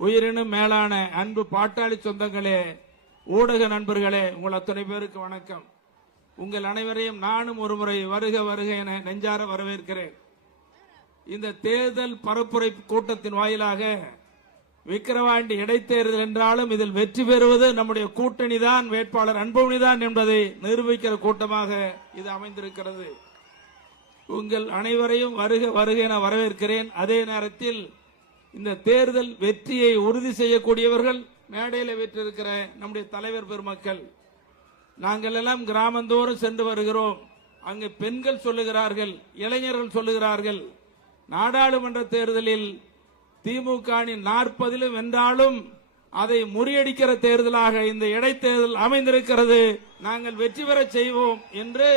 உயிரினும் மேலான அன்பு பாட்டாளி சொந்தங்களே, ஊடக நண்பர்களே, உங்கள் அத்தனை பேருக்கு வணக்கம். உங்கள் அனைவரையும் நானும் ஒருமுறை வருக வருக என நெஞ்சார வரவேற்கிறேன். இந்த தேர்தல் பரப்புரை கூட்டத்தின் வாயிலாக விக்கிரவாண்டி இடைத்தேர்தல் என்றாலும் இதில் வெற்றி பெறுவது நம்முடைய கூட்டணி தான், வேட்பாளர் அன்புமணி தான் என்பதை நிரூபிக்கிற கூட்டமாக இது அமைந்திருக்கிறது. உங்கள் அனைவரையும் வருக வருக என வரவேற்கிறேன். அதே நேரத்தில் இந்த தேர்தல் வெற்றியை உறுதி செய்யக்கூடியவர்கள் மேடையில் வீற்றிருக்கிற நம்முடைய தலைவர் பெருமக்கள். நாங்கள் எல்லாம் கிராமந்தோறும் சென்று வருகிறோம். அங்கு பெண்கள் சொல்லுகிறார்கள், இளைஞர்கள் சொல்லுகிறார்கள், நாடாளுமன்ற தேர்தலில் திமுக 40 வென்றாலும் அதை முறியடிக்கிற தேர்தலாக இந்த இடைத்தேர்தல் அமைந்திருக்கிறது. நாங்கள் வெற்றி பெற செய்வோம் என்று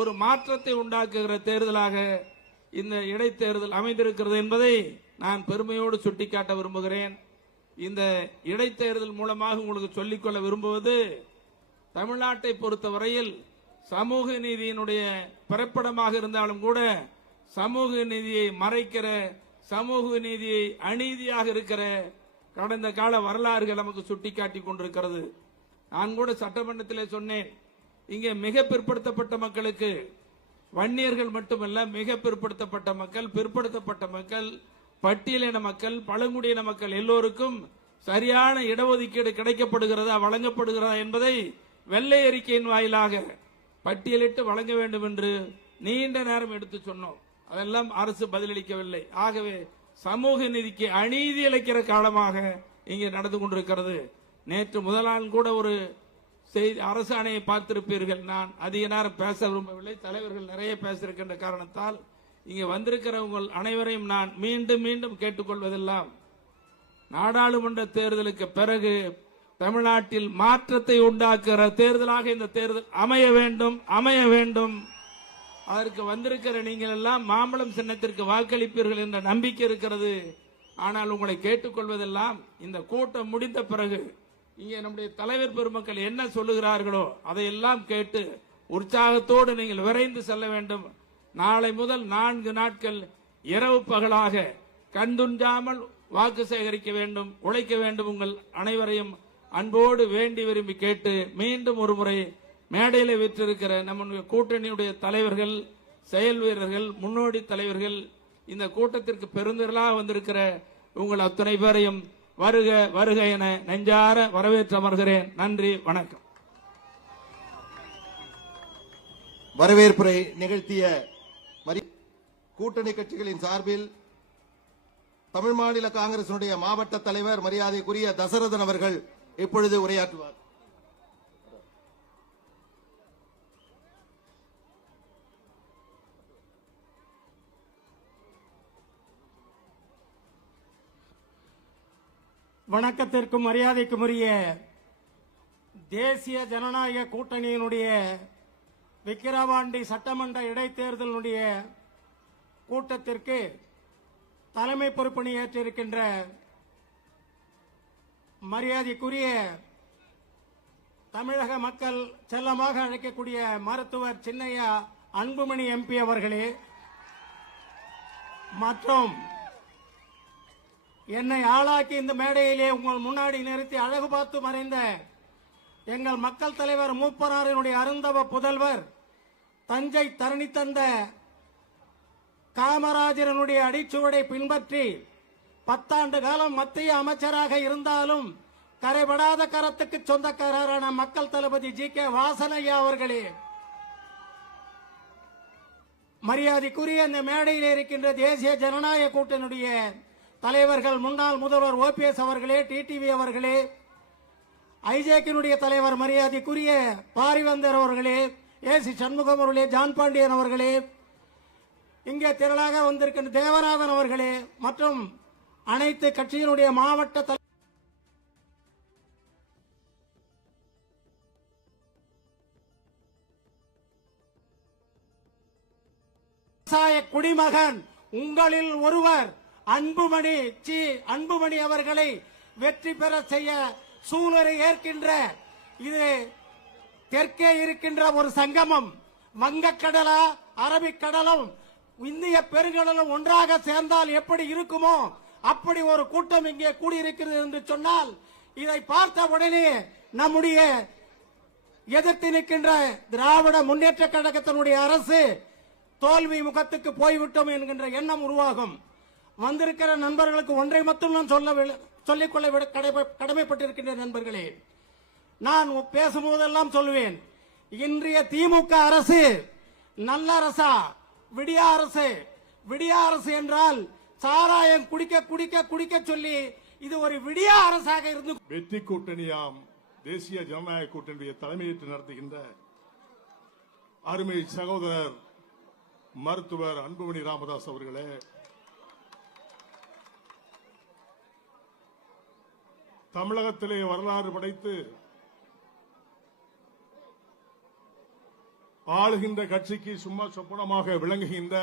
ஒரு மாற்றத்தை உண்டாக்குகிற தேர்தலாக இந்த இடைத்தேர்தல் அமைந்திருக்கிறது என்பதை நான் பெருமையோடு சுட்டிக்காட்ட விரும்புகிறேன். இந்த இடைத்தேர்தல் மூலமாக உங்களுக்கு சொல்லிக்கொள்ள விரும்புவது, தமிழ்நாட்டை பொறுத்தவரையில் சமூக நீதியினுடைய பிறப்பிடமாக இருந்தாலும் கூட சமூக நீதியை மறைக்கிற, சமூக நீதியை அநீதியாக இருக்கிற கடந்த கால வரலாறுகள் நமக்கு சுட்டிக்காட்டி கொண்டிருக்கிறது. நான் கூட சட்டமன்றத்தில் சொன்னேன், இங்கே மிக பிற்படுத்தப்பட்ட மக்களுக்கு, வன்னியர்கள் மட்டுமல்ல, மிக பிற்படுத்தப்பட்ட மக்கள், பிற்படுத்தப்பட்ட மக்கள், பட்டியலின மக்கள், பழங்குடியின மக்கள் எல்லோருக்கும் சரியான இடஒதுக்கீடு கிடைக்கப்படுகிறதா, வழங்கப்படுகிறதா என்பதை வெள்ளை அறிக்கையின் வாயிலாக பட்டியலிட்டு வழங்க வேண்டும் என்று நீண்ட நேரம் எடுத்து சொன்னோம். அதெல்லாம் அரசு பதிலளிக்கவில்லை. ஆகவே சமூக நீதிக்கு அநீதி இழைக்கிற காலமாக இங்கே நடந்து கொண்டிருக்கிறது. நேற்று முதல் நாள் கூட ஒரு செய்தி அரசாணையை பார்த்திருப்பீர்கள். நான் அதிக நேரம் பேச விரும்பவில்லை, தலைவர்கள் நிறைய பேசியிருக்கின்ற காரணத்தால் இங்கே வந்திருக்கிற உங்கள் அனைவரையும் நான் மீண்டும் மீண்டும் கேட்டுக்கொள்வதெல்லாம், நாடாளுமன்ற தேர்தலுக்கு பிறகு தமிழ்நாட்டில் மாற்றத்தை உண்டாக்குகிற தேர்தலாக இந்த தேர்தல் அமைய வேண்டும், அமைய வேண்டும். அதற்கு வந்திருக்கிற நீங்கள் எல்லாம் மாம்பழம் சின்னத்திற்கு வாக்களிப்பீர்கள் என்ற நம்பிக்கை இருக்கிறது. ஆனால் உங்களை கேட்டுக்கொள்வதெல்லாம், இந்த கூட்டம் முடிந்த பிறகு இங்கே நம்முடைய தலைவர் பெருமக்கள் என்ன சொல்லுகிறார்களோ அதையெல்லாம் கேட்டு உற்சாகத்தோடு நீங்கள் விரைந்து செல்ல வேண்டும். நாளை முதல் 4 நாட்கள் இரவு பகலாக கண்துஞ்சாமல் வாக்கு சேகரிக்க வேண்டும், உழைக்க வேண்டும். உங்கள் அனைவரையும் அன்போடு வேண்டி விரும்பி கேட்டு மீண்டும் ஒரு முறை மேடையில் வீற்றிருக்கிற நம்முடைய கூட்டணியுடைய தலைவர்கள், செயல் வீரர்கள், முன்னோடி தலைவர்கள், இந்த கூட்டத்திற்கு பெருந்திரளாக வந்திருக்கிற உங்கள் அத்தனை பேரையும் வருக வருக என நெஞ்சார வரவேற்று அமர்கிறேன். நன்றி, வணக்கம். வரவேற்புரை நிகழ்த்திய கூட்டணி கட்சிகளின் சார்பில் தமிழ் மாநில காங்கிரசினுடைய மாவட்ட தலைவர் மரியாதைக்குரிய தசரதன் அவர்கள் இப்பொழுது உரையாற்றுவார். வணக்கத்திற்கும் மரியாதைக்கும் உரிய தேசிய ஜனநாயக கூட்டணியினுடைய விக்கிரவாண்டி சட்டமன்ற இடைத்தேர்தலுடைய கூட்டத்திற்கு தலைமை பொறுப்பினை ஏற்றிருக்கின்ற மரியாதைக்குரிய தமிழக மக்கள் செல்லமாக அழைக்கக்கூடிய மருத்துவர் சின்னையா அன்புமணி எம்பி அவர்களே, மற்றும் என்னை ஆளாக்கி இந்த மேடையிலே உங்கள் முன்னாடி நிறுத்தி அழகு பார்த்து மறைந்த எங்கள் மக்கள் தலைவர் மூப்பனாரினுடைய அருந்தவ புதல்வர், தஞ்சை தரணி தந்த காமராஜரனுடைய அடிச்சுவடை பின்பற்றி 10 ஆண்டு காலம் மத்திய அமைச்சராக இருந்தாலும் கரைபடாத கரத்துக்கு சொந்தக்காரரான மக்கள் தளபதி GK வாசனையா அவர்களே, மரியாதைக்குரிய இந்த மேடையில் இருக்கின்ற தேசிய ஜனநாயக கூட்டணியுடைய தலைவர்கள், முன்னாள் முதல்வர் OPS அவர்களே, டிடிவி அவர்களே, ஐஜேக்கினுடைய தலைவர் மரியாதைக்குரிய பாரிவந்தர் அவர்களே, AC சண்முகம் அவர்களே, ஜான் பாண்டியன் அவர்களே, இங்கே திரளாக வந்திருக்கின்ற தேவநாதன் அவர்களே, மற்றும் அனைத்து கட்சியினுடைய மாவட்ட குடிமகன் உங்களில் ஒருவர் அன்புமணி அவர்களை வெற்றி பெற செய்ய சூழலை ஏற்கின்ற இது தெற்கே இருக்கின்ற ஒரு சங்கமம். வங்கக்கடலா, அரபிக்கடலும் இந்திய பெருங்கடலும் ஒன்றாக சேர்ந்தால் எப்படி இருக்குமோ அப்படி ஒரு கூட்டம் இங்கே கூடியிருக்கிறது என்று சொன்னால் இதை பார்த்த உடனே நம்முடைய எதிர்த்து நிற்கின்ற திராவிட முன்னேற்ற கழகத்தினுடைய அரசு தோல்வி முகத்துக்கு போய்விட்டோம் என்கின்ற எண்ணம் உருவாகும். வந்திருக்கிற நண்பர்களுக்கு ஒன்றை மட்டும் நான் சொல்லிக்கொள்ள கடமைப்பட்டிருக்கின்ற நண்பர்களே, நான் பேசும்போதெல்லாம் சொல்லுவேன், இன்றைய திமுக அரசு நல்ல அரசா விடியா அரசு? விடியா அரசு என்றால் சாராயம் குடிக்க குடிக்க குடிக்க சொல்லி இது ஒரு விடியா அரசாக இருந்து வெற்றி கூட்டணியாம் தேசிய ஜனநாயக கூட்டணியுடைய தலைமையேற்று நடத்துகின்ற அருமை சகோதரர் மருத்துவர் அன்புமணி ராமதாஸ் அவர்களே, தமிழகத்திலே வரலாறு படைத்து ஆளுகின்ற கட்சிக்கு சும்மா சொப்பனமாக விளங்குகின்ற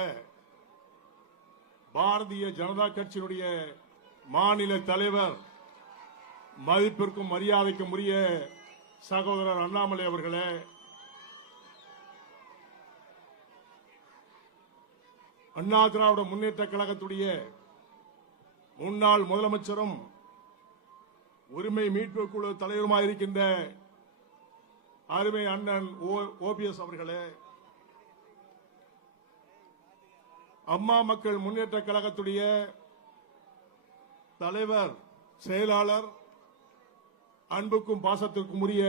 பாரதிய ஜனதா கட்சியினுடைய மாநில தலைவர், மதிப்பிற்கும் மரியாதைக்கும் உரிய சகோதரர் அண்ணாமலை அவர்களே, அண்ணா திராவிட முன்னேற்ற கழகத்துடைய முன்னாள் முதலமைச்சரும் உரிமை மீட்பு குழு தலைவருமாயிருக்கின்ற அருமை அண்ணன் ஓபிஎஸ் அவர்களே, அம்மா மக்கள் முன்னேற்ற கழகத்துடைய தலைவர் செயலாளர், அன்புக்கும் பாசத்திற்கும் உரிய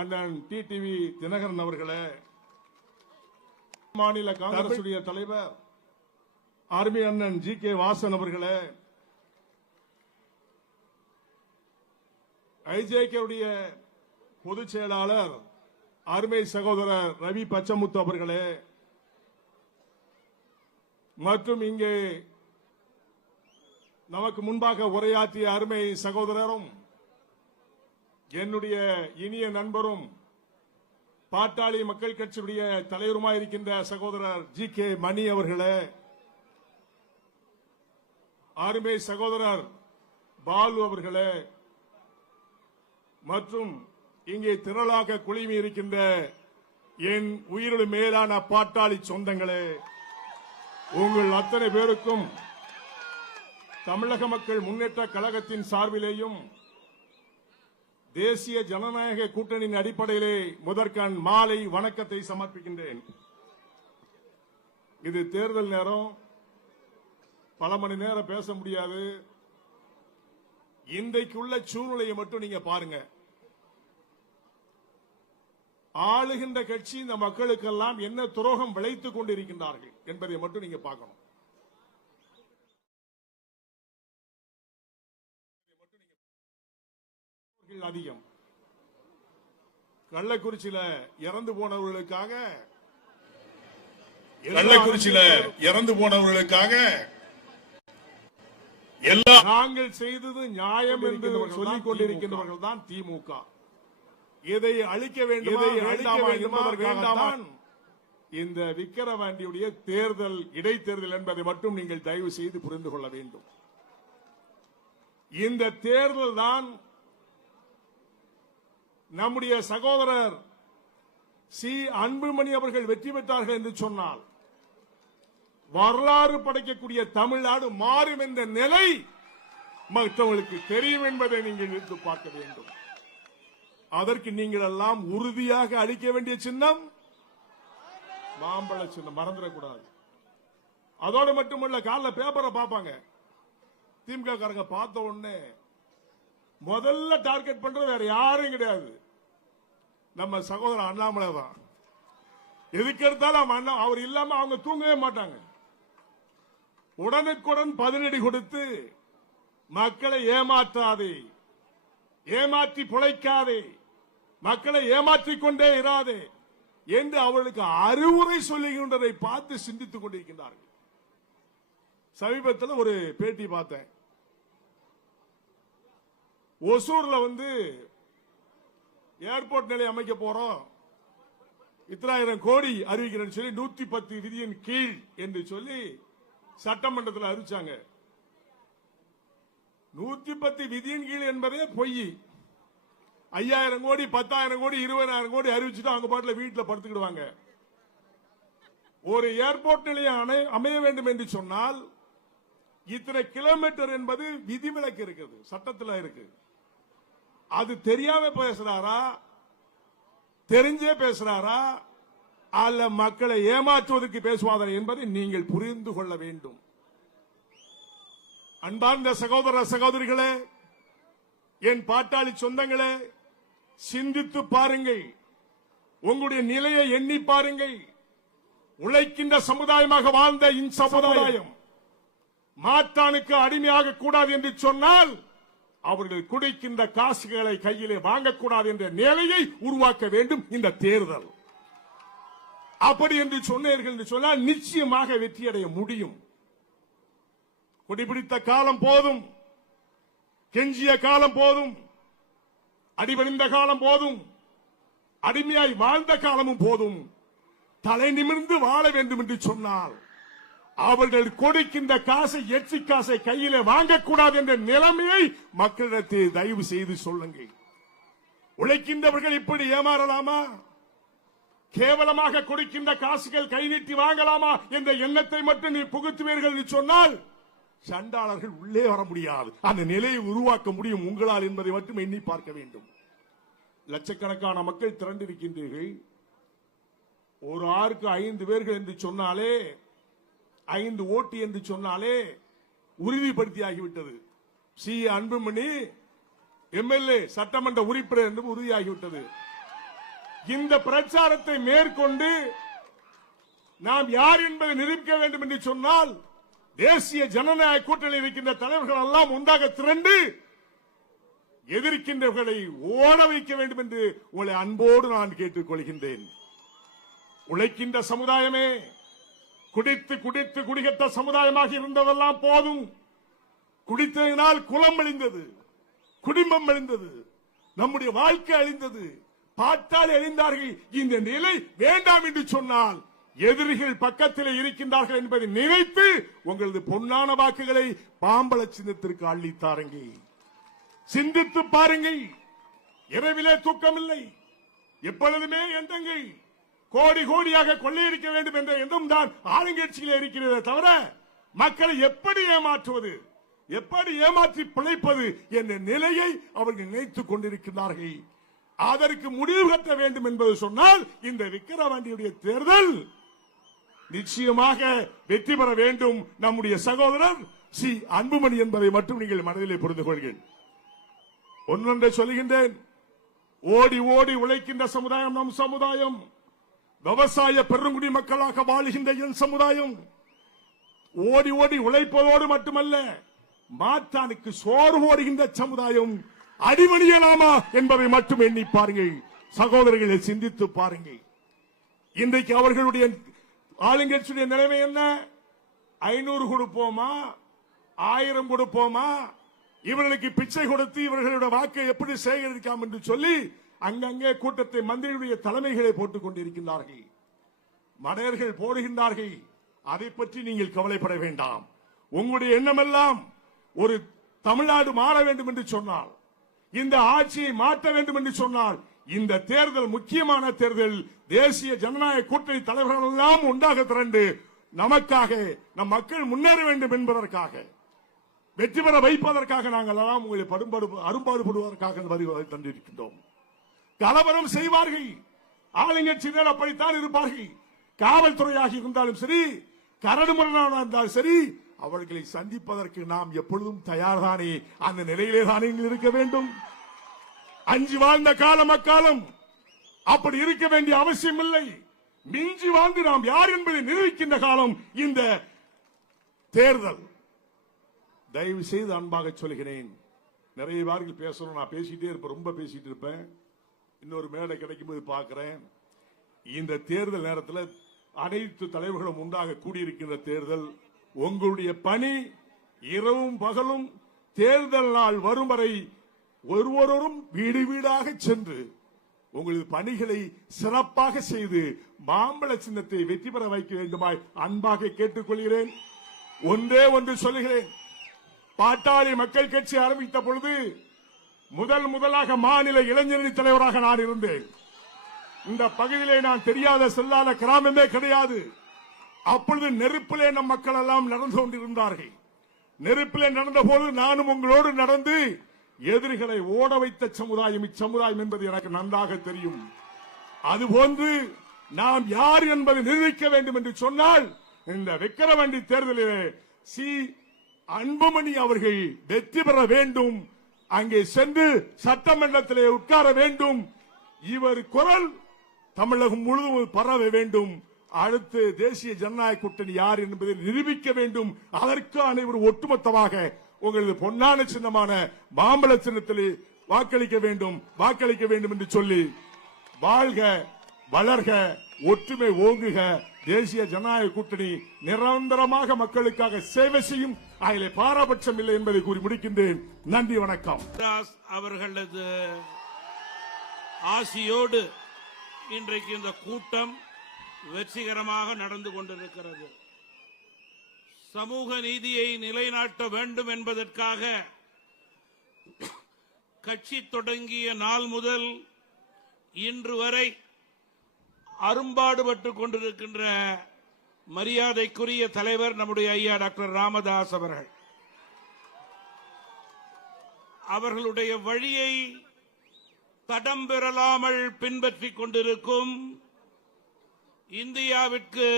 அண்ணன் டிடிவி தினகரன் அவர்களே, மாநில காங்கிரசுடைய தலைவர் அருமை அண்ணன் ஜி.கே. வாசன் அவர்களே, ஐஜேகேவுடைய பொதுச் செயலாளர் அருமை சகோதரர் ரவி பச்சமுத்து அவர்களே, மற்றும் இங்கே நமக்கு முன்பாக உரையாற்றிய அருமை சகோதரரும் என்னுடைய இனிய நண்பரும் பாட்டாளி மக்கள் கட்சியுடைய தலைவருமாயிருக்கின்ற சகோதரர் ஜி.கே. மணி அவர்களே, அருமை சகோதரர் பாலு அவர்களே, மற்றும் இங்கே திரளாக குழுமி இருக்கின்ற என் உயிரோடு மேலான பாட்டாளி சொந்தங்களே, உங்கள் அத்தனை பேருக்கும் தமிழக மக்கள் முன்னேற்ற கழகத்தின் சார்பிலேயும் தேசிய ஜனநாயக கூட்டணியின் அடிப்படையிலே முதற்கண் மாலை வணக்கத்தை சமர்ப்பிக்கின்றேன். இது தேர்தல் நேரம், பல மணி நேரம் பேச முடியாது. இன்றைக்குள்ள சூழ்நிலையை மட்டும் நீங்க பாருங்க. ஆளுகின்ற கட்சி இந்த மக்களுக்கெல்லாம் என்ன துரோகம் விளைத்துக் கொண்டிருக்கின்றார்கள் என்பதை மட்டும் நீங்க பார்க்கணும். அதிகம் கள்ளக்குறிச்சியில இறந்து போனவர்களுக்காக எல்லாம் நாங்கள் செய்தது நியாயம் என்று சொல்லிக் கொண்டிருக்கின்றவர்கள் தான் திமுக. இதை அழிக்க வேண்டாம் இந்த விக்கிரவாண்டியுடைய தேர்தல் இடைத்தேர்தல் என்பதை மட்டும் நீங்கள் தயவு செய்து புரிந்து கொள்ள வேண்டும். இந்த தேர்தல் தான் நம்முடைய சகோதரர் சி. அன்புமணி அவர்கள் வெற்றி பெற்றார்கள் என்று சொன்னால் வரலாறு படைக்கக்கூடிய தமிழ்நாடு மாறும் என்ற நிலை மற்றவர்களுக்கு தெரியும் என்பதை நீங்கள் எடுத்து பார்க்க வேண்டும். அதற்கு நீங்கள் எல்லாம் உறுதியாக அளிக்க வேண்டிய சின்னம் மாம்பழ சின்னம், மறந்துடக்கூடாது. அதோடு மட்டுமல்ல, காலைல பேப்பரை பார்ப்பாங்க, திமுக காரங்க பார்த்த உடனே முதல்ல டார்கெட் பண்றது வேற யாரும் கிடையாது, நம்ம சகோதரர் அண்ணாமலை தான். எதுக்கு எடுத்தாலும் அவர் இல்லாம அவங்க தூங்கவே மாட்டாங்க. உடனுக்குடன் பதிலடி கொடுத்து மக்களை ஏமாற்றாதே, ஏமாற்றி பிழைக்காதே, மக்களை ஏமாற்றிக் கொண்டே இராதே என்று அவர்களுக்கு அறிவுரை சொல்லுகின்றதை பார்த்து சிந்தித்துக் கொண்டிருக்கின்றார்கள். சமீபத்தில் ஒரு பேட்டி பார்த்தேன். ஒசூர்ல ஏர்போர்ட் நிலையம் அமைக்க போறோம், இத்தனாயிரம் கோடி அறிவிக்கிறேன்னு சொல்லி 110 விதியின் கீழ் என்று சொல்லி சட்டமன்றத்தில் அறிவிச்சாங்க. 110 விதியின் கீழ் என்பதே பொய். 5000 கோடி 10,000 கோடி 20,000 கோடி அறிவிச்சுட்டு அவங்க பாட்டில் வீட்டில் படுத்துக்கிடுவாங்க. ஒரு ஏர்போர்ட் நிலையம் அமைய வேண்டும் என்று சொன்னால் இத்தனை கிலோமீட்டர் என்பது விதிவிலக்கு இருக்குது, சட்டத்தில் இருக்கு. அது தெரியாம பேசுறாரா, தெரிஞ்சே பேசுறாரா, அல்ல மக்களை ஏமாற்றுவதற்கு பேசுவாரா என்பதை நீங்கள் புரிந்து கொள்ள வேண்டும். அன்பார்ந்த சகோதர சகோதரிகளே, என் பாட்டாளி சொந்தங்களே, சிந்தித்து பாருங்கள். உங்களுடைய நிலையை எண்ணி பாருங்கள். உழைக்கின்ற சமுதாயமாக வாழ்ந்த இந்த சமுதாயம் மாற்றானுக்கு அடிமையாக கூடாது என்று சொன்னால் அவர்கள் குடிக்கின்ற காசுகளை கையிலே வாங்கக்கூடாது என்ற நிலையை உருவாக்க வேண்டும் இந்த தேர்தல். அப்படி என்று சொன்னீர்கள் என்று சொன்னால் நிச்சயமாக வெற்றியடைய முடியும். குடிபிடித்த காலம் போதும், கெஞ்சிய காலம் போதும், அடிபணிந்த காலம் போதும், அடிமையாய் வாழ்ந்த காலமும் போதும். தலை நிமிர்ந்து வாழ வேண்டும் என்று சொன்னால் அவர்கள் கொடுக்கின்ற காசை, எச்சி காசை கையிலே வாங்கக்கூடாது என்ற நிலைமையை மக்களிடத்தில் தயவு செய்து சொல்லுங்கள். உழைக்கின்றவர்கள் இப்படி ஏமாறலாமா? கேவலமாக கொடுக்கின்ற காசுகள் கை நீட்டி வாங்கலாமா என்ற எண்ணத்தை மட்டும் நீ புகுத்துவீர்கள் என்று சொன்னால் சண்டாளர்கள் உள்ளே வர முடியாது. அந்த நிலையை உருவாக்க முடியும் உங்களால் என்பதை மட்டும் எண்ணி பார்க்க வேண்டும். லட்சக்கணக்கான மக்கள் திரண்டிருக்கின்றீர்கள். ஒரு ஆருக்கு 5 பேர்கள் என்று சொன்னாலே, 5 ஓட்டு என்று சொன்னாலே உறுதிப்படுத்தியாகிவிட்டது. சி அன்புமணி எம்எல்ஏ சட்டமன்ற உறுப்பினர் என்று உறுதியாகிவிட்டது. இந்த பிரச்சாரத்தை மேற்கொண்டு நாம் யார் என்பதை நிரூபிக்க வேண்டும் என்று சொன்னால் தேசிய ஜனநாயக கூட்டணியில் இருக்கின்ற தலைவர்கள் எல்லாம் ஒன்றாக திரண்டு எதிர்க்கின்றவர்களை ஓட வைக்க வேண்டும் என்று உங்களை அன்போடு நான் கேட்டுக் கொள்கின்றேன். உழைக்கின்ற சமுதாயமே, குடித்து குடித்து குடிகட்ட சமுதாயமாக இருந்ததெல்லாம் போதும். குடித்ததினால் குலம் அழிந்தது, குடும்பம் அழிந்தது, நம்முடைய வாழ்க்கை அழிந்தது, பாட்டாளி அழிந்தார்கள். இந்த நிலை வேண்டாம் என்று சொன்னால் எதிரிகள் பக்கத்தில் இருக்கின்றார்கள் என்பதை நினைத்து உங்களது பொன்னான வாக்குகளை பாம்பள சின்னத்திற்கு அள்ளித்தாருங்கள். சிந்தித்து பாருங்கள். இரவிலே தூக்கமில்லை, எப்பொழுதுமே எண்ணங்கள். கோடி கோடியாக கொள்ளையடிக்க வேண்டும் என்ற எண்ணம் தான் ஆளுங்கட்சியில் இருக்கிறதே தவிர மக்களை எப்படி ஏமாற்றுவது, எப்படி ஏமாற்றி பிழைப்பது என்ற நிலையை அவர்கள் நினைத்துக் கொண்டிருக்கிறார்கள். அதற்கு முடிவு கட்ட வேண்டும் என்பது சொன்னால் இந்த விக்கிரவாண்டியுடைய தேர்தல் நிச்சயமாக வெற்றி பெற வேண்டும். நம்முடைய சகோதரர் சி அன்புமணி என்பதை மட்டும் நீங்கள் மனதிலே புரிந்து கொள்கிறேன். ஒன்றொன்றை சொல்லுகின்றேன். ஓடி ஓடி உழைக்கின்ற சமுதாயம் நம் சமுதாயம். விவசாய பெருங்குடி மக்களாக வாழுகின்ற என் சமுதாயம். ஓடி ஓடி உழைப்பதோடு மட்டுமல்ல, மாற்றானுக்கு சோறு ஓடுகின்ற சமுதாயம். அடிமணியலாமா என்பதை மட்டும் எண்ணி பாருங்கள். சகோதரர்களை சிந்தித்து பாருங்கள். இன்றைக்கு அவர்களுடைய ஆளுங்கட்சியுடைய நிலைமை என்ன? 500 கொடுப்போமா, 1000 கொடுப்போமா, இவர்களுக்கு பிச்சை கொடுத்து இவர்களுடைய வாக்கை எப்படி சேகரிக்கலாம் என்று சொல்லி அங்கங்கே கூட்டத்தை மந்திரியுடைய தலைமைகளை போட்டுக் கொண்டிருக்கின்றார்கள். மடையர்கள் போடுகின்றார்கள். அதை பற்றி நீங்கள் கவலைப்பட வேண்டாம். உங்களுடைய எண்ணமெல்லாம் ஒரு தமிழ்நாடு மாற வேண்டும் என்று சொன்னால், இந்த ஆட்சியை மாற்ற வேண்டும் என்று சொன்னால், இந்த தேர்தல் முக்கியமான தேர்தல். தேசிய ஜனநாயக கூட்டணி தலைவர்கள் எல்லாம் ஒன்றாக திரண்டு நமக்காக, நம் மக்கள் முன்னேற வேண்டும் என்பதற்காக, வெற்றி பெற வைப்பதற்காக நாங்கள் எல்லாம் உங்களை அரும்பாடுபடுவதற்காக வருவதை தந்திருக்கின்றோம். கலவரம் செய்வார்கள், ஆளுங்கட்சியினர் அப்படித்தான் இருப்பார்கள். காவல்துறையாக இருந்தாலும் சரி, கரடுமுரடாக இருந்தாலும் சரி, அவர்களை சந்திப்பதற்கு நாம் எப்பொழுதும் தயார்தானே. அந்த நிலையிலே தானே இருக்க வேண்டும். அஞ்சு வாழ்ந்த காலம் அக்காலம். அப்படி இருக்க வேண்டிய அவசியம் இல்லை. மிஞ்சி வாழ்ந்து நாம் யார் என்பதை நிரூபிக்கின்ற காலம் இந்த தேர்தல். தயவு செய்து அன்பாக சொல்கிறேன். நிறைய பேர்கள் பேசணும், நான் பேசிட்டே இருப்பேன், ரொம்ப பேசிட்டு இருப்பேன். இன்னொரு மேடை கிடைக்கும் போது பார்க்கிறேன். இந்த தேர்தல் நேரத்தில் அனைத்து தலைவர்களும் ஒன்றாக கூடியிருக்கின்ற தேர்தல். உங்களுடைய பணி இரவும் பகலும் தேர்தல் நாள் வரும் வரை ஒருவரும் வீடு வீடாக சென்று உங்களது பணிகளை சிறப்பாக செய்து மாம்பழ சின்னத்தை வெற்றி பெற வைக்க வேண்டுமாய் அன்பாக கேட்டுக்கொள்கிறேன். ஒன்றே ஒன்று சொல்லுகிறேன். பாட்டாளி மக்கள் கட்சி ஆரம்பித்த பொழுது முதலாக மாநில இளைஞரணி தலைவராக நான் இருந்தேன். இந்த பகுதியிலே நான் தெரியாத செல்லாத கிராமமே கிடையாது. அப்பொழுது நெருப்பிலே நம் மக்கள் எல்லாம் நடந்து கொண்டிருந்தார்கள். நெருப்பிலே நடந்த போது நானும் உங்களோடு நடந்து எதிரிகளை ஓட வைத்த சமுதாயம் இச்சமுதாயம் என்பது எனக்கு நன்றாக தெரியும். அதுபோன்று நாம் யார் என்பதை நிரூபிக்க வேண்டும் என்று சொன்னால் இந்த விக்கிரவாண்டி தேர்தலிலே சி அன்புமணி அவர்கள் வெற்றி பெற வேண்டும். அங்கே சென்று சட்டமன்றத்திலே உட்கார வேண்டும். இவர் குரல் தமிழகம் முழுவதும் பரவ வேண்டும். அடுத்து தேசிய ஜனநாயக கூட்டணி யார் என்பதை நிரூபிக்க வேண்டும். அதற்கு அனைவரும் ஒட்டுமொத்தமாக உங்களது பொன்னான சின்னமான மாம்பழ சின்னத்தில் வாக்களிக்க வேண்டும் என்று சொல்லி வாழ்க, வளர்க, ஒற்றுமை ஓங்குக. தேசிய ஜனநாயக கூட்டணி நிரந்தரமாக மக்களுக்காக சேவை செய்யும். அதிலே பாரபட்சம் இல்லை என்பதை கூறி முடிக்கின்றேன். நன்றி, வணக்கம். அவர்களது ஆசியோடு இன்றைக்கு இந்த கூட்டம் வெற்றிகரமாக நடந்து கொண்டிருக்கிறது. சமூக நீதியை நிலைநாட்ட வேண்டும் என்பதற்காக கட்சி தொடங்கிய நாள் முதல் இன்று வரை அரும்பாடுபட்டுக் கொண்டிருக்கின்ற மரியாதைக்குரிய தலைவர் நம்முடைய ஐயா டாக்டர் ராமதாஸ் அவர்கள். அவர்களுடைய வழியை தடம் பெறலாமல் பின்பற்றிக் கொண்டிருக்கும் இந்தியாவிற்கு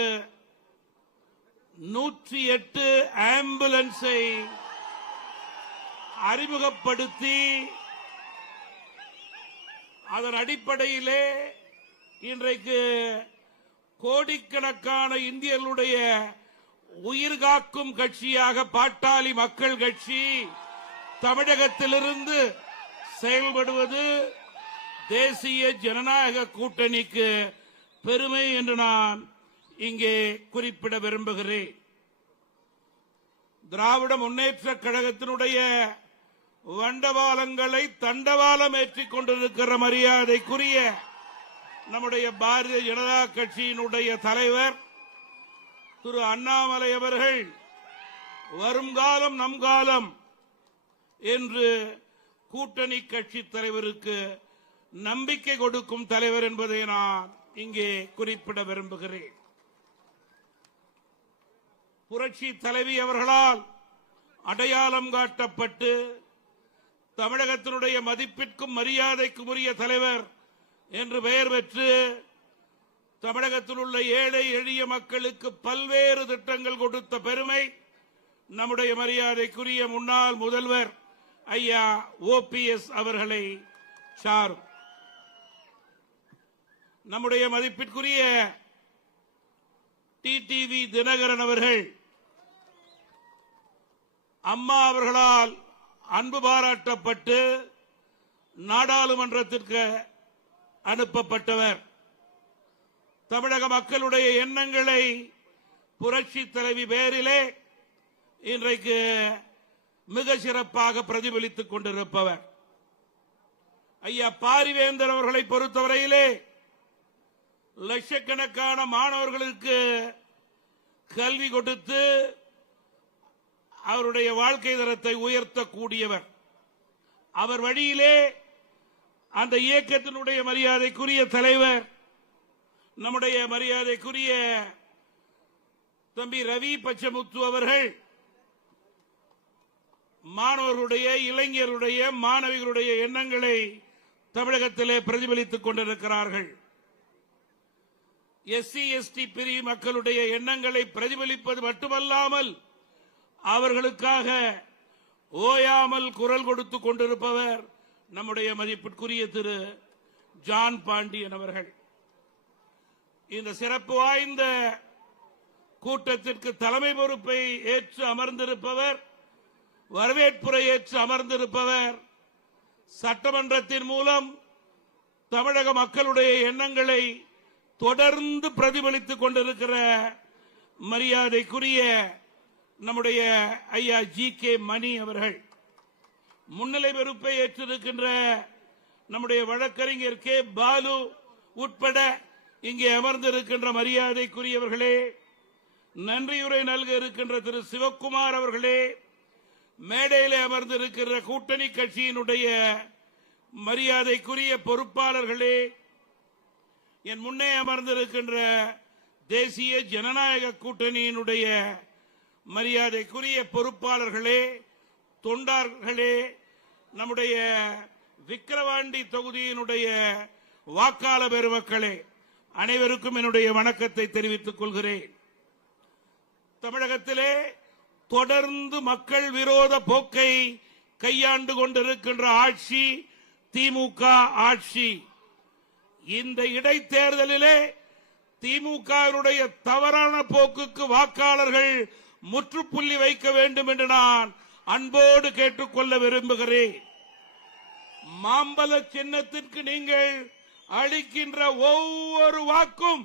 108 ஆம்புலன்ஸை அறிமுகப்படுத்தி அதன் அடிப்படையிலே இன்றைக்கு கோடிக்கணக்கான இந்தியர்களுடைய உயிர்காக்கும் கட்சியாக பாட்டாளி மக்கள் கட்சி தமிழகத்திலிருந்து செயல்படுவது தேசிய ஜனநாயக கூட்டணிக்கு பெருமை என்று நான் இங்கே குறிப்பிட விரும்புகிறேன். திராவிட முன்னேற்ற கழகத்தினுடைய வண்டவாளங்களை தண்டவாளம் ஏற்றிக் கொண்டிருக்கிற மரியாதைக்குரிய நம்முடைய பாரதிய ஜனதா கட்சியினுடைய தலைவர் திரு அண்ணாமலை அவர்கள் வரும் காலம் நம் காலம் என்று கூட்டணி கட்சி தலைவருக்கு நம்பிக்கை கொடுக்கும் தலைவர் என்பதை நான் இங்கே குறிப்பிட விரும்புகிறேன். புரட்சி தலைவி அவர்களால் அடையாளம் காட்டப்பட்டு தமிழகத்தினுடைய மதிப்பிற்கும் மரியாதைக்கும் உரிய தலைவர் என்று பெயர் பெற்று தமிழகத்தில் உள்ள ஏழை எளிய மக்களுக்கு பல்வேறு திட்டங்கள் கொடுத்த பெருமை நம்முடைய மரியாதைக்குரிய முன்னாள் முதல்வர் ஐயா OPS அவர்களை சாரும். நம்முடைய மதிப்பிற்குரிய TTV தினகரன் அவர்கள் அம்மா அவர்களால் அன்பு பாராட்டப்பட்டு நாடாளுமன்றத்திற்கு அனுப்பப்பட்டவர். தமிழக மக்களுடைய எண்ணங்களை புரட்சி தலைவி பேரிலே இன்றைக்கு மிக சிறப்பாக பிரதிபலித்துக் கொண்டிருப்பவர். ஐயா பாரிவேந்தர் அவர்களை பொறுத்தவரையிலே லட்சக்கணக்கான மாணவர்களுக்கு கல்வி கொடுத்து அவருடைய வாழ்க்கை தரத்தை உயர்த்தக்கூடியவர். அவர் வழியிலே அந்த இயக்கத்தினுடைய மரியாதைக்குரிய தலைவர் நம்முடைய மரியாதைக்குரிய தம்பி ரவி பச்சமுத்து அவர்கள் மாணவர்களுடைய, இளைஞர்களுடைய, மாணவிகளுடைய எண்ணங்களை தமிழகத்திலே பிரதிபலித்துக் கொண்டிருக்கிறார்கள். SC ST பிரிவு மக்களுடைய எண்ணங்களை பிரதிபலிப்பது மட்டுமல்லாமல் அவர்களுக்காக ஓயாமல் குரல் கொடுத்துக் கொண்டிருப்பவர் நம்முடைய மதிப்பிற்குரிய திரு ஜான் பாண்டியன் அவர்கள். இந்த சிறப்பு வாய்ந்த கூட்டத்திற்கு தலைமை பொறுப்பை ஏற்று அமர்ந்திருப்பவர், வரவேற்புரை ஏற்று அமர்ந்திருப்பவர், சட்டமன்றத்தின் மூலம் தமிழக மக்களுடைய எண்ணங்களை தொடர்ந்து பிரதிபலித்துக் கொண்டிருக்கிற மரியாதைக்குரிய நம்முடைய ஐயா GK மணி அவர்கள். முன்னிலை பொறுப்பை ஏற்றிருக்கின்ற நம்முடைய வழக்கறிஞர் K பாலு உட்பட இங்கே அமர்ந்திருக்கின்ற மரியாதைக்குரியவர்களே, நன்றியுரை நல்க இருக்கின்ற திரு சிவக்குமார் அவர்களே, மேடையிலே அமர்ந்திருக்கிற கூட்டணி கட்சியினுடைய மரியாதைக்குரிய பொறுப்பாளர்களே, என் முன்னே அமர்ந்திருக்கின்ற தேசிய ஜனநாயக கூட்டணியினுடைய மரியாதைக்குரிய பொறுப்பாளர்களே, தொண்டார்களே, நம்முடைய விக்கிரவாண்டி தொகுதியினுடைய வாக்காளர் பெருமக்களே, அனைவருக்கும் என்னுடைய வணக்கத்தை தெரிவித்துக் கொள்கிறேன். தமிழகத்திலே தொடர்ந்து மக்கள் விரோத போக்கை கையாண்டு கொண்டிருக்கின்ற ஆட்சி திமுக ஆட்சி. இந்த இடைத்தேர்தலிலே திமுகவினுடைய தவறான போக்குக்கு வாக்காளர்கள் முற்றுப்புள்ளி வைக்க வேண்டும் என்று நான் அன்போடு கேட்டுக்கொள்ள விரும்புகிறேன். மாம்பழ சின்னத்திற்கு நீங்கள் அளிக்கின்ற ஒவ்வொரு வாக்கும்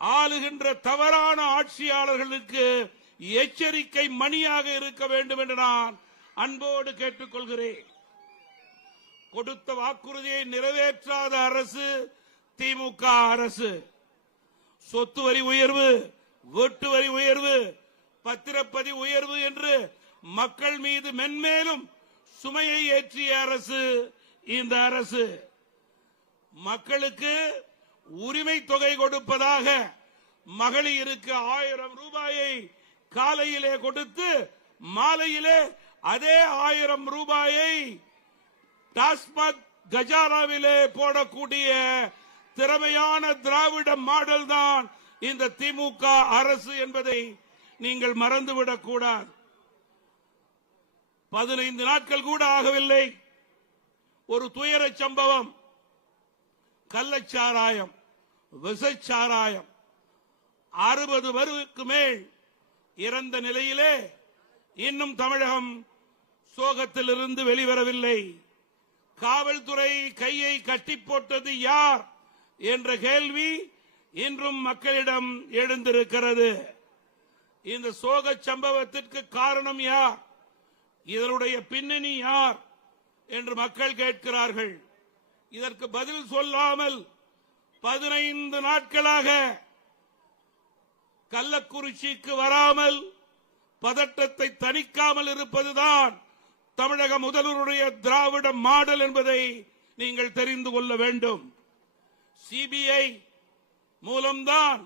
ஆளுகின்ற தவறான ஆட்சியாளர்களுக்கு எச்சரிக்கை மணியாக இருக்க வேண்டும் என்று நான் அன்போடு கேட்டுக்கொள்கிறேன். கொடுத்த வாக்குறுதியை நிறைவேற்றாத அரசு திமுக அரசு. சொத்து வரி உயர்வு, வீட்டு வரி உயர்வு, பத்திரப்பதிவு உயர்வு என்று மக்கள் மீது மென்மேலும் சுமையை ஏற்றிய அரசு இந்த அரசு. மக்களுக்கு உரிமை தொகை கொடுப்பதாக மகளிருக்கு 1000 ரூபாயை காலையிலே கொடுத்து மாலையிலே அதே 1000 ரூபாயை டாஸ்மாக் கஜானாவிலே போடக்கூடிய திறமையான திராவிட மாடல் தான் இந்த திமுக அரசு என்பதை நீங்கள் மறந்துவிடக் கூடாது. 15 நாட்கள் கூட ஆகவில்லை, ஒரு துயர சம்பவம். கள்ளச்சாராயம், விஷச்சாராயம் 60 பேருக்கு மேல் இறந்த நிலையிலே இன்னும் தமிழகம் சோகத்திலிருந்து வெளிவரவில்லை. காவல்துறை கையை கட்டி போட்டது யார் என்ற கேள்வி இன்றும் மக்களிடம் எழுந்திருக்கிறது. இந்த சோக சம்பவத்திற்கு காரணம் யார், இதனுடைய பின்னணி யார் என்று மக்கள் கேட்கிறார்கள். இதற்கு பதில் சொல்லாமல் 15 நாட்களாக கள்ளக்குறிச்சிக்கு வராமல் பதட்டத்தை தணிக்காமல் இருப்பதுதான் தமிழக முதல்வருடைய திராவிட மாடல் என்பதை நீங்கள் தெரிந்து கொள்ள வேண்டும். சிபிஐ மூலம்தான்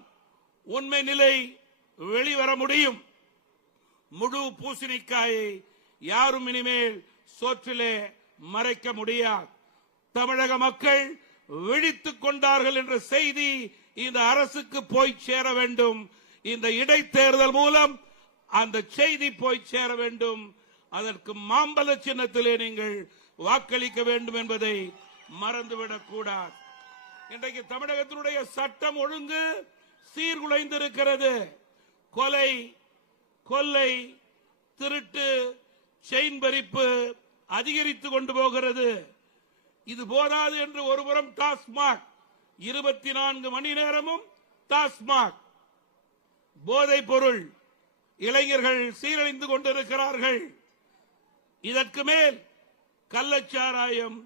உண்மை நிலை வெளிவர முடியும். முழு பூசணிக்காயை யாரும் இனிமேல் சோற்றிலே மறைக்க முடியாது. தமிழக மக்கள் விழித்துக் கொண்டார்கள் என்ற செய்தி இந்த அரசுக்கு போய் சேர வேண்டும். இந்த இடைத்தேர்தல் மூலம் அந்த செய்தி போய் சேர வேண்டும். அதற்கு மாம்பழ சின்னத்திலே நீங்கள் வாக்களிக்க வேண்டும் என்பதை மறந்துவிடக் கூடாது. இன்றைக்கு தமிழகத்தினுடைய சட்டம் ஒழுங்கு சீர்குலைந்திருக்கிறது. கொலை, கொள்ளை, திருட்டு, செயின் பறிப்பு அதிகரித்துக் கொண்டு போகிறது. இது போதாது என்று ஒருபுறம் டாஸ்மாக் 24 மணி நேரமும் டாஸ்மாக் போதைப் பொருள், இளைஞர்கள் சீரழிந்து கொண்டிருக்கிறார்கள். இதற்கு மேல் கள்ளச்சாராயம்,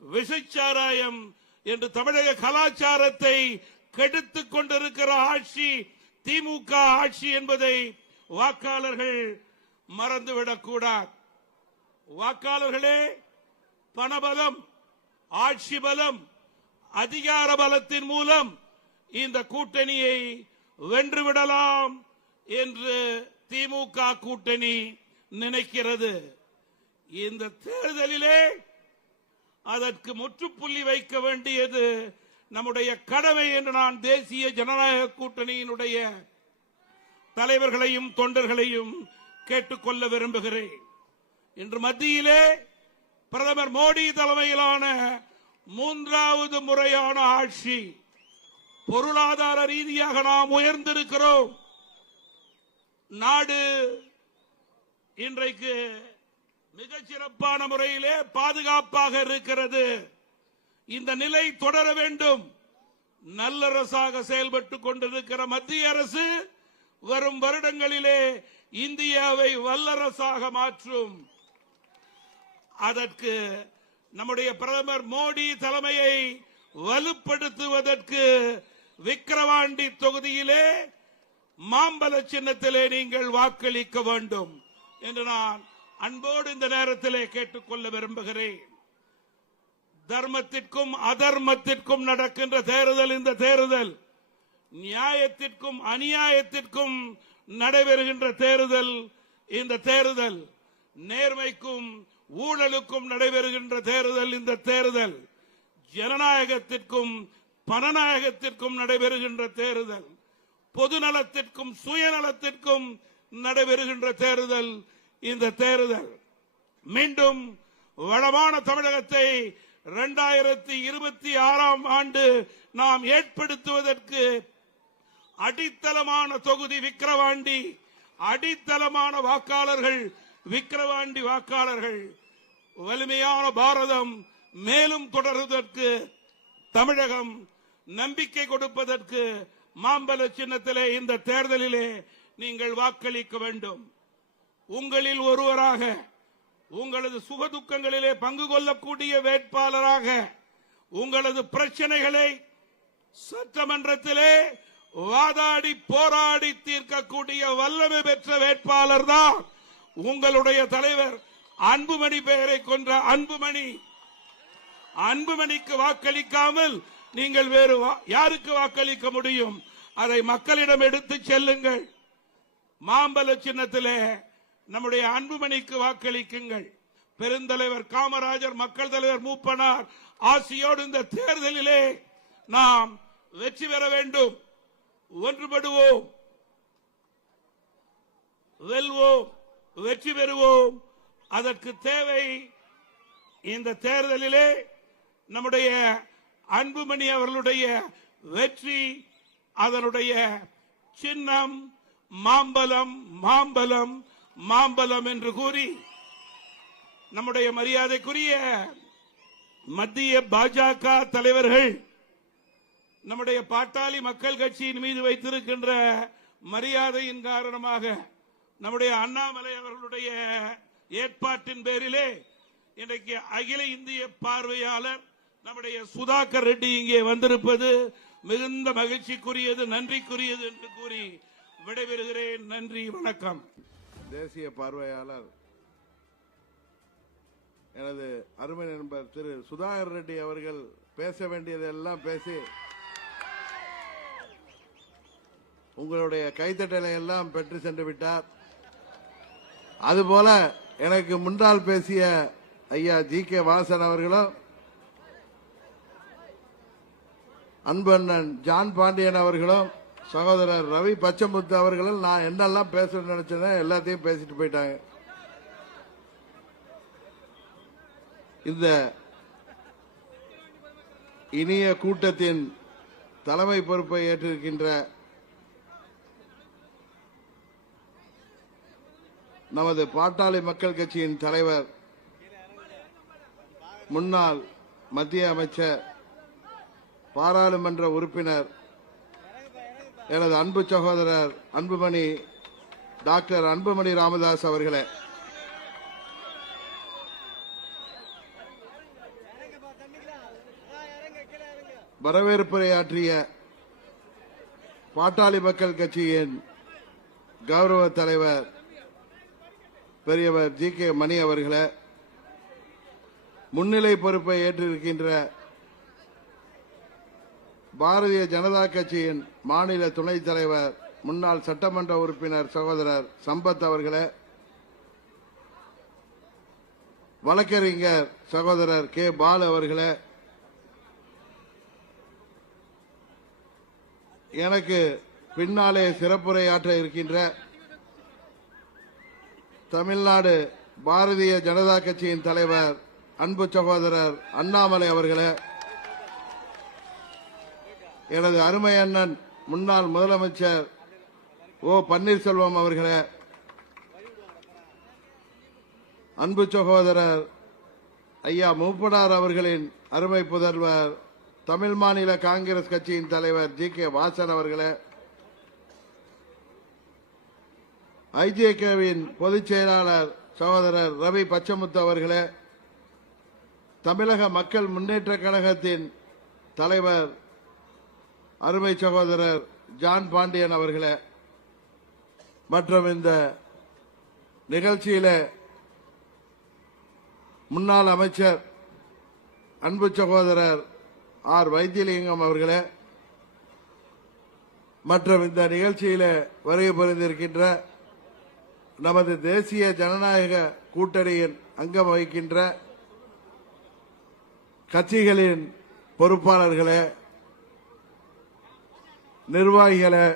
விஷச்சாராயம் என்று தமிழக கலாச்சாரத்தை கெடுத்துக் கொண்டிருக்கிற ஆட்சி திமுக ஆட்சி என்பதை வாக்காளர்கள் மறந்துவிடக்கூடாது. வாக்காளர்களே, பணபலம், ஆட்சி பலம், அதிகார பலத்தின் மூலம் இந்த கூட்டணியை வென்றுவிடலாம் என்று திமுக கூட்டணி நினைக்கிறது. இந்த தேர்தலிலே அதற்கு முற்றுப்புள்ளி வைக்க வேண்டியது நம்முடைய கடமை என்று நான் தேசிய ஜனநாயக கூட்டணியினுடைய தலைவர்களையும் தொண்டர்களையும் கேட்டுக்கொள்ள விரும்புகிறேன். இன்று மத்தியிலே பிரதமர் மோடி தலைமையிலான 3வது முறையான ஆட்சி. பொருளாதார ரீதியாக நாம் உயர்ந்திருக்கிறோம். நாடு இன்றைக்கு மிகச்சிறப்பான முறையிலே பாதுகாப்பாக இருக்கிறது. இந்த நிலை தொடர வேண்டும். நல்லரசாக செயல்பட்டுக் கொண்டிருக்கிற மத்திய அரசு வரும் வருடங்களிலே இந்தியாவை வல்லரசாக மாற்றும். அதற்கு நம்முடைய பிரதமர் மோடி தலைமையை வலுப்படுத்துவதற்கு விக்கிரவாண்டி தொகுதியிலே மாம்பழ சின்னத்திலே நீங்கள் வாக்களிக்க வேண்டும் என்று நான் அன்போடு இந்த நேரத்திலே கேட்டுக்கொள்ள விரும்புகிறேன். தர்மத்திற்கும் அதர்மத்திற்கும் நடக்கின்ற தேர்தல் இந்த தேர்தல். நியாயத்திற்கும் அநியாயத்திற்கும் நடைபெறுகின்ற தேர்தல் இந்த தேர்தல். நேர்மைக்கும் ஊழலுக்கும் நடைபெறுகின்ற தேர்தல் இந்த தேர்தல். ஜனநாயகத்திற்கும் பணநாயகத்திற்கும் நடைபெறுகின்ற தேர்தல். பொதுநலத்திற்கும் சுயநலத்திற்கும் நடைபெறுகின்ற தேர்தல் இந்த தேர்தல். மீண்டும் வளமான தமிழகத்தை 2026 ஆண்டு நாம் ஏற்படுத்துவதற்கு அடித்தளமான தொகுதி விக்கிரவாண்டி, அடித்தளமான வாக்காளர்கள் விக்கிரவாண்டி வாக்காளர்கள். வலிமையான பாரதம் மேலும் தொடர்வதற்கு, தமிழகம் நம்பிக்கை கொடுப்பதற்கு மாம்பழ சின்னத்திலே இந்த தேர்தலிலே நீங்கள் வாக்களிக்க வேண்டும். உங்களில் ஒருவராக, உங்களது சுகதுக்கங்களிலே பங்கு கொள்ளக்கூடிய வேட்பாளராக, உங்களது பிரச்சனைகளை சட்டமன்றத்திலே வாதாடி போராடி தீர்க்கக்கூடிய வல்லமை பெற்ற வேட்பாளர் தான் உங்களுடைய தலைவர் அன்புமணி பெயரை கொன்ற அன்புமணி. அன்புமணிக்கு வாக்களிக்காமல் நீங்கள் வேறு யாருக்கு வாக்களிக்க முடியும்? அதை மக்களிடம் எடுத்து செல்லுங்கள். மாம்பழ சின்னத்திலே நம்முடைய அன்புமணிக்கு வாக்களிக்குங்கள். பெருந்தலைவர் காமராஜர், மக்கள் தலைவர் மூப்பனார் ஆசியோடு இந்த தேர்தலிலே நாம் வெற்றி பெற வேண்டும். ஒன்றுபடுவோம், வெல்வோம், வெற்றி பெறுவோம். அதற்கு தேவை இந்த தேர்தலிலே நம்முடைய அன்புமணி அவர்களுடைய வெற்றி. அதனுடைய சின்னம் மாம்பழம், மாம்பழம், மாம்பழம் என்று கூறி நம்முடைய மரியாதைக்குரிய மத்திய பாஜக தலைவர்கள் நம்முடைய பாட்டாளி மக்கள் கட்சியின் மீது வைத்திருக்கின்ற மரியாதையின் காரணமாக நம்முடைய அண்ணாமலை அவர்களுடைய ஏற்பாட்டின் பேரிலே இன்றைக்கு அகில இந்திய பார்வையாளர் நம்முடைய சுதாகர் ரெட்டி இங்கே வந்திருப்பது மிகுந்த மகிழ்ச்சிக்குரியது, நன்றிக்குரியது என்று கூறி விடைபெறுகிறேன். நன்றி, வணக்கம். தேசிய பார்வையாளர் எனது அருமை நண்பர் திரு சுதாகர் ரெட்டி அவர்கள் பேச வேண்டியதெல்லாம் பேசி உங்களுடைய கைத்தட்டலை எல்லாம் பெற்று சென்று விட்டார். அதுபோல எனக்கு முன்னால் பேசிய ஐயா ஜி.கே. வாசன் அவர்களும், அன்பு அண்ணன் ஜான் பாண்டியன் அவர்களும், சகோதரர் ரவி பச்சமுத்து அவர்களும் நான் என்னெல்லாம் பேசணும்னு நினைச்சேனோ எல்லாத்தையும் பேசிட்டு போயிட்டாங்க. இந்த இனிய கூட்டத்தின் தலைமை பொறுப்பை ஏற்றிருக்கின்ற நமது பாட்டாளி மக்கள் கட்சியின் தலைவர், முன்னாள் மத்திய அமைச்சர், பாராளுமன்ற உறுப்பினர், எனது அன்பு சகோதரர் அன்புமணி, டாக்டர் அன்புமணி ராமதாஸ் அவர்களே, வரவேற்புரையாற்றிய பாட்டாளி மக்கள் கட்சியின் கௌரவ தலைவர் பெரியவர் ஜி.கே. மணி அவர்களே, முன்னிலை பொறுப்பை ஏற்றிருக்கின்ற பாரதிய ஜனதா கட்சியின் மாநில துணைத் தலைவர், முன்னாள் சட்டமன்ற உறுப்பினர் சகோதரர் சம்பத் அவர்களே, வழக்கறிஞர் சகோதரர் கே. பாலு அவர்களே, எனக்கு பின்னாலே சிறப்புரையாற்ற இருக்கின்ற தமிழ்நாடு பாரதிய ஜனதா கட்சியின் தலைவர் அன்பு சகோதரர் அண்ணாமலை அவர்களே, எனது அருமை அண்ணன் முன்னாள் முதலமைச்சர் ஓ. பன்னீர்செல்வம் அவர்களே, அன்பு சகோதரர் ஐயா மூப்பனார் அவர்களின் அருமை புதல்வர் தமிழ் மாநில காங்கிரஸ் கட்சியின் தலைவர் ஜி.கே. வாசன் அவர்களே, ஐஜேகேவின் பொதுச் செயலாளர் சகோதரர் ரவி பச்சமுத்து அவர்களே, தமிழக மக்கள் முன்னேற்ற கழகத்தின் தலைவர் அருமை சகோதரர் ஜான் பாண்டியன் அவர்களே, மற்றும் இந்த நிகழ்ச்சியில முன்னாள் அமைச்சர் அன்பு சகோதரர் ஆர். வைத்தியலிங்கம் அவர்களே, மற்றும் இந்த நிகழ்ச்சியில வருகை புரிந்திருக்கின்ற நமது தேசிய ஜனநாயக கூட்டணியின் அங்கம் வகிக்கின்ற கட்சிகளின் பொறுப்பாளர்களே, நிர்வாகிகளே,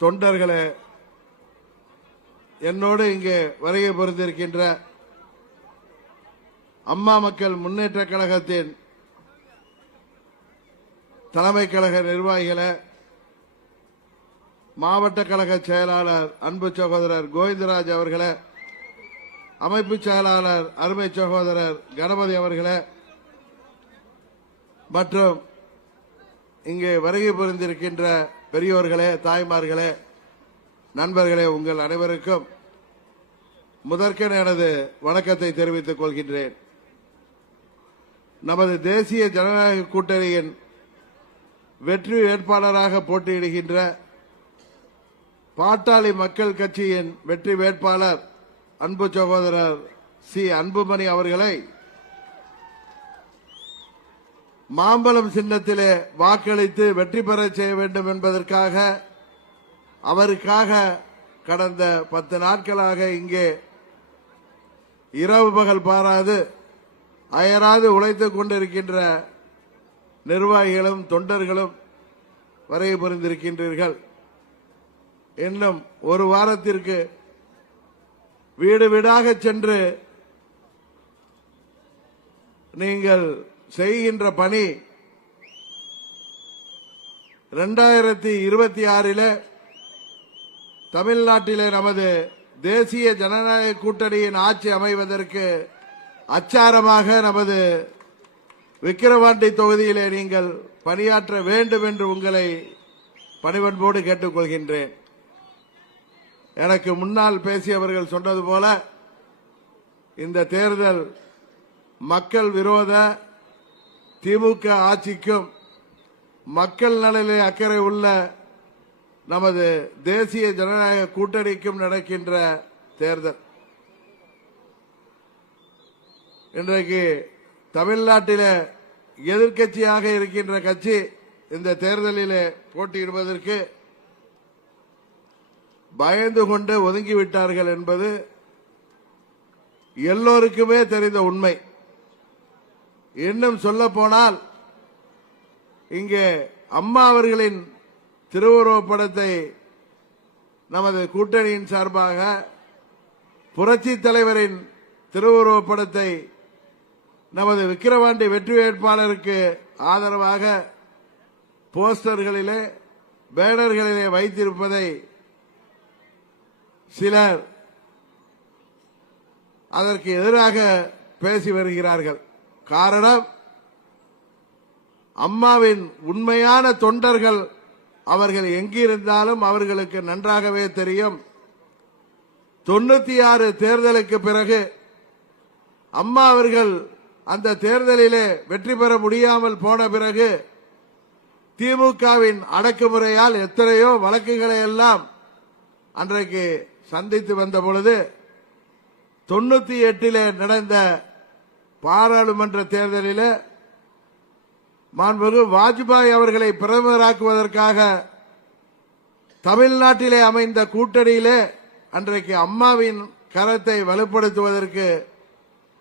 தொண்டர்களே, என்னோடு இங்கே வருகை புரிந்திருக்கின்ற அம்மா மக்கள் முன்னேற்ற கழகத்தின் தலைமை கழக நிர்வாகிகளே, மாவட்ட கழக செயலாளர் அன்பு சகோதரர் கோவிந்தராஜ் அவர்களே, அமைப்பு செயலாளர் அருமை சகோதரர் கணபதி அவர்களே, மற்றும் இங்கே வருகை புரிந்திருக்கின்ற பெரியோர்களே, தாய்மார்களே, நண்பர்களே, உங்கள் அனைவருக்கும் முதற்கண் எனது வணக்கத்தை தெரிவித்துக் கொள்கின்றேன். நமது தேசிய ஜனநாயக கூட்டணியின் வெற்றி வேட்பாளராக போட்டியிடுகின்ற பாட்டாளி மக்கள் கட்சியின் வெற்றி வேட்பாளர் அன்பு சகோதரர் சி அன்புமணி அவர்களை மாம்பழம் சின்னத்திலே வாக்களித்து வெற்றி பெற செய்ய வேண்டும் என்பதற்காக அவருக்காக கடந்த 10 நாட்களாக இங்கே இரவு பகல் பாராது அயராது உழைத்துக் கொண்டிருக்கின்ற நிர்வாகிகளும் தொண்டர்களும் வருகை புரிந்திருக்கின்றீர்கள். இன்னும் ஒரு வாரத்திற்கு வீடு வீடாக சென்று நீங்கள் செய்கின்ற பணி 2026 தமிழ்நாட்டிலே நமது தேசிய ஜனநாயக கூட்டணியின் ஆட்சி அமைவதற்கு அச்சாரமாக நமது விக்கிரவாண்டி தொகுதியிலே நீங்கள் பணியாற்ற வேண்டும் என்று உங்களை பணிவன்போடு கேட்டுக்கொள்கின்றேன். எனக்கு முன்னால் பேசியவர்கள் சொன்னது போல இந்த தேர்தல் மக்கள் விரோத திமுக ஆட்சிக்கும் மக்கள் நலனிலே அக்கறை உள்ள நமது தேசிய ஜனநாயக கூட்டணிக்கும் நடக்கின்ற தேர்தல். இன்றைக்கு தமிழ்நாட்டிலே எதிர்க்கட்சியாக இருக்கின்ற கட்சி இந்த தேர்தலிலே போட்டியிடுவதற்கு பயந்து கொண்டு ஒதுங்கிவிட்டார்கள் என்பது எல்லோருக்குமே தெரிந்த உண்மை. இன்னும் சொல்ல போனால் இங்கே அம்மா அவர்களின் திருவுருவப் படத்தை நமது கூட்டணியின் சார்பாக புரட்சி தலைவரின் திருவுருவப் படத்தை நமது விக்கிரவாண்டி வெற்றி வேட்பாளருக்கு ஆதரவாக போஸ்டர்களிலே பேனர்களிலே வைத்திருப்பதை சிலர் அதற்கு எதிராக பேசி வருகிறார்கள். காரணம், அம்மாவின் உண்மையான தொண்டர்கள் அவர்கள் எங்கிருந்தாலும் அவர்களுக்கு நன்றாகவே தெரியும். 96 தேர்தலுக்கு பிறகு அம்மா அவர்கள் அந்த தேர்தலிலே வெற்றி பெற முடியாமல் போன பிறகு திமுகவின் அடக்குமுறையால் எத்தனையோ வழக்குகளை எல்லாம் அன்றைக்கு சந்தித்து வந்த பொழுது 98 நடந்த பாராளுமன்ற தேர்தலில் மாண்புமிகு வாஜ்பாய் அவர்களை பிரதமராக்குவதற்காக தமிழ்நாட்டிலே அமைந்த கூட்டணியிலே அன்றைக்கு அம்மாவின் கரத்தை வலுப்படுத்துவதற்கு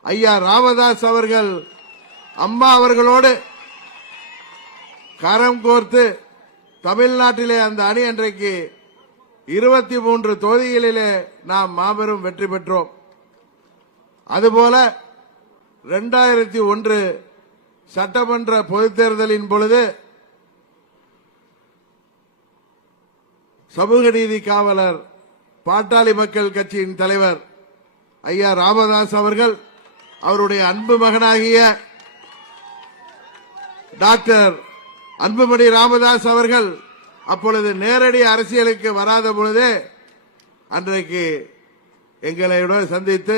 ஐயா ராமதாஸ் அவர்கள் அம்மா அவர்களோடு கரம் கோர்த்து தமிழ்நாட்டிலே அந்த அணி அன்றைக்கு 23 தொகுதிகளிலே நாம் மாபெரும் வெற்றி பெற்றோம். அதுபோல 2001 சட்டமன்ற பொதுத் தேர்தலின் பொழுது சமூக நீதி காவலர் பாட்டாளி மக்கள் கட்சியின் தலைவர் ஐயா ராமதாஸ் அவர்கள் அவருடைய அன்பு மகனாகிய டாக்டர் அன்புமணி ராமதாஸ் அவர்கள் அப்பொழுது நேரடி அரசியலுக்கு வராத பொழுதே அன்றைக்கு எங்களோடு சந்தித்து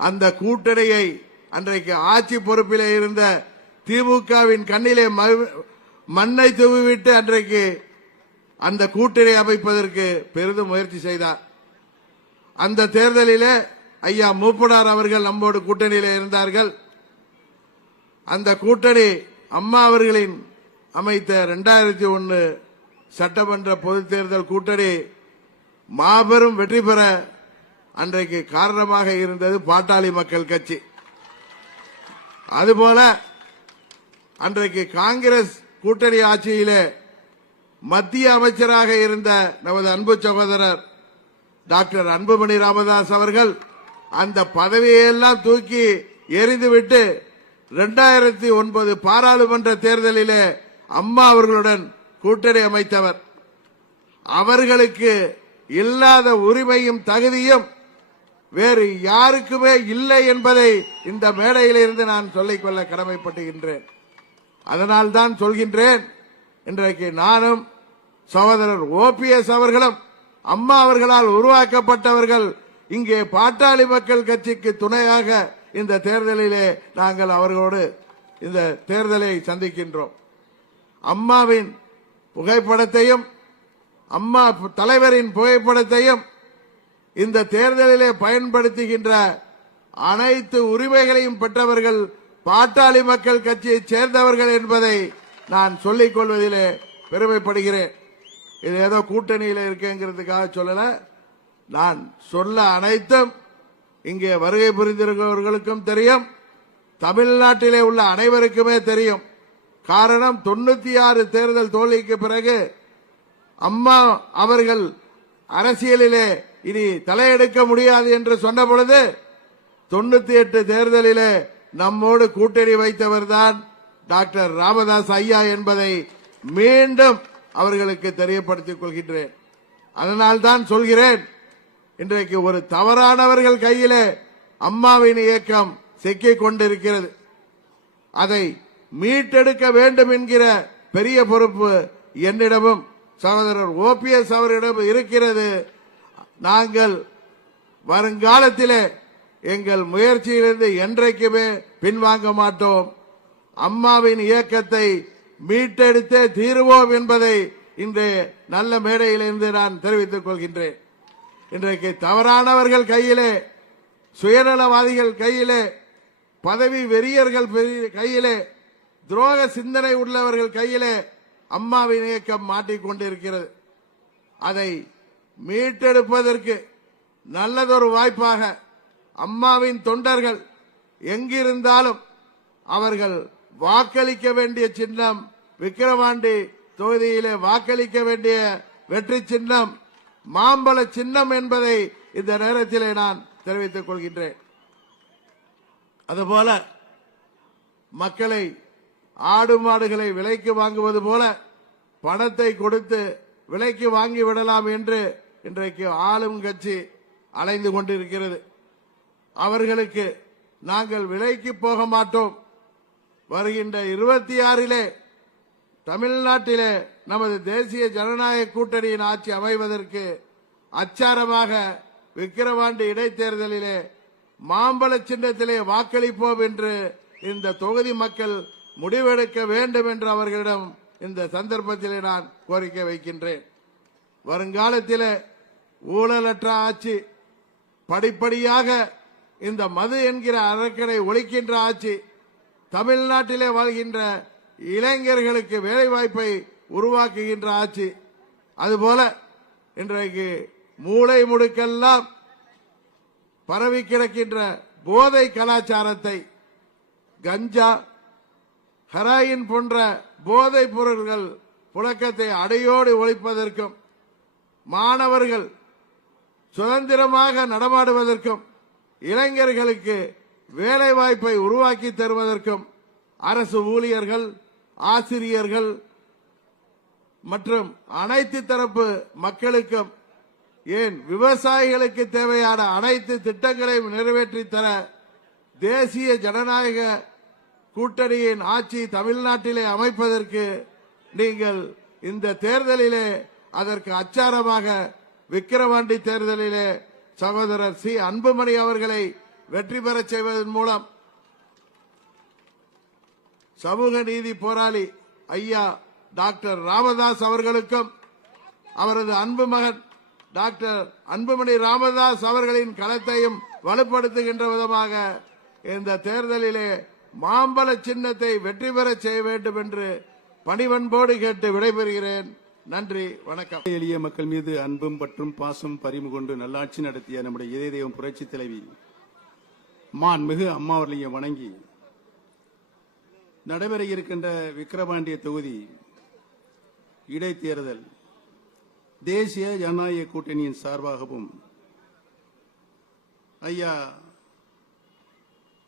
அந்த கூட்டணியை அன்றைக்கு ஆட்சி பொறுப்பிலே இருந்த திமுகவின் கண்ணிலே மண்ணை தூவிவிட்டு அன்றைக்கு அந்த கூட்டணி அமைப்பதற்கு பெரிதும் முயற்சி செய்தார். அந்த தேர்தலிலே ஐயா மூப்பனார் அவர்கள் நம்மோடு கூட்டணியிலே இருந்தார்கள். அந்த கூட்டணி அம்மா அவர்களின் அமைத்த 2001 சட்டமன்ற பொதுத் தேர்தல் கூட்டணி மாபெரும் வெற்றி பெற அன்றைக்கு காரணமாக இருந்தது பாட்டாளி மக்கள் கட்சி. அதுபோல அன்றைக்கு காங்கிரஸ் கூட்டணி ஆட்சியிலே மத்திய அமைச்சராக இருந்த நமது அன்பு சகோதரர் டாக்டர் அன்புமணி ராமதாஸ் அவர்கள் அந்த பதவியெல்லாம் தூக்கி எறிந்துவிட்டு 2009 பாராளுமன்ற தேர்தலிலே அம்மா அவர்களுடன் கூட்டணி அமைத்தவர். அவர்களுக்கு இல்லாத உரிமையும் தகுதியும் வேறு யாருக்குமே இல்லை என்பதை இந்த மேடையிலிருந்து நான் சொல்லிக்கொள்ள கடமைப்பட்டுகின்றேன். அதனால்தான் சொல்கின்றேன், இன்றைக்கு நானும் சகோதரர் ஓபிஎஸ் அவர்களும் அம்மா அவர்களால் உருவாக்கப்பட்டவர்கள் இங்கே பாட்டாளி மக்கள் கட்சிக்கு துணையாக இந்த தேர்தலிலே நாங்கள் அவர்களோடு இந்த தேர்தலை சந்திக்கின்றோம். அம்மாவின் புகைப்படத்தையும் அம்மா தலைவரின் புகைப்படத்தையும் இந்த தேர்தலிலே பயன்படுத்துகின்ற அனைத்து உரிமைகளையும் பெற்றவர்கள் பாட்டாளி மக்கள் கட்சியைச் சேர்ந்தவர்கள் என்பதை நான் சொல்லிக் கொள்வதிலே பெருமைப்படுகிறேன். இது ஏதோ கூட்டணியில் இருக்குங்கிறதுக்காக சொல்லல. நான் சொல்ல அனைத்தும் இங்கே வருகை புரிந்திருக்கிறவர்களுக்கும் தெரியும், தமிழ்நாட்டிலே உள்ள அனைவருக்குமே தெரியும். காரணம், 96 தேர்தல் தோல்விக்கு பிறகு அம்மா அவர்கள் அரசியலிலே இனி தலையெடுக்க முடியாது என்று சொன்ன பொழுது 98 தேர்தலிலே நம்மோடு கூட்டணி வைத்தவர்தான் டாக்டர் ராமதாஸ் ஐயா என்பதை மீண்டும் அவர்களுக்கு தெரியப்படுத்திக் கொள்கின்றேன். அதனால்தான் சொல்கிறேன், இன்றைக்கு ஒரு தவறானவர்கள் கையிலே அம்மாவின் இயக்கம் சிக்கிக் கொண்டிருக்கிறது. அதை மீட்டெடுக்க வேண்டும் என்கிற பெரிய பொறுப்பு என்னிடமும் சகோதரர் ஓபிஎஸ் அவரிடம் இருக்கிறது. நாங்கள் வருங்காலத்திலே எங்கள் முயற்சியிலிருந்து என்றைக்குமே பின்வாங்க மாட்டோம். அம்மாவின் இயக்கத்தை மீட்டெடுத்தே தீருவோம் என்பதை இன்று நல்ல மேடையிலிருந்து நான் தெரிவித்துக் கொள்கின்றேன். இன்றைக்கு தவறானவர்கள் கையிலே, சுயநலவாதிகள் கையிலே, பதவி வெறியர்கள் கையிலே, துரோக சிந்தனை உள்ளவர்கள் கையிலே அம்மாவின் இயக்கம் மாட்டிக்கொண்டிருக்கிறது. அதை மீட்டெடுப்பதற்கு நல்லதொரு வாய்ப்பாக அம்மாவின் தொண்டர்கள் எங்கிருந்தாலும் அவர்கள் வாக்களிக்க வேண்டிய சின்னம், விக்கிரவாண்டி தொகுதியிலே வாக்களிக்க வேண்டிய வெற்றி சின்னம் மாம்பழ சின்னம் என்பதை இந்த நேரத்திலே நான் தெரிவித்துக் கொள்கின்றேன். அதுபோல மக்களை, ஆடு மாடுகளை விலைக்கு வாங்குவது போல பணத்தை கொடுத்து விலைக்கு வாங்கி விடலாம் என்று இன்றைக்கு ஆளும் கட்சி அலைந்து கொண்டிருக்கிறது. அவர்களுக்கு நாங்கள் விலைக்கு போக மாட்டோம். வருகின்ற 26 தமிழ்நாட்டிலே நமது தேசிய ஜனநாயக கூட்டணியின் ஆட்சி அமைவதற்கு அச்சாரமாக விக்கிரவாண்டி இடைத்தேர்தலிலே மாம்பழ சின்னத்திலே வாக்களிப்போம் என்று இந்த தொகுதி மக்கள் முடிவெடுக்க வேண்டும் என்று அவர்களிடம் இந்த சந்தர்ப்பத்திலே நான் கோரிக்கை வைக்கின்றேன். வருங்காலத்திலே ஊழலற்ற ஆட்சி, படிப்படியாக இந்த மது என்கிற அரக்கனை ஒழிக்கின்ற ஆட்சி, தமிழ்நாட்டிலே வாழ்கின்ற இளைஞர்களுக்கு வேலைவாய்ப்பை உருவாக்குகின்ற ஆட்சி, அதுபோல இன்றைக்கு மூளை முடுக்கெல்லாம் பரவி கிடக்கின்ற போதை கலாச்சாரத்தை, கஞ்சா, ஹெராயின் போன்ற போதைப் பொருட்கள் புழக்கத்தை அடையோடு ஒழிப்பதற்கும், மாணவர்கள் சுதந்திரமாக நடமாடுவதற்கும், இளைஞர்களுக்கு வேலை வாய்ப்பை உருவாக்கி தருவதற்கும் அரசு ஊழியர்கள், ஆசிரியர்கள் மற்றும் அனைத்து தரப்பு மக்களுக்கும், ஏன் விவசாயிகளுக்கு தேவையான அனைத்து திட்டங்களையும் நிறைவேற்றி தர தேசிய ஜனநாயக கூட்டணியின் ஆட்சி தமிழ்நாட்டிலே அமைப்பதற்கு நீங்கள் இந்த தேர்தலிலே அதற்கு அச்சாரமாக விக்கிரவாண்டி தேர்தலிலே சகோதரர் சி அன்புமணி அவர்களை வெற்றி பெறச் செய்வதன் மூலம் சமூக நீதி போராளி ஐயா டாக்டர் ராமதாஸ் அவர்களுக்கும் அவரது அன்பு மகன் டாக்டர் அன்புமணி ராமதாஸ் அவர்களின் களத்தையும் வலுப்படுத்துகின்ற விதமாக இந்த தேர்தலிலே மாம்பழ சின்னத்தை வெற்றி பெற செய்ய வேண்டும் என்று பணிவன்போடு கேட்டு விடைபெறுகிறேன். நன்றி, வணக்கம். எளிய மக்கள் மீது அன்பும் பற்றும் பாசம் பரிவு கொண்டு நல்லாட்சி நடத்திய நம்முடைய இதய தெய்வம் புரட்சி தலைவி மாண்புமிகு அம்மா அவர்களையும் வணங்கி நடைபெற இருக்கின்ற விக்கிரவாண்டிய தொகுதி இடைத்தேர்தல் தேசிய ஜனநாயக கூட்டணியின் சார்பாகவும் ஐயா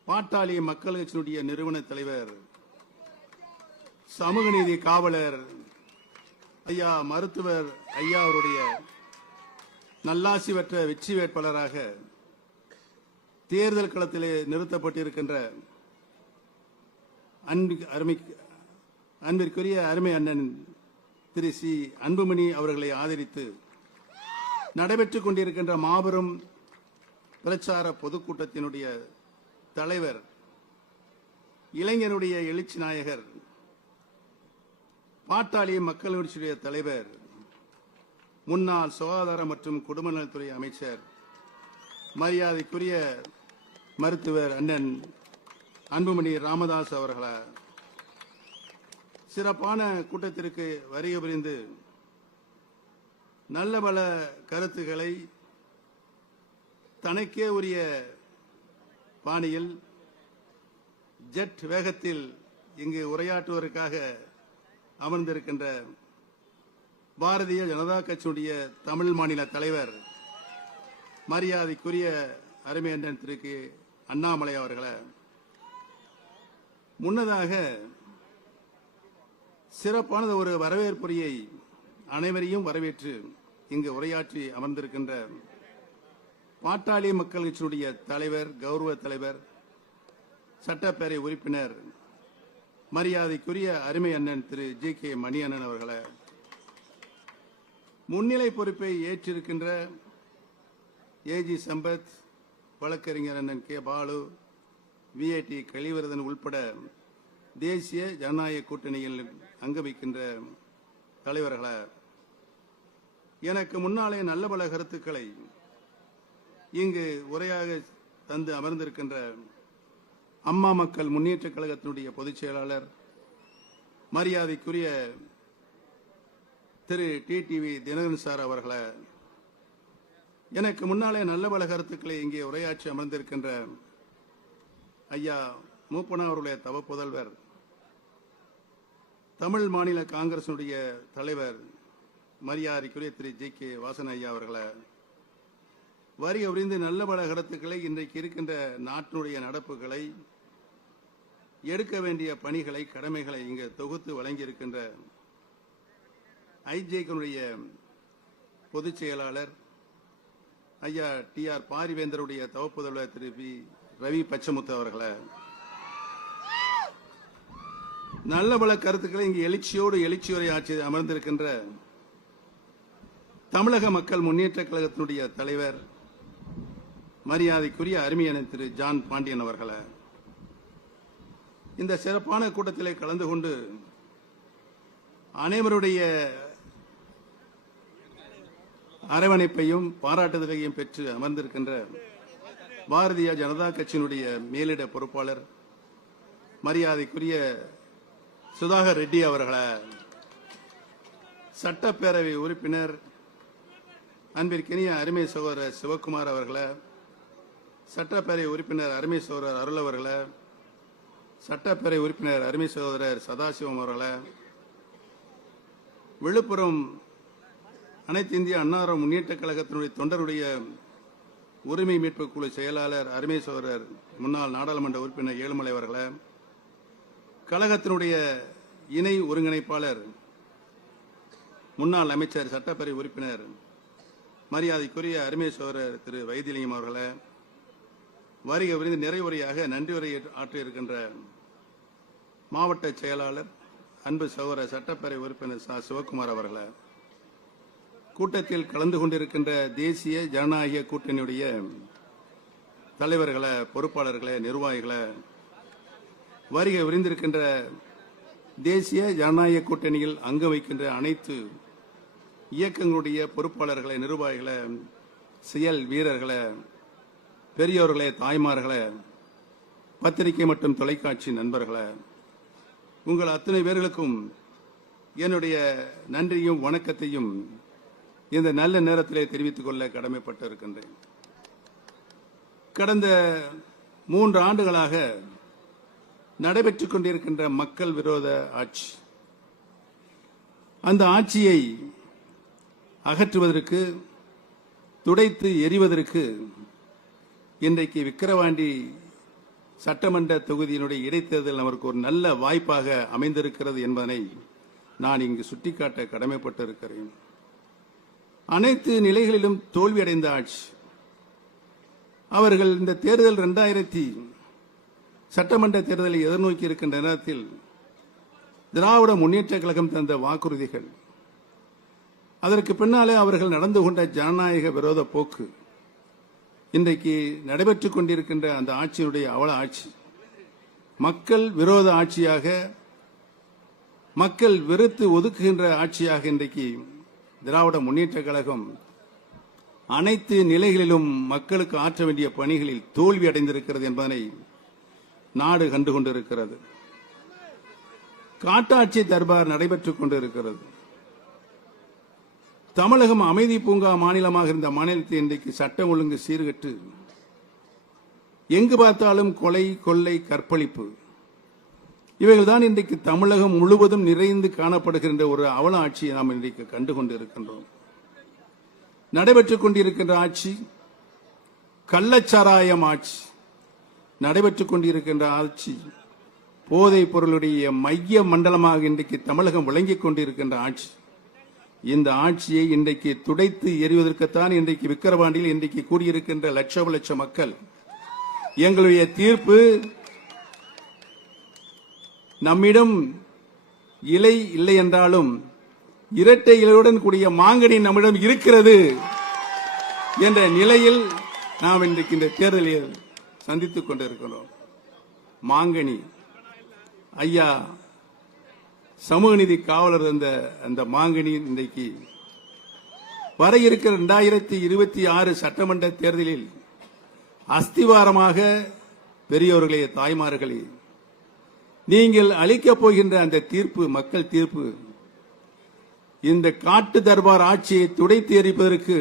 பாட்டாளி மக்கள் கட்சியினுடைய நிறுவன தலைவர் சமூக நீதி காவலர் ஐயா மருத்துவர் ஐயா அவருடைய நல்லாசி பெற்ற வெற்றி வேட்பாளராக தேர்தல் களத்திலே நிறுத்தப்பட்டிருக்கின்ற அன்பிற்குரிய அருமை அண்ணன் திரு சி அன்புமணி அவர்களை ஆதரித்து நடைபெற்றுக் கொண்டிருக்கின்ற மாபெரும் பிரச்சார பொதுக்கூட்டத்தினுடைய தலைவர், இளைஞருடைய எழுச்சி நாயகர், பாட்டாளி மக்கள் கட்சியுடைய தலைவர், முன்னாள் சுகாதார மற்றும் குடும்ப நலத்துறை அமைச்சர் மரியாதைக்குரிய மருத்துவர் அண்ணன் அன்புமணி ராமதாஸ் அவர்களா சிறப்பான கூட்டத்திற்கு வருகை புரிந்து நல்ல பல கருத்துக்களை தனக்கே உரிய பாணியில் ஜெட் வேகத்தில் இங்கு உரையாற்றுவதற்காக அமர்ந்திருக்கின்ற பாரதிய ஜனதா கட்சியுடைய தமிழ் மாநில தலைவர் மரியாதைக்குரிய அருமை அண்ணன் திரு அண்ணாமலை அவர்களை முன்னதாக சிறப்பானது ஒரு வரவேற்புரையை அனைவரையும் வரவேற்று இங்கு உரையாற்றி அமர்ந்திருக்கின்ற பாட்டாளி மக்கள் கட்சியினுடைய தலைவர், கௌரவ தலைவர், சட்டப்பேரவை உறுப்பினர் மரியாதைக்குரிய அருமை அண்ணன் திரு ஜி.கே. மணியண்ணன் அவர்களை, முன்னிலை பொறுப்பை ஏற்றிருக்கின்ற ஏஜி சம்பத், வழக்கறிஞர் அண்ணன் கே. பாலு, விஐடி கலிவரதன் உள்பட தேசிய ஜனநாயக கூட்டணியில் அங்க வைக்கின்ற தலைவர்களை, எனக்கு முன்னாலே நல்ல பல கருத்துக்களை இங்கு உரையாக தந்து அமர்ந்திருக்கின்ற அம்மா மக்கள் முன்னேற்ற கழகத்தினுடைய பொதுச் செயலாளர் மரியாதைக்குரிய திரு டிடிவி தினகரன் சார் அவர்களை, எனக்கு முன்னாலே நல்ல பல கருத்துக்களை இங்கே உரையாற்றி அமர்ந்திருக்கின்ற ஐயா மூப்பனா அவருடைய தவ புதல்வர், தமிழ் மாநில காங்கிரசினுடைய தலைவர் மரியாதைக்குரிய திரு ஜி.கே. வாசன் ஐயா அவர்களை, வரி உறிந்து நல்ல பல கருத்துக்களை, இன்றைக்கு இருக்கின்ற நாட்டினுடைய நடப்புகளை, எடுக்க வேண்டிய பணிகளை, கடமைகளை இங்கு தொகுத்து வழங்கியிருக்கின்ற ஐஜேகனுடைய பொதுச் செயலாளர் ஐயா டி.ஆர். பாரிவேந்தருடைய தவப்புதல்வர் திரு பி. ரவி பச்சமுத்து அவர்களை, நல்ல பல கருத்துக்களை இங்கு எழுச்சியுரை ஆட்சி அமர்ந்திருக்கின்ற தமிழக மக்கள் முன்னேற்ற கழகத்தினுடைய தலைவர் மரியாதைக்குரிய அருமையான திரு ஜான் பாண்டியன் அவர்களை, இந்த சிறப்பான கூட்டத்திலே கலந்து கொண்டு அனைவருடைய அரவணைப்பையும் பாராட்டுதலையும் பெற்று அமர்ந்திருக்கின்ற பாரதிய ஜனதா கட்சியினுடைய மேலிட பொறுப்பாளர் மரியாதைக்குரிய சுதாகர் ரெட்டி அவர்களை, சட்டப்பேரவை உறுப்பினர் அன்பிற்கினிய அருமை சகோதரர் சிவக்குமார் அவர்களை, சட்டப்பேரவை உறுப்பினர் அருமை சகோதரர் அருள் அவர்களை, சட்டப்பேரவை உறுப்பினர் அருமை சகோதரர் சதாசிவம் அவர்களை, விழுப்புரம் அனைத்து இந்திய அன்னார முன்னேற்ற கழகத்தினுடைய தொண்டருடைய உரிமை மீட்பு குழு செயலாளர் அருமை சகோதரர் முன்னாள் நாடாளுமன்ற உறுப்பினர் ஏழுமலை அவர்களை, கழகத்தினுடைய இணை ஒருங்கிணைப்பாளர் முன்னாள் அமைச்சர் சட்டப்பேரவை உறுப்பினர் மரியாதைக்குரிய அருமை சகோதரர் திரு வைத்திலிங்கம் அவர்களை, வருகை விரிந்து நிறைவுரையாக நன்றி உரை ஆற்றியிருக்கின்ற மாவட்ட செயலாளர் அன்பு சகோதரர் சட்டப்பேரவை உறுப்பினர் ச. சிவக்குமார் அவர்களை, கூட்டத்தில் கலந்து கொண்டிருக்கின்ற தேசிய ஜனநாயக கூட்டணியுடைய தலைவர்களை, பொறுப்பாளர்களை, நிர்வாகிகளை, வருகை விரிந்திருக்கின்ற தேசிய ஜனநாயக கூட்டணியில் அங்க வைக்கின்ற அனைத்து இயக்கங்களுடைய பொறுப்பாளர்களை, நிர்வாகிகளை, செயல் வீரர்களை, பெரியோர்களை, தாய்மார்களை, பத்திரிகை மற்றும் தொலைக்காட்சி நண்பர்களை, உங்கள் அத்தனை பேர்களுக்கும் என்னுடைய நன்றியும் வணக்கத்தையும் இந்த நல்ல நேரத்திலே தெரிவித்துக் கொள்ள கடமைப்பட்டிருக்கின்றேன். கடந்த 3 ஆண்டுகளாக நடைபெற்றுக் கொண்டிருக்கின்ற மக்கள் விரோத ஆட்சி, அந்த ஆட்சியை அகற்றுவதற்கு, துடைத்து எறிவதற்கு இன்றைக்கு விக்கிரவாண்டி சட்டமன்ற தொகுதியினுடைய இடைத்தேர்தல் நமக்கு ஒரு நல்ல வாய்ப்பாக அமைந்திருக்கிறது என்பதனை நான் இங்கு சுட்டிக்காட்ட கடமைப்பட்டிருக்கிறேன். அனைத்து நிலைகளிலும் தோல்வியடைந்த ஆட்சி. அவர்கள் இந்த தேர்தல் 2000 சட்டமன்ற தேர்தலை எதிர்நோக்கி இருக்கின்ற நேரத்தில் திராவிட முன்னேற்ற கழகம் தந்த வாக்குறுதிகள், அதற்கு பின்னாலே அவர்கள் நடந்து கொண்ட ஜனநாயக விரோத போக்கு, இன்றைக்கு நடைபெற்றுக் கொண்டிருக்கின்ற அந்த ஆட்சியினுடைய அவல ஆட்சி மக்கள் விரோத ஆட்சியாக, மக்கள் வெறுத்து ஒதுக்குகின்ற ஆட்சியாக இன்றைக்கு திராவிட முன்னேற்ற கழகம் அனைத்து நிலைகளிலும் மக்களுக்கு ஆற்ற வேண்டிய பணிகளில் தோல்வி அடைந்திருக்கிறது என்பதனை நாடு கண்டுகொண்டிருக்கிறது. காட்டாட்சி தர்பார் நடைபெற்றுக் கொண்டிருக்கிறது. தமிழகம் அமைதி பூங்கா மாநிலமாக இருந்த மாநிலத்தை இன்றைக்கு சட்டம் ஒழுங்கு சீர்கெட்டு எங்கு பார்த்தாலும் கொலை, கொள்ளை, கற்பழிப்பு, இவைகள்தான் இன்றைக்கு தமிழகம் முழுவதும் நிறைந்து காணப்படுகின்ற ஒரு அவல ஆட்சியை நாம் இன்றைக்கு கண்டுகொண்டிருக்கின்றோம். நடைபெற்றுக் கொண்டிருக்கின்ற ஆட்சி கள்ளச்சாராயம் ஆட்சி, நடைபெற்றுக் கொண்டிருக்கின்ற ஆட்சி போதைப் பொருளுடைய மைய மண்டலமாக இன்றைக்கு தமிழகம் விளங்கிக் கொண்டிருக்கின்ற ஆட்சி. இந்த ஆட்சியை இன்றைக்கு துடைத்து எறிவதற்குத்தான் இன்றைக்கு விக்கிரவாண்டியில் இன்றைக்கு கூடியிருக்கின்ற லட்ச மக்கள். எங்களுடைய தீர்ப்பு, நம்மிடம் இலை இல்லை என்றாலும் இரட்டை இலையுடன் கூடிய மாங்கனி நம்மிடம் இருக்கிறது என்ற நிலையில் நாம் இன்றைக்கு இந்த தேர்தலில் சந்தித்துக் கொண்டிருக்கிறோம். மாங்கனி ஐயா சமூக நீதி காவலர் அந்த மாங்கனி இன்றைக்கு வர இருக்கிற 2026 சட்டமன்ற தேர்தலில் அஸ்திவாரமாக பெரியோர்களே, தாய்மார்களே, நீங்கள் அளிக்கப் போகின்ற அந்த தீர்ப்பு, மக்கள் தீர்ப்பு, இந்த காட்டு தர்பார் ஆட்சியை துடைத்து எறிப்பதற்கு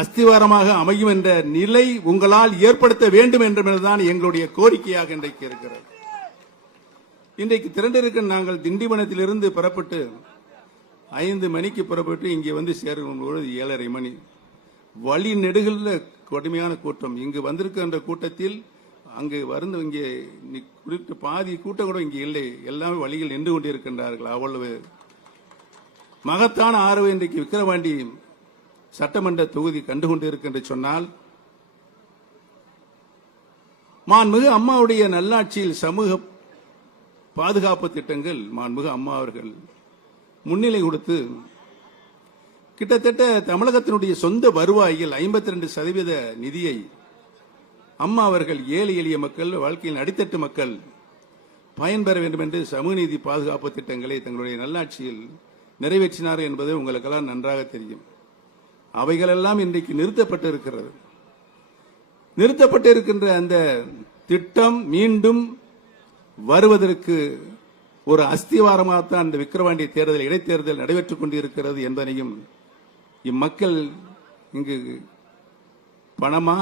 அஸ்திவாரமாக அமையும் என்ற நிலை உங்களால் ஏற்படுத்த வேண்டும் என்பதுதான் எங்களுடைய கோரிக்கையாக இன்றைக்கு இருக்கிறது. இன்றைக்கு திரண்டிருக்க நாங்கள் திண்டிவனத்திலிருந்து புறப்பட்டு 5 மணிக்கு புறப்பட்டு இங்கே வந்து சேரும் பொழுது 7:30 மணி. வழி நெடுகில் கடுமையான கூட்டம். இங்கு வந்திருக்கின்ற கூட்டத்தில் அங்கு வந்து இங்கே குறித்து பாதி கூட்டம் கூட இங்கே இல்லை. எல்லாமே வழியில் நின்று கொண்டிருக்கின்றார்கள். அவ்வளவு மகத்தான ஆர்வம் இன்றைக்கு விக்கிரவாண்டி சட்டமன்ற தொகுதி கண்டுகொண்டிருக்கின்ற சொன்னால், மாண்புமிகு அம்மாவுடைய நல்லாட்சியில் சமூக பாதுகாப்பு திட்டங்கள் மாண்புமிகு அம்மா அவர்கள் முன்னிலை கொடுத்து கிட்டத்தட்ட தமிழகத்தினுடைய சொந்த வருவாயில் 52% நிதியை அம்மா அவர்கள் ஏழை எளிய மக்கள், வாழ்க்கையில் அடித்தட்டு மக்கள் பயன்பெற வேண்டும் என்று சமூக நீதி பாதுகாப்பு திட்டங்களை தங்களுடைய நல்லாட்சியில் நிறைவேற்றினார் என்பது உங்களுக்கெல்லாம் நன்றாக தெரியும். அவைகளெல்லாம் இன்றைக்கு நிறுத்தப்பட்டிருக்கிறது. நிறுத்தப்பட்டிருக்கின்ற அந்த திட்டம் மீண்டும் வருவதற்கு ஒரு அஸ்திவாரமாகத்தான் இந்த விக்கிரவாண்டி தேர்தல், இடைத்தேர்தல் நடைபெற்றுக் கொண்டிருக்கிறது என்பதையும், இம்மக்கள் இங்கு பணமா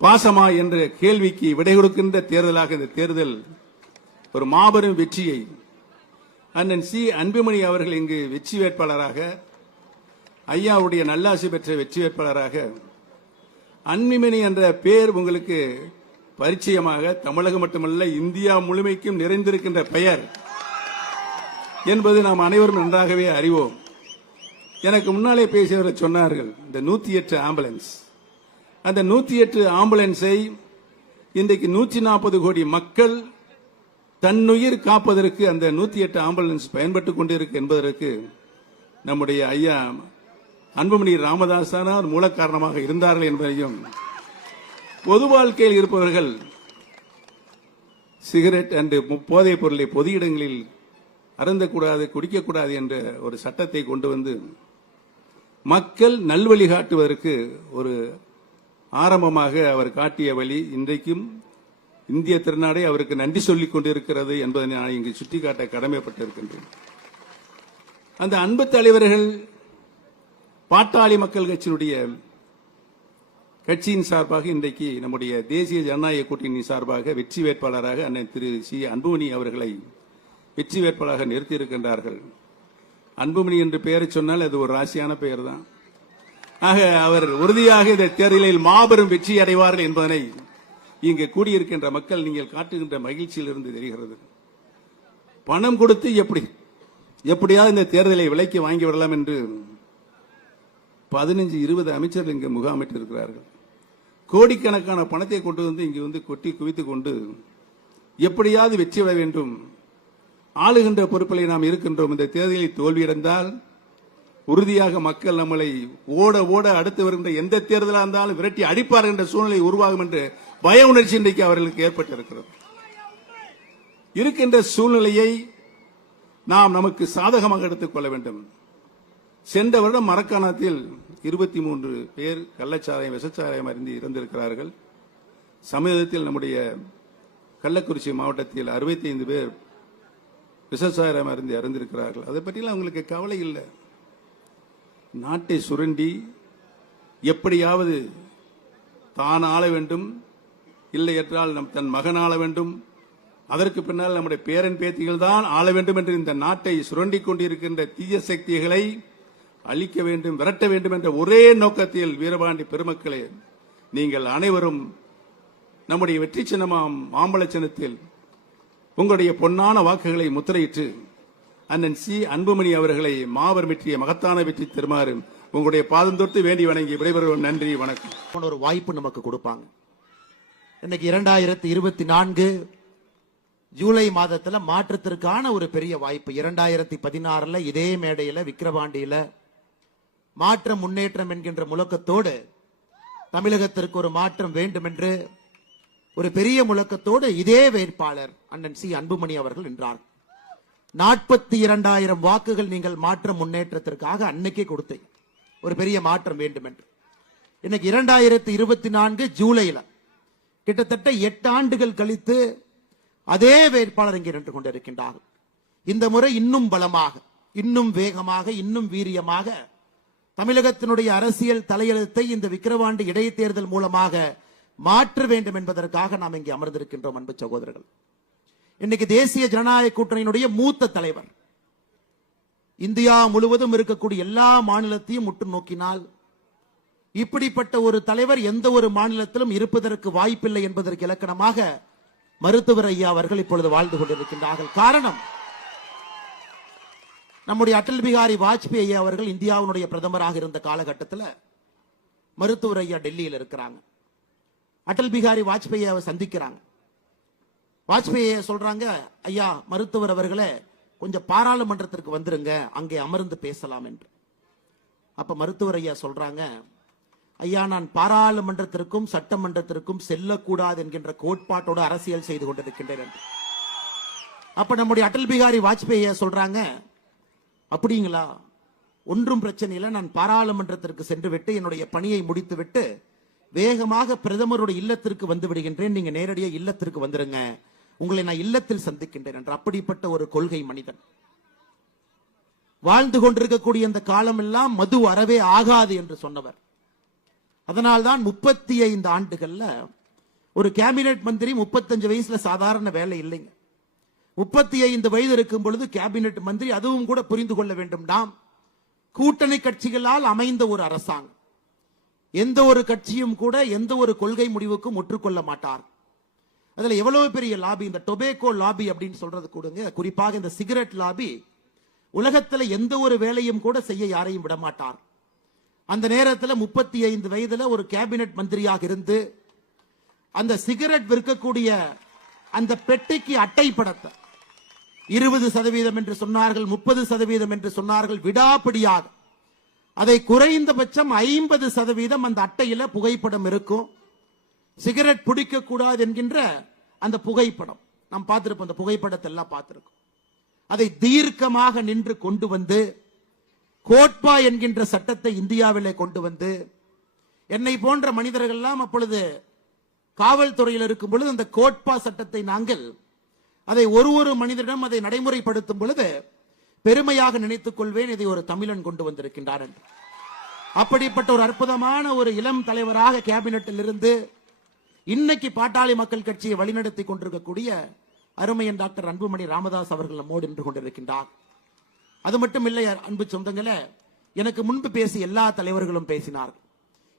பாசமா என்ற கேள்விக்கு விடை கொடுக்கின்ற தேர்தலாக இந்த தேர்தல் ஒரு மாபெரும் வெற்றியை அண்ணன் சி அன்புமணி அவர்கள் இங்கு வெற்றி வேட்பாளராக, ஐயாவுடைய நல்லாசி பெற்ற வெற்றி வேட்பாளராக, அன்புமணி என்ற பெயர் உங்களுக்கு பரிச்சயமாக தமிழகம் மட்டுமல்ல இந்தியா முழுமைக்கும் நிறைந்திருக்கின்ற பெயர் என்பது நாம் அனைவரும் நன்றாகவே அறிவோம். எனக்கு முன்னாலே பேசியவர்கள் சொன்னார்கள், இந்த 108 ஆம்புலன்ஸ், அந்த 108 ஆம்புலன்ஸை இன்றைக்கு 140 கோடி மக்கள் தன்னுயிர் காப்பதற்கு அந்த 108 ஆம்புலன்ஸ் பயன்பட்டுக் கொண்டிருக்கு என்பதற்கு நம்முடைய ஐயா அன்புமணி ராமதாசனார் மூல காரணமாக இருந்தார்கள் என்பதையும், பொது வாழ்க்கையில் இருப்பவர்கள் சிகரெட் அண்ட் போதைப் பொருளை பொது இடங்களில் அருந்தக்கூடாது, குடிக்கக்கூடாது என்ற ஒரு சட்டத்தை கொண்டு வந்து மக்கள் நல்வழி காட்டுவதற்கு ஒரு ஆரம்பமாக அவர் காட்டிய வழி இன்றைக்கும் இந்திய திருநாடே அவருக்கு நன்றி சொல்லிக் கொண்டிருக்கிறது என்பதை நான் இங்கு சுட்டிக்காட்ட கடமைப்பட்டிருக்கின்றேன். அந்த அன்பு தலைவர்கள் பாட்டாளி மக்கள் கட்சியின் சார்பாக இன்றைக்கு நம்முடைய தேசிய ஜனநாயக கூட்டணி சார்பாக வெற்றி வேட்பாளராக அண்ணன் திரு சி அன்புமணி அவர்களை வெற்றி வேட்பாளராக நிறுத்தியிருக்கின்றார்கள். அன்புமணி என்று பெயரை சொன்னால் அது ஒரு ராசியான பெயர் தான். ஆக அவர் உறுதியாக இந்த தேர்தலில் மாபெரும் வெற்றி அடைவார்கள் என்பதனை இங்கு கூடியிருக்கின்ற மக்கள் நீங்கள் காட்டுகின்ற மகிழ்ச்சியில் இருந்து தெரிகிறது. பணம் கொடுத்து எப்படியாவது இந்த தேர்தலை விலைக்கு வாங்கி விடலாம் என்று 15-20 அமைச்சர்கள் இங்கு முகாமிட்டிருக்கிறார்கள். கோடிக்கணக்கான பணத்தை கொண்டு வந்து இங்கு வந்து கொட்டி குவித்துக் கொண்டு எப்படியாவது வெற்றி பெற வேண்டும், ஆளுகின்ற பொறுப்பில் நாம் இருக்கின்றோம், இந்த தேர்தலில் தோல்வியடைந்தால் உறுதியாக மக்கள் நம்மளை ஓட ஓட அடுத்து வருகின்ற எந்த தேர்தலாக இருந்தாலும் விரட்டி அடிப்பார் என்ற சூழ்நிலை உருவாகும் என்று பய உணர்ச்சி இன்றைக்கு அவர்களுக்கு ஏற்பட்டிருக்கிறது. இருக்கின்ற சூழ்நிலையை நாம் நமக்கு சாதகமாக எடுத்துக் கொள்ள வேண்டும். சென்ற வருடம் மரக்காணத்தில் 23 பேர் கள்ளச்சாராயம் விஷச்சாராயம் அருந்தி இறந்திருக்கிறார்கள். சமீபத்தில் நம்முடைய கள்ளக்குறிச்சி மாவட்டத்தில் 65 பேர் விஷச்சாராயம் அருந்தி இறந்திருக்கிறார்கள். அதை பற்றிலாம் அவங்களுக்கு கவலை இல்லை. நாட்டை சுரண்டி எப்படியாவது தான் ஆள வேண்டும், இல்லை என்றால் தன் மகன் ஆள வேண்டும், அதற்கு பின்னால் நம்முடைய பேரன் பேத்திகள் தான் ஆள வேண்டும் என்று இந்த நாட்டை சுரண்டி கொண்டிருக்கின்ற தீய சக்திகளை அழிக்க வேண்டும், விரட்ட வேண்டும் என்ற ஒரே நோக்கத்தில் வீரபாண்டி பெருமக்களே, நீங்கள் அனைவரும் நம்முடைய வெற்றி சின்னமாம் மாம்பழ சின்னத்தில் உங்களுடைய பொன்னான வாக்குகளை முத்திரையிட்டு அண்ணன் சி அன்புமணி அவர்களை மாபெரும் வெற்றியை மகத்தான வெற்றி தருமாறு உங்களுடைய பாதம் தொட்டு வேண்டி வணங்கி விடைபெறுவோம். நன்றி, வணக்கம். ஒரு வாய்ப்பு நமக்கு கொடுப்பாங்க. இன்னைக்கு 2024 ஜூலை மாதத்துல மாற்றத்திற்கான ஒரு பெரிய வாய்ப்பு. 2016 இதே மேடையில விக்கிரவாண்டியில மாற்றம் முன்னேற்றம் என்கின்ற முழக்கத்தோடு தமிழகத்திற்கு ஒரு மாற்றம் வேண்டும் என்று ஒரு பெரிய முழக்கத்தோடு இதே வேட்பாளர் அண்ணன் சி அன்புமணி அவர்கள் நின்றார். 42,000 வாக்குகள் நீங்கள் மாற்றம் முன்னேற்றத்திற்காக அன்னைக்கே கொடுத்தீங்க, ஒரு பெரிய மாற்றம் வேண்டும் என்று. இன்னைக்கு 2024 ஜூலைல கிட்டத்தட்ட 8 ஆண்டுகள் கழித்து அதே வேட்பாளர் இங்கே நின்று கொண்டிருக்கின்றார். இந்த முறை இன்னும் பலமாக, இன்னும் வேகமாக, இன்னும் வீரியமாக தமிழகத்தினுடைய அரசியல் தலையெழுத்தை இந்த விக்கிரவாண்டி இடைத்தேர்தல் மூலமாக மாற்ற வேண்டும் என்பதற்காக நாம் இங்கே அமர்ந்திருக்கின்றோம். அன்பு சகோதரர்கள், இன்னைக்கு தேசிய ஜனநாயக கூட்டணியினுடைய மூத்த தலைவர், இந்தியா முழுவதும் இருக்கக்கூடிய எல்லா மாநிலத்தையும் முற்று நோக்கினால் இப்படிப்பட்ட ஒரு தலைவர் எந்த ஒரு மாநிலத்திலும் இருப்பதற்கு வாய்ப்பில்லை என்பதற்கு இலக்கணமாக மருத்துவர் ஐயா அவர்கள் இப்பொழுது வாழ்ந்து கொண்டிருக்கின்றார்கள். காரணம், நம்முடைய அடல் பிகாரி வாஜ்பேயி ஐயா அவர்கள் இந்தியாவுடைய பிரதமராக இருந்த காலகட்டத்தில் மருத்துவர் ஐயா டெல்லியில் இருக்கிறாங்க. அடல் பிகாரி வாஜ்பேயி அவர் சந்திக்கிறாங்க. வாஜ்பேயி சொல்றாங்க, ஐயா மருத்துவர் அவர்களே கொஞ்சம் பாராளுமன்றத்திற்கு வந்துருங்க, அங்கே அமர்ந்து பேசலாம் என்று. அப்ப மருத்துவர் ஐயா சொல்றாங்க, ஐயா நான் பாராளுமன்றத்திற்கும் சட்டமன்றத்திற்கும் செல்லக்கூடாது என்கின்ற கோட்பாட்டோடு அரசியல் செய்து கொண்டிருக்கின்றேன். அப்ப நம்முடைய அடல் பிகாரி வாஜ்பேயி சொல்றாங்க, அப்படிங்களா, ஒன்றும் பிரச்சனை இல்லை, நான் பாராளுமன்றத்திற்கு சென்று விட்டு என்னுடைய பணியை முடித்து விட்டு வேகமாக பிரதமருடைய இல்லத்திற்கு வந்து விடுகின்றேன், நீங்க நேரடியாக இல்லத்திற்கு வந்துருங்க, உங்களை நான் இல்லத்தில் சந்திக்கின்றேன் என்று. அப்படிப்பட்ட ஒரு கொள்கை மனிதன். வாழ்ந்து கொண்டிருக்கக்கூடிய அந்த காலம் எல்லாம் மது அறவே ஆகாது என்று சொன்னவர். அதனால்தான் 35 ஆண்டுகள்ல ஒரு கேபினெட் மந்திரி 35 வயசுல சாதாரண வேலை இல்லைங்க. 35 வயது இருக்கும் பொழுது கேபினெட் மந்திரி, அதுவும் கூட புரிந்து கொள்ள வேண்டும், நாம் கூட்டணி கட்சிகளால் அமைந்த ஒரு அரசாங்கம். எந்த ஒரு கட்சியும் கூட எந்த ஒரு கொள்கை முடிவுக்கும் ஒற்றுக்கொள்ள மாட்டார். அதுல எவ்வளவு பெரிய லாபி, இந்த டொபேக்கோ லாபி அப்படின்னு சொல்றது கூடங்க, குறிப்பாக இந்த சிகரெட் லாபி உலகத்துல எந்த ஒரு வேலையும் கூட செய்ய யாரையும் விட மாட்டார். அந்த நேரத்தில் 35 வயதுல ஒரு கேபினெட் மந்திரியாக இருந்து அந்த சிகரெட் விற்கக்கூடிய அந்த பெட்டிக்கு அட்டை படத்தை 20% என்று சொன்னார்கள், 30% என்று சொன்னார்கள். விடாப்பிடியாக அதை குறைந்தபட்சம் 50% அந்த அட்டையில புகைப்படம் இருக்கும். சிகரெட் பிடிக்க கூடாது என்கின்ற அந்த புகைப்படம் நாம் பார்த்திருப்போம், அந்த புகைப்படத்தை எல்லாம் பார்த்திருக்கோம். அதை தீர்க்கமாக நின்று கொண்டு வந்து கோட்பா என்கின்ற சட்டத்தை இந்தியாவிலே கொண்டு வந்து என்னை போன்ற மனிதர்கள் எல்லாம் அப்பொழுது காவல்துறையில் இருக்கும் பொழுது அந்த கோட்பா சட்டத்தை நாங்கள் அதை ஒரு மனிதனிடம் அதை நடைமுறைப்படுத்தும் பொழுது பெருமையாக நினைத்துக் கொள்வேன், இதை ஒரு தமிழன் கொண்டு வந்திருக்கின்றார் என்று. அப்படிப்பட்ட ஒரு அற்புதமான ஒரு இளம் தலைவராக கேபினட்டில் இருந்து இன்னைக்கு பாட்டாளி மக்கள் கட்சியை வழிநடத்தி கொண்டிருக்கக்கூடிய அருமையன் டாக்டர் அன்புமணி ராமதாஸ் அவர்கள் நம்மோடு நின்று கொண்டிருக்கின்றார். அது மட்டும் இல்லை அன்பு சொந்தங்களே, எனக்கு முன்பு பேசிய எல்லா தலைவர்களும் பேசினார்கள்.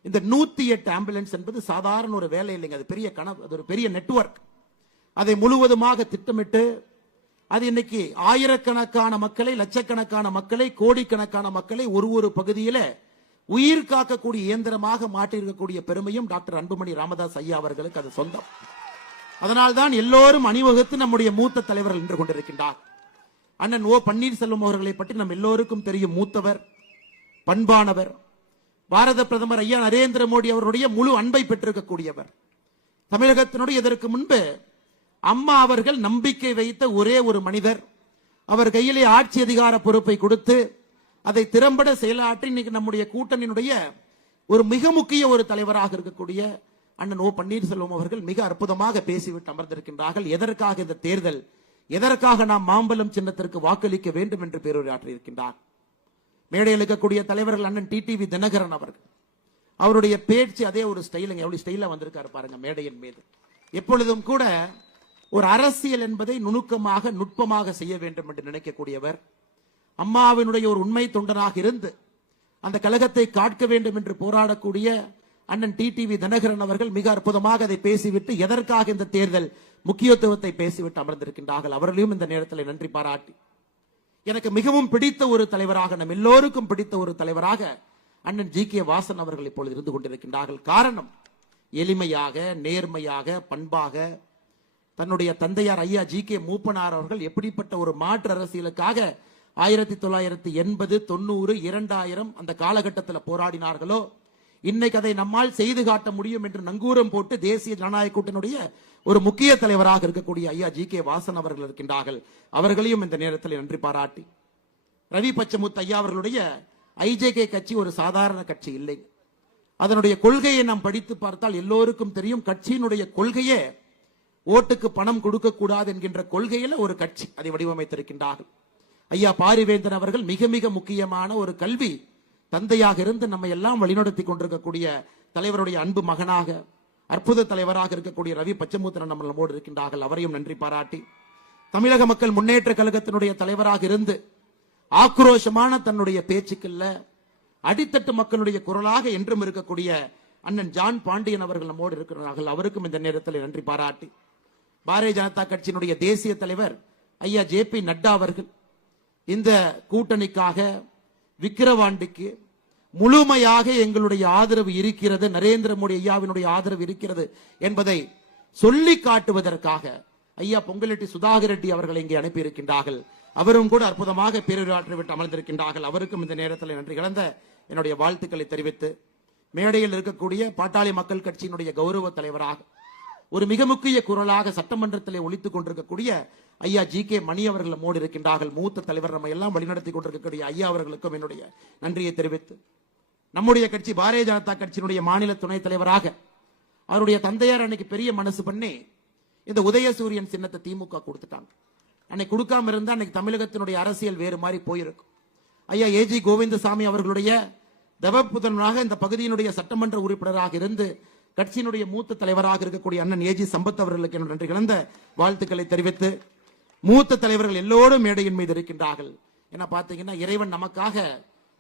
இந்த 108 ஆம்புலன்ஸ் என்பது சாதாரண ஒரு வேலை இல்லைங்க, அது பெரிய கனவு, அது ஒரு பெரிய நெட்வொர்க். அதை முழுவதுமாக திட்டமிட்டு அது இன்னைக்கு ஆயிரக்கணக்கான மக்களை, லட்சக்கணக்கான மக்களை, கோடிக்கணக்கான மக்களை ஒரு பகுதியில உயிர் காக்கக்கூடிய இயந்திரமாக மாற்றியிருக்கக்கூடிய பெருமையும் டாக்டர் அன்புமணி ராமதாஸ் ஐயா அவர்களுக்கு அது சொந்தம். அதனால்தான் எல்லோரும் அணிவகுத்து நம்முடைய மூத்த தலைவர்கள் நின்று கொண்டிருக்கின்றார். அண்ணன் ஓ பன்னீர்செல்வம் அவர்களை பற்றி நம் எல்லோருக்கும் தெரியும். மூத்தவர், பண்பானவர், பாரத பிரதமர் ஐயா நரேந்திர மோடி அவருடைய முழு அன்பை பெற்றிருக்கக்கூடியவர். தமிழகத்தினுடைய இதற்கு முன்பு அம்மா அவர்கள் நம்பிக்கை வைத்த ஒரே ஒரு மனிதர். அவர் கையிலே ஆட்சி அதிகார பொறுப்பை கொடுத்து அதை திறம்பட செயலாற்றி இன்னைக்கு நம்முடைய கூட்டணியினுடைய ஒரு மிக முக்கிய ஒரு தலைவராக இருக்கக்கூடிய அண்ணன் ஓ பன்னீர்செல்வம் அவர்கள் மிக அற்புதமாக பேசிவிட்டு அமர்ந்திருக்கின்றார்கள். எதற்காக இந்த தேர்தல், எதற்காக நாம் மாம்பலம் சின்னத்திற்கு வாக்களிக்க வேண்டும் என்று பேருரையாற்றி இருக்கின்றார். மேடையில் இருக்கக்கூடிய தலைவர்கள் அண்ணன் டிடிவி தினகரன் அவர்கள், அவருடைய பேச்சு அதே ஒரு ஸ்டைலுங்க, எவ்வளவு ஸ்டைலா வந்திருக்காரு பாருங்க மேடையின் மீது. எப்பொழுதும் கூட ஒரு அரசியல் என்பதை நுணுக்கமாக நுட்பமாக செய்ய வேண்டும் என்று நினைக்கக்கூடியவர். அம்மாவினுடைய ஒரு உண்மை தொண்டனாக இருந்து அந்த கழகத்தை காட்க வேண்டும் என்று போராடக்கூடிய அண்ணன் டிடிவி தினகரன் அவர்கள் மிக அற்புதமாக அதை பேசிவிட்டு எதற்காக இந்த தேர்தல் முக்கியத்துவத்தை பேசிவிட்டு அமர்ந்திருக்கின்றார்கள். அவர்களையும் இந்த நேரத்தில் நன்றி பாராட்டி, எனக்கு மிகவும் பிடித்த ஒரு தலைவராக, நம் எல்லோருக்கும் பிடித்த ஒரு தலைவராக அண்ணன் ஜி.கே. வாசன் அவர்கள் இப்பொழுது இருந்து கொண்டிருக்கின்றார்கள். காரணம், எளிமையாக, நேர்மையாக, பண்பாக தன்னுடைய தந்தையார் ஐயா ஜி.கே. மூப்பனார் அவர்கள் எப்படிப்பட்ட ஒரு மாற்று அரசியலுக்காக 1980, 90, 2000 அந்த காலகட்டத்தில் போராடினார்களோ, இன்னைக்கு அதை நம்மால் செய்து காட்ட முடியும் என்று நங்கூரம் போட்டு தேசிய ஜனநாயக கூட்டணியுடைய ஒரு முக்கிய தலைவராக இருக்கக்கூடிய ஐயா ஜி.கே. வாசன் அவர்கள் இருக்கின்றார்கள். அவர்களையும் இந்த நேரத்தில் நன்றி பாராட்டி, ரவி பச்சமுத்து ஐயா அவர்களுடைய ஐஜேகே கட்சி ஒரு சாதாரண கட்சி இல்லை. அதனுடைய கொள்கையை நாம் படித்து பார்த்தால் எல்லோருக்கும் தெரியும். கட்சியினுடைய கொள்கையே ஓட்டுக்கு பணம் கொடுக்க கூடாது என்கின்ற கொள்கையில ஒரு கட்சி அதை வடிவமைத்திருக்கின்றார்கள். ஐயா பாரிவேந்தன் அவர்கள் மிக மிக முக்கியமான ஒரு கல்வி தந்தையாக இருந்து நம்மை எல்லாம் வழிநடத்தி கொண்டிருக்கக்கூடிய தலைவருடைய அன்பு மகனாக, அற்புத தலைவராக இருக்கக்கூடிய ரவி பச்சமுத்திரன் நம்மளோடு இருக்கின்றார்கள். அவரையும் நன்றி பாராட்டி, தமிழக மக்கள் முன்னேற்ற கழகத்தினுடைய தலைவராக இருந்து ஆக்ரோஷமான தன்னுடைய பேச்சுக்கள்ல அடித்தட்டு மக்களுடைய குரலாக என்றும் இருக்கக்கூடிய அண்ணன் ஜான் பாண்டியன் அவர்கள் நம்மோடு இருக்கிறார்கள். அவருக்கும் இந்த நேரத்தில் நன்றி பாராட்டி, பாரதிய ஜனதா கட்சியினுடைய தேசிய தலைவர் ஐயா ஜே.பி. நட்டா அவர்கள் இந்த கூட்டணிக்காக விக்கிரவாண்டிக்கு முழுமையாக எங்களுடைய ஆதரவு இருக்கிறது, நரேந்திர மோடி ஐயாவினுடைய ஆதரவு இருக்கிறது என்பதை சொல்லி காட்டுவதற்காக ஐயா பொங்கலெட்டி சுதாகர் ரெட்டி அவர்கள் இங்கே அனுப்பி இருக்கின்றார்கள். அவரும் கூட அற்புதமாக பேருரையாற்றி விட்டு அமர்ந்திருக்கின்றார்கள். அவருக்கும் இந்த நேரத்தில் நன்றி கலந்த என்னுடைய வாழ்த்துக்களை தெரிவித்து, மேடையில் இருக்கக்கூடிய பாட்டாளி மக்கள் கட்சியினுடைய கௌரவ தலைவராக ஒரு மிக முக்கிய குரலாக சட்டமன்றத்திலே ஒலித்துக் கொண்டிருக்கக்கூடிய ஐயா ஜி.கே. மணி அவர்கள் நம்மோடு இருக்கின்றார்கள். மூத்த தலைவர் நம்ம எல்லாம் வழிநடத்தி கொண்டிருக்கக்கூடிய ஐயா அவர்களுக்கும் என்னுடைய நன்றியை தெரிவித்து, நம்முடைய கட்சி பாரதிய ஜனதா கட்சியினுடைய மாநில துணைத் தலைவராக அவருடைய தந்தையார் அன்னைக்கு பெரிய மனசு பண்ணி இந்த உதயசூரியன் சின்னத்தை திமுக கொடுத்துட்டாங்க. அன்னைக்கு கொடுக்காம இருந்தா அன்னைக்கு தமிழகத்தினுடைய அரசியல் வேறு மாதிரி போயிருக்கும். ஐயா ஏஜி கோவிந்தசாமி அவர்களுடைய தவப்புதனாக இந்த பகுதியினுடைய சட்டமன்ற உறுப்பினராக இருந்து கட்சியினுடைய மூத்த தலைவராக இருக்கக்கூடிய அண்ணன் ஏஜி சம்பத் அவர்களுக்கு என்னுடைய நன்றி கலந்த வாழ்த்துக்களை தெரிவித்து, மூத்த தலைவர்கள் எல்லோரும் மேடையின் மீது இருக்கின்றார்கள். என்ன பாத்தீங்கன்னா, இறைவன் நமக்காக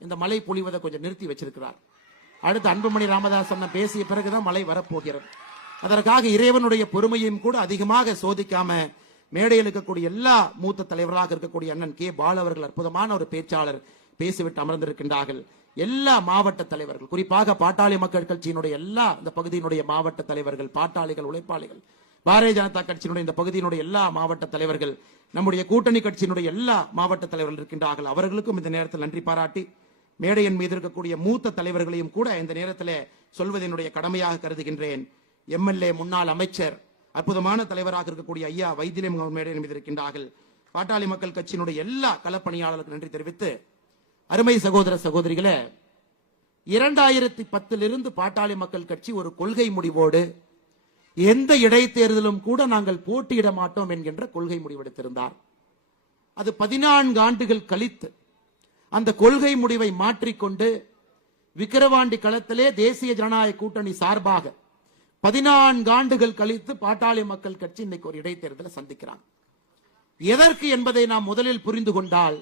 இந்த மழை பொழிவதை கொஞ்சம் நிறுத்தி வச்சிருக்கிறார். அடுத்து அன்புமணி ராமதாஸ் அண்ணன் பேசிய பிறகுதான் மழை வரப்போகிறது. அதற்காக இறைவனுடைய பொறுமையும் கூட அதிகமாக சோதிக்காம மேடையில் இருக்கக்கூடிய எல்லா மூத்த தலைவராக இருக்கக்கூடிய அண்ணன் கே. பால் அவர்கள் அற்புதமான ஒரு பேச்சாளர் பேசிவிட்டு அமர்ந்திருக்கின்றார்கள். எல்லா மாவட்ட தலைவர்கள், குறிப்பாக பாட்டாளி மக்கள் கட்சியினுடைய எல்லா இந்த பகுதியினுடைய மாவட்ட தலைவர்கள், பாட்டாளிகள், உழைப்பாளிகள், பாரதிய ஜனதா கட்சியினுடைய இந்த பகுதியினுடைய எல்லா மாவட்ட தலைவர்கள், நம்முடைய கூட்டணி கட்சியினுடைய எல்லா மாவட்ட தலைவர்கள் இருக்கின்றார்கள். அவர்களுக்கும் இந்த நேரத்தில் நன்றி பாராட்டி, மேடையின் மீது இருக்கக்கூடிய மூத்த தலைவர்களையும் கூட இந்த நேரத்தில் சொல்வதனுடைய கடமையாக கருதுகின்றேன். எம்எல்ஏ, முன்னாள் அமைச்சர், அற்புதமான தலைவராக இருக்கக்கூடிய ஐயா வைத்திலிங்கம் அவர்கள் மேடையின் மீது இருக்கின்றார்கள். பாட்டாளி மக்கள் கட்சியினுடைய எல்லா களப்பணியாளர்களுக்கு நன்றி தெரிவித்து, அருமை சகோதர சகோதரிகளே, 2010 பாட்டாளி மக்கள் கட்சி ஒரு கொள்கை முடிவோடு எந்த இடைத்தேர்தலும் கூட நாங்கள் போட்டியிட மாட்டோம் என்கின்ற கொள்கை முடிவெடுத்திருந்தார். அது 14 ஆண்டுகள் கழித்து அந்த கொள்கை முடிவை மாற்றிக்கொண்டு விக்கிரவாண்டி களத்திலே தேசிய ஜனநாயக கூட்டணி சார்பாக 14 ஆண்டுகள் கழித்து பாட்டாளி மக்கள் கட்சி இன்னைக்கு ஒரு இடைத்தேர்தலை சந்திக்கிறாங்க. எதற்கு என்பதை நாம் முதலில் புரிந்து கொண்டால்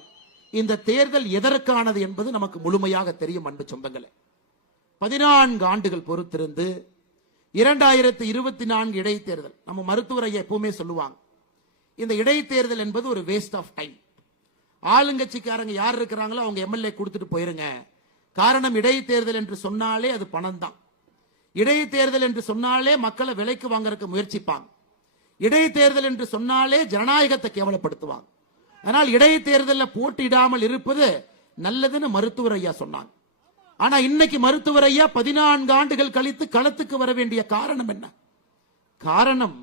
இந்த தேர்தல் எதற்கானது என்பது நமக்கு முழுமையாக தெரியும். அன்பு சொந்தங்களே, 14 ஆண்டுகள் பொறுத்திருந்து 2024 இடைத்தேர்தல், நம்ம மருத்துவர் ஐயா எப்பவுமே சொல்லுவாங்க, இந்த இடைத்தேர்தல் என்பது ஒரு வேஸ்ட் ஆஃப் டைம். ஆளுங்கட்சிக்காரங்க யார் இருக்கிறாங்களோ அவங்க எம்எல்ஏ கொடுத்துட்டு போயிருங்க. காரணம், இடைத்தேர்தல் என்று சொன்னாலே அது பணம் தான். இடைத்தேர்தல் என்று சொன்னாலே மக்களை விலைக்கு வாங்கறதுக்கு முயற்சிப்பாங்க. இடைத்தேர்தல் என்று சொன்னாலே ஜனநாயகத்தை கேவலப்படுத்துவாங்க. ஆனால் இடைத்தேர்தலில் போட்டியிடாமல் இருப்பது நல்லதுன்னு மருத்துவர் ஐயா சொன்னாங்க. ஆனா இன்னைக்கு மருத்துவர் ஐயா 14 ஆண்டுகள் கழித்து களத்துக்கு வர வேண்டிய காரணம் என்ன? காரணம்,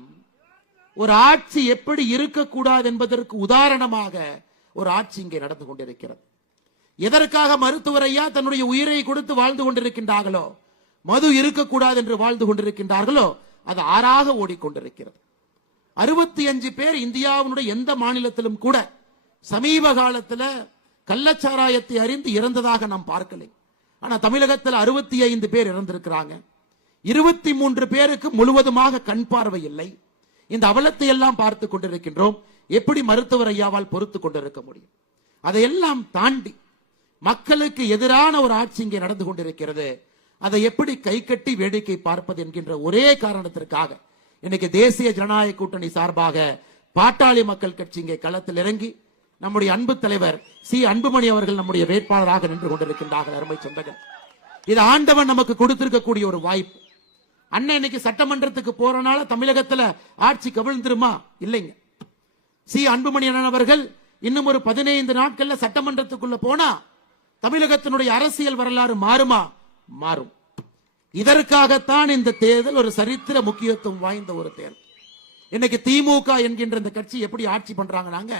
ஒரு ஆட்சி எப்படி இருக்கக்கூடாது என்பதற்கு உதாரணமாக ஒரு ஆட்சி இங்கே நடந்து கொண்டிருக்கிறது. எதற்காக மருத்துவர் ஐயா தன்னுடைய உயிரை கொடுத்து வாழ்ந்து கொண்டிருக்கின்றார்களோ, மது இருக்கக்கூடாது என்று வாழ்ந்து கொண்டிருக்கின்றார்களோ, அது ஆறாக ஓடிக்கொண்டிருக்கிறது. 65 பேர் இந்தியாவினுடைய எந்த மாநிலத்திலும் கூட சமீப காலத்தில் கள்ளச்சாராயத்தை அறிந்து இறந்ததாக நாம் பார்க்கலை. ஆனா தமிழகத்தில் 65 பேர் இறந்திருக்கிறாங்க. 23 பேருக்கு முழுவதுமாக கண் பார்வை இல்லை. இந்த அவலத்தை எல்லாம் பார்த்து கொண்டிருக்கின்றோம். எப்படி மருத்துவர் ஐயாவால் பொறுத்து கொண்டிருக்க முடியும்? அதையெல்லாம் தாண்டி மக்களுக்கு எதிரான ஒரு ஆட்சி இங்கே நடந்து கொண்டிருக்கிறது. அதை எப்படி கை கட்டி வேடிக்கை பார்ப்பது என்கின்ற ஒரே காரணத்திற்காக இன்னைக்கு தேசிய ஜனநாயக கூட்டணி சார்பாக பாட்டாளி மக்கள் கட்சி இங்கே களத்தில் இறங்கி நம்முடைய அன்பு தலைவர் சி அன்புமணி அவர்கள் நம்முடைய வேட்பாளராக நின்று கொண்டிருக்கின்றார்கள். அருமை சொந்தங்கள், இது ஆண்டவன் நமக்கு கொடுத்திருக்கக்கூடிய ஒரு வாய்ப்பு. அண்ணன் இன்னைக்கு சட்டமன்றத்துக்கு போறனால தமிழகத்துல ஆட்சி கவிழ்ந்துருமா? இல்லைங்க. சி அன்புமணி அண்ணன் அவர்கள் இன்னும் ஒரு 15 நாட்கள்ல சட்டமன்றத்துக்குள்ள போனா தமிழகத்தினுடைய அரசியல் வரலாறு மாறுமா? மாறும். இதற்காகத்தான் இந்த தேர்தல் ஒரு சரித்திர முக்கியத்துவம் வாய்ந்த ஒரு தேர்தல். இன்னைக்கு திமுக என்கின்ற இந்த கட்சி எப்படி ஆட்சி பண்றாங்க?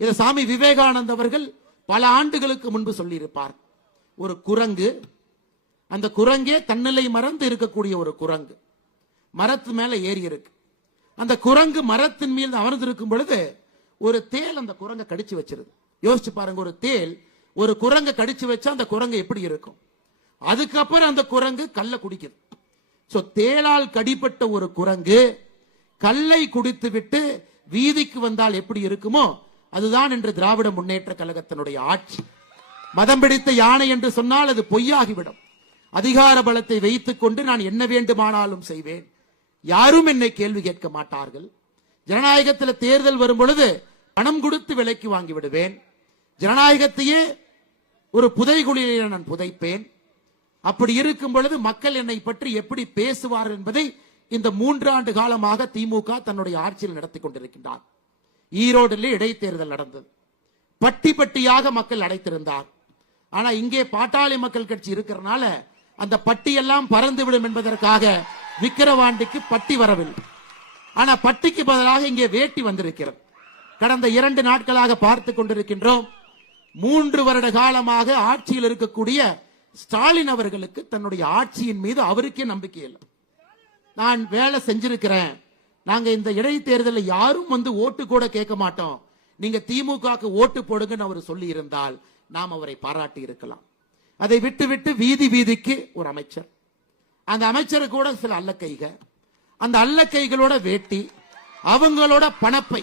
இதை சாமி விவேகானந்த அவர்கள் பல ஆண்டுகளுக்கு முன்பு சொல்லி இருப்பார். ஒரு குரங்கு, அந்த குரங்கே தன்னிலை மறந்து இருக்கக்கூடிய ஒரு குரங்கு மரத்து மேல ஏறி இருக்கு. அந்த குரங்கு மரத்தின் மீது அமர்ந்திருக்கும் பொழுது ஒரு தேல் அந்த குரங்கை கடிச்சு வச்சிருது. யோசிச்சு பாருங்க, ஒரு தேல் ஒரு குரங்கை கடிச்சு வச்சா அந்த குரங்கு எப்படி இருக்கும்? அதுக்கப்புறம் அந்த குரங்கு கல்லை குடிக்குது. சோ தேளால் கடிப்பட்ட ஒரு குரங்கு கல்லை குடித்து விட்டு வீதிக்கு வந்தால் எப்படி இருக்குமோ அதுதான் என்று திராவிட முன்னேற்ற கழகத்தினுடைய ஆட்சி. மதம் பிடித்த யானை என்று சொன்னால் அது பொய்யாகிவிடும். அதிகார பலத்தை வைத்துக் கொண்டு நான் என்ன வேண்டுமானாலும் செய்வேன், யாரும் என்னை கேள்வி கேட்க மாட்டார்கள். ஜனநாயகத்தில் தேர்தல் வரும் பொழுது பணம் கொடுத்து விலைக்கு வாங்கி விடுவேன். ஜனநாயகத்தையே ஒரு புதைகுழியிலே நான் புதைப்பேன். அப்படி இருக்கும் பொழுது மக்கள் என்னை பற்றி எப்படி பேசுவார்கள் என்பதை இந்த 3 ஆண்டு காலமாக திமுக தன்னுடைய ஆட்சியில் நடத்தி கொண்டிருக்கின்றார். ஈரோடில் இடைத்தேர்தல் நடந்தது. பட்டி பட்டியாக மக்கள் அடைத்திருந்தார். ஆனா இங்கே பாட்டாளி மக்கள் கட்சி இருக்கிறனால அந்த பட்டியெல்லாம் பறந்துவிடும் என்பதற்காக விக்கிரவாண்டிக்கு பட்டி வரவில்லை. ஆனா பட்டிக்கு பதிலாக இங்கே வேட்டி வந்திருக்கிறது. கடந்த 2 நாட்களாக பார்த்து கொண்டிருக்கின்றோம். 3 வருட காலமாக ஆட்சியில் இருக்கக்கூடிய ஸ்டாலின் அவர்களுக்கு தன்னுடைய ஆட்சியின் மீது அவருக்கே நம்பிக்கை இல்லை. நான் வேலை செஞ்சிருக்கிறேன், நாங்க இந்த இடைத்தேர்தலில் யாரும் வந்து ஓட்டு கூட கேட்க மாட்டோம், நீங்க திமுகவுக்கு ஓட்டு போடுங்கன்னு அவர் சொல்லி இருந்தால் நாம் அவரை பாராட்டி இருக்கலாம். அதை விட்டு விட்டு வீதி வீதிக்கு ஒரு அமைச்சர், அந்த அமைச்சர் கூட சில அல்லக்கைக, அந்த அல்லக்கைகளோட வேட்டி, அவங்களோட பணப்பை,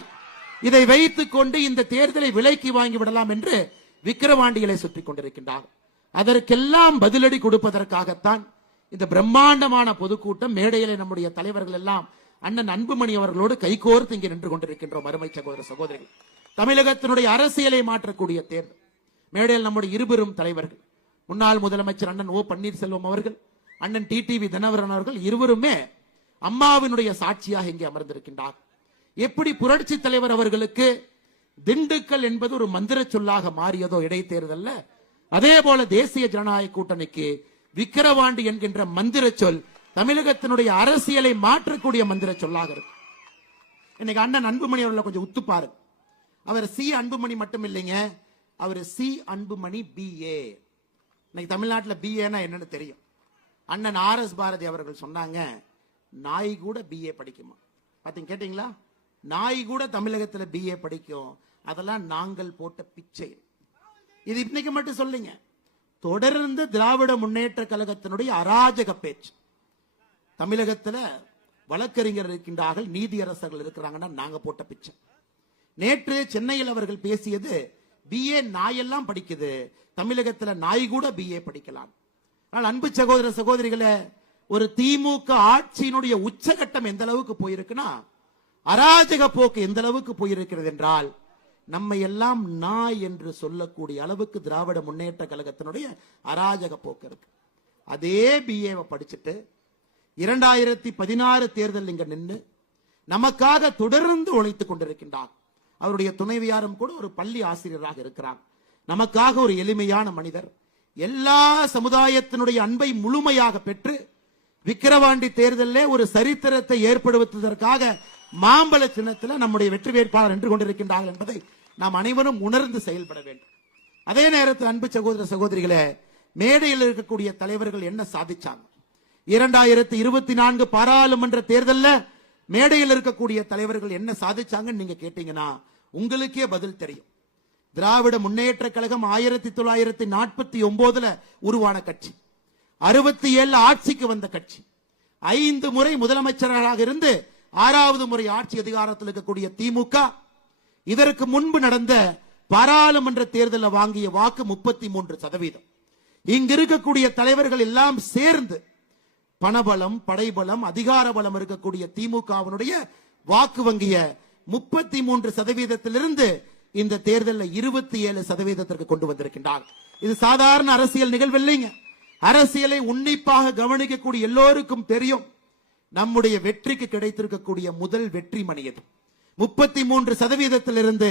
இதை வைத்துக் கொண்டு இந்த தேர்தலை விலைக்கு வாங்கி விடலாம் என்று விக்கிரவாண்டிகளை சுற்றி கொண்டிருக்கின்றார். அதற்கெல்லாம் பதிலடி கொடுப்பதற்காகத்தான் இந்த பிரம்மாண்டமான பொதுக்கூட்டம். மேடையிலே நம்முடைய தலைவர்கள் எல்லாம் அண்ணன் அன்புமணி அவர்களோடு கைகோர்த்து இங்கே நின்று கொண்டிருக்கின்றோம். அருமை சகோதர சகோதரிகள், தமிழகத்தினுடைய அரசியலை மாற்றக்கூடிய தேர்தல். மேடையில் நம்முடைய இருபெரும் தலைவர்கள், முன்னாள் முதலமைச்சர் அண்ணன் ஓ பன்னீர்செல்வம் அவர்கள், அண்ணன் டிடிவி தினகரன் அவர்கள், இருவருமே அம்மாவினுடைய சாட்சியாக இங்கே அமர்ந்திருக்கின்றார். எப்படி புரட்சி தலைவர் அவர்களுக்கு திண்டுக்கல் என்பது ஒரு மந்திர சொல்லாக மாறியதோ இடைத்தேர்தல்ல, அதே போல தேசிய ஜனநாயக கூட்டணிக்கு விக்கிரவாண்டி என்கின்ற மந்திர சொல் தமிழகத்தினுடைய அரசியலை மாற்றக்கூடிய மந்திர சொல்லாக இருக்கு. இன்னைக்கு அண்ணன் அன்புமணி அவர்களை கொஞ்சம் உத்துப்பாரு. அவர் சி அன்புமணி மட்டும் இல்லைங்க, அவர் சி அன்புமணி BA. இன்னைக்கு தமிழ்நாட்டில் BAனா என்னன்னு தெரியும். அண்ணன் RS பாரதி அவர்கள் சொன்னாங்க, நாய் கூட BA படிக்குமா? பாத்தீங்க, கேட்டீங்களா? நாய் கூட தமிழகத்தில் BA படிக்கும். அதெல்லாம் நாங்கள் போட்ட பிச்சை. இது இன்னைக்கு மட்டும் சொல்லுங்க, தொடர்ந்து திராவிட முன்னேற்ற கழகத்தினுடைய அராஜக பேச்சு. தமிழகத்தில் வழக்கறிஞர் இருக்கின்றார்கள், நீதியரசர்கள் இருக்கிறாங்கன்னா நாங்க போட்ட பிச்சை. நேற்று சென்னையில் அவர்கள் பேசியது BA நாயெல்லாம் படிக்குது, தமிழகத்தில் நாய் கூட BA படிக்கலாம். ஆனால் அன்பு சகோதர சகோதரிகளே, ஒரு திமுக ஆட்சியினுடைய உச்சகட்டம் எந்த அளவுக்கு போயிருக்குன்னா, அராஜக போக்கு எந்த அளவுக்கு போயிருக்கிறது என்றால், நம்மை எல்லாம் நாய் என்று சொல்லக்கூடிய அளவுக்கு திராவிட முன்னேற்ற கழகத்தினுடைய அராஜக போக்கு இருக்கு. அதே BA படிச்சுட்டு 2016 தேர்தல் இங்க நின்று நமக்காக தொடர்ந்து உழைத்துக் கொண்டிருக்கின்றார். அவருடைய துணைவியாரும் கூட ஒரு பள்ளி ஆசிரியராக இருக்கிறார். நமக்காக ஒரு எளிமையான மனிதர், எல்லா சமுதாயத்தினுடைய அன்பை முழுமையாக பெற்று விக்கிரவாண்டி தேர்தலில் ஒரு சரித்திரத்தை ஏற்படுத்துவதற்காக மாம்பழ சின்னத்தில் நம்முடைய வெற்றி வேட்பாளர் நின்று கொண்டிருக்கின்றார்கள் என்பதை நாம் அனைவரும் உணர்ந்து செயல்பட வேண்டும். அதே நேரத்தில் அன்பு சகோதர சகோதரிகளே, மேடையில் இருக்கக்கூடிய தலைவர்கள் என்ன சாதிச்சாங்க? 2024 பாராளுமன்ற தேர்தலில் மேடையில் இருக்கக்கூடிய தலைவர்கள் என்ன சாதிச்சாங்கன்னு நீங்க கேட்டீங்கன்னா உங்களுக்கே பதில் தெரியும். திராவிட முன்னேற்ற கழகம் 1949 உருவான கட்சி, 67 ஆட்சிக்கு வந்த கட்சி, 5 முறை முதலமைச்சராக இருந்து 6வது முறை ஆட்சி அதிகாரத்தில் இருக்கக்கூடிய திமுக, இதற்கு முன்பு நடந்த பாராளுமன்ற தேர்தலில் வாங்கிய வாக்கு 33%. இங்க இருக்கக்கூடிய தலைவர்கள் எல்லாம் சேர்ந்து பணபலம், படைபலம், அதிகார பலம் இருக்கக்கூடிய திமுகவினுடைய வாக்கு வங்கிய 33%இலிருந்து இந்த தேர்தலில் 27% கொண்டு வந்திருக்கின்றார். இது சாதாரண அரசியல் நிகழ்வு இல்லைங்க. அரசியலை உன்னிப்பாக கவனிக்கக்கூடிய எல்லோருக்கும் தெரியும், நம்முடைய வெற்றிக்கு கிடைத்திருக்கக்கூடிய முதல் வெற்றி மணி இது. 33%இலிருந்து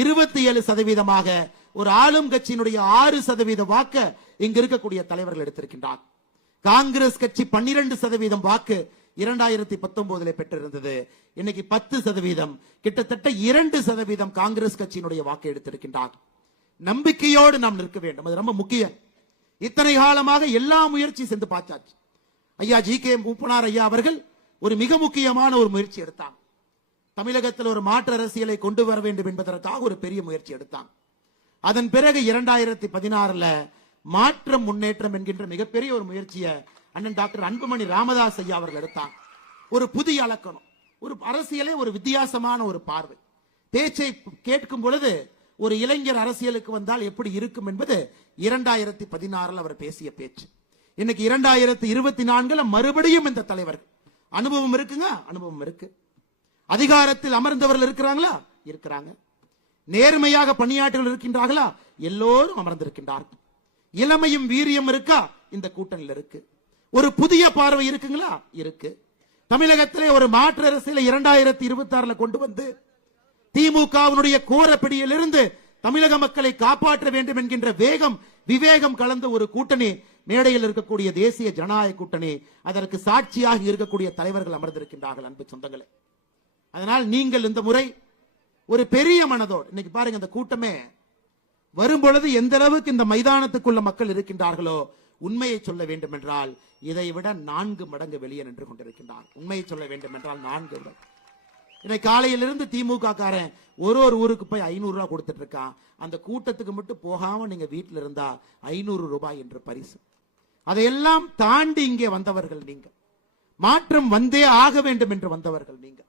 27% ஒரு ஆளும் கட்சியினுடைய 6% வாக்க இங்க இருக்கக்கூடிய தலைவர்கள் எடுத்திருக்கின்றார். காங்கிரஸ் கட்சி 12% வாக்கு 2019 பெற்றிருந்தது. இன்னைக்கு 10%, கிட்டத்தட்ட 2% காங்கிரஸ் கட்சியினுடைய வாக்கு எடுத்திருக்கின்றார். நம்பிக்கையோடு நாம் நிற்க வேண்டும், அது ரொம்ப முக்கியம். இத்தனை காலமாக எல்லா முயற்சி சென்று பார்த்தாச்சு. ஐயா GK மூப்பனார் ஐயா அவர்கள் ஒரு மிக முக்கியமான ஒரு முயற்சி எடுத்தாங்க. தமிழகத்தில் ஒரு மாற்று அரசியலை கொண்டு வர வேண்டும் என்பதற்காக ஒரு பெரிய முயற்சி எடுத்தாங்க. அதன் பிறகு 2016 மாற்றம் முன்னேற்றம் என்கின்ற மிகப்பெரிய ஒரு முயற்சியை அண்ணன் டாக்டர் அன்புமணி ராமதாஸ் ஐயா அவர்கள் எடுத்தாங்க. ஒரு புதிய அலக்கணம், ஒரு அரசியலே ஒரு வித்தியாசமான ஒரு பார்வை. பேச்சை கேட்கும் பொழுது ஒரு இளைஞர் அரசியலுக்கு வந்தால் எப்படி இருக்கும் என்பது 2016 அவர் பேசிய பேச்சு. இன்னைக்கு 2024 மறுபடியும் இந்த தலைவர்கள் அனுபவம் இருக்குங்க, அனுபவம் இருக்கு. அதிகாரத்தில் அமர்ந்தவர்கள் இருக்கிறாங்களா? இருக்கிறாங்க. நேர்மையாக பணியாற்றல் இருக்கின்றார்களா? எல்லோரும் அமர்ந்திருக்கின்றார்கள். இளமையும் வீரியம் இருக்கா? இந்த கூட்டணியில் இருக்கு. ஒரு புதிய பார்வை இருக்குங்களா? இருக்கு. தமிழகத்திலே ஒரு மாற்று அரசியலை 2026 கொண்டு வந்து திமுகவினுடைய கோரப்பிடியிலிருந்து தமிழக மக்களை காப்பாற்ற வேண்டும் என்கின்ற வேகம், விவேகம் கலந்த ஒரு கூட்டணி மேடையில் இருக்கக்கூடிய தேசிய ஜனநாயக கூட்டணி. அதற்கு சாட்சியாக இருக்கக்கூடிய தலைவர்கள் அமர்ந்திருக்கின்றார்கள். அன்பு சொந்தங்களே, அதனால் நீங்கள் இந்த முறை ஒரு பெரிய மனதோடு, இன்னைக்கு பாருங்க, இந்த கூட்டமே வரும்பொழுது எந்த அளவுக்கு இந்த மைதானத்துக்குள்ள மக்கள் இருக்கின்றார்களோ, உண்மையை சொல்ல வேண்டும் என்றால் இதை விட 4 மடங்கு வெளியே நின்று கொண்டிருக்கின்றார். உண்மையை சொல்ல வேண்டும் என்றால் 4 மடங்கு. இன்னைக்கு காலையிலிருந்து திமுக காரன் ஒரு ஊருக்கு போய் 500 ரூபாய் கொடுத்துட்டு இருக்கான். அந்த கூட்டத்துக்கு மட்டும் போகாம நீங்க வீட்டில் இருந்தா 500 ரூபாய் என்று பரிசு. அதையெல்லாம் தாண்டி இங்கே வந்தவர்கள் நீங்க, மாற்றம் வந்தே ஆக வேண்டும் என்று வந்தவர்கள் நீங்க.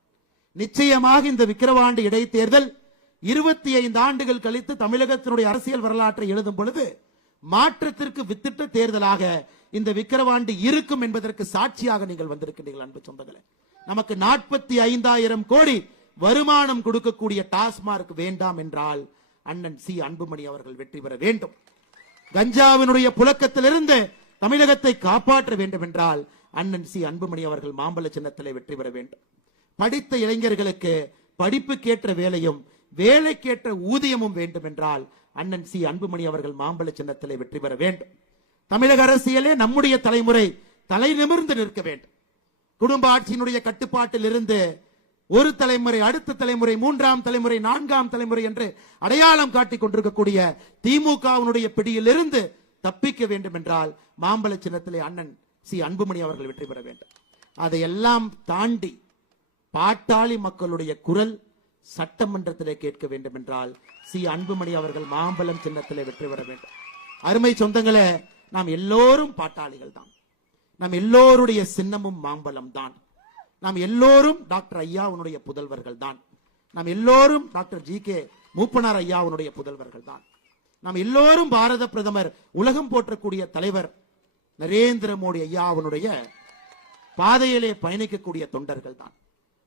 நிச்சயமாக இந்த விக்கிரவாண்டி இடைத்தேர்தல் 25 ஆண்டுகள் கழித்து தமிழகத்தினுடைய அரசியல் வரலாற்றை எழுதும் பொழுது மாற்றத்திற்கு வித்திட்ட தேர்தலாக இந்த விக்கிரவாண்டி இருக்கும் என்பதற்கு சாட்சியாக நீங்கள் வந்திருக்கிறீர்கள். அன்பு சொந்தங்களே, நமக்கு 45,000 கோடி வருமானம் கொடுக்கக்கூடிய டாஸ்மார்க் வேண்டாம் என்றால் அண்ணன் சி அன்புமணி அவர்கள் வெற்றி பெற வேண்டும். கஞ்சாவினுடைய புழக்கத்திலிருந்து தமிழகத்தை காப்பாற்ற வேண்டும் என்றால் அண்ணன் சி அன்புமணி அவர்கள் மாம்பழ சின்னத்திலே வெற்றி பெற வேண்டும். படித்த இளைஞர்களுக்கு படிப்புக்கேற்ற வேலையும் வேலைக்கேற்ற ஊதியமும் வேண்டும் என்றால் அண்ணன் சி அன்புமணி அவர்கள் மாம்பழ சின்னத்திலே வெற்றி பெற வேண்டும். தமிழக அரசியலே நம்முடைய தலைமுறை தலை நிமிர்ந்து நிற்க வேண்டும். குடும்ப ஆட்சியினுடைய கட்டுப்பாட்டில் இருந்து ஒரு தலைமுறை, அடுத்த தலைமுறை, 3ஆம் தலைமுறை, 4ஆம் தலைமுறை என்று அடையாளம் காட்டிக் கொண்டிருக்கக்கூடிய திமுகவினுடைய பிடியிலிருந்து தப்பிக்க வேண்டும் என்றால் மாம்பழ சின்னத்திலே அண்ணன் சி அன்புமணி அவர்கள் வெற்றி பெற வேண்டும். அதையெல்லாம் தாண்டி பாட்டாளி மக்களுடைய குரல் சட்டமன்றத்திலே கேட்க வேண்டும் என்றால் சி அன்புமணி அவர்கள் மாம்பழம் சின்னத்திலே வெற்றி பெற வேண்டும். அருமை சொந்தங்களே, நாம் எல்லோரும் பாட்டாளிகள் தான். நம் எல்லோருடைய சின்னமும் மாம்பழம் தான். நாம் எல்லோரும் டாக்டர் ஐயாவுடைய புதல்வர்கள் தான். நாம் எல்லோரும் டாக்டர் ஜி.கே. மூப்பனார் ஐயாவுடைய புதல்வர்கள் தான். நாம் எல்லோரும் பாரத பிரதமர், உலகம் போற்றக்கூடிய தலைவர் நரேந்திர மோடி ஐயாவுடைய பாதையிலே பயணிக்கக்கூடிய தொண்டர்கள் தான்.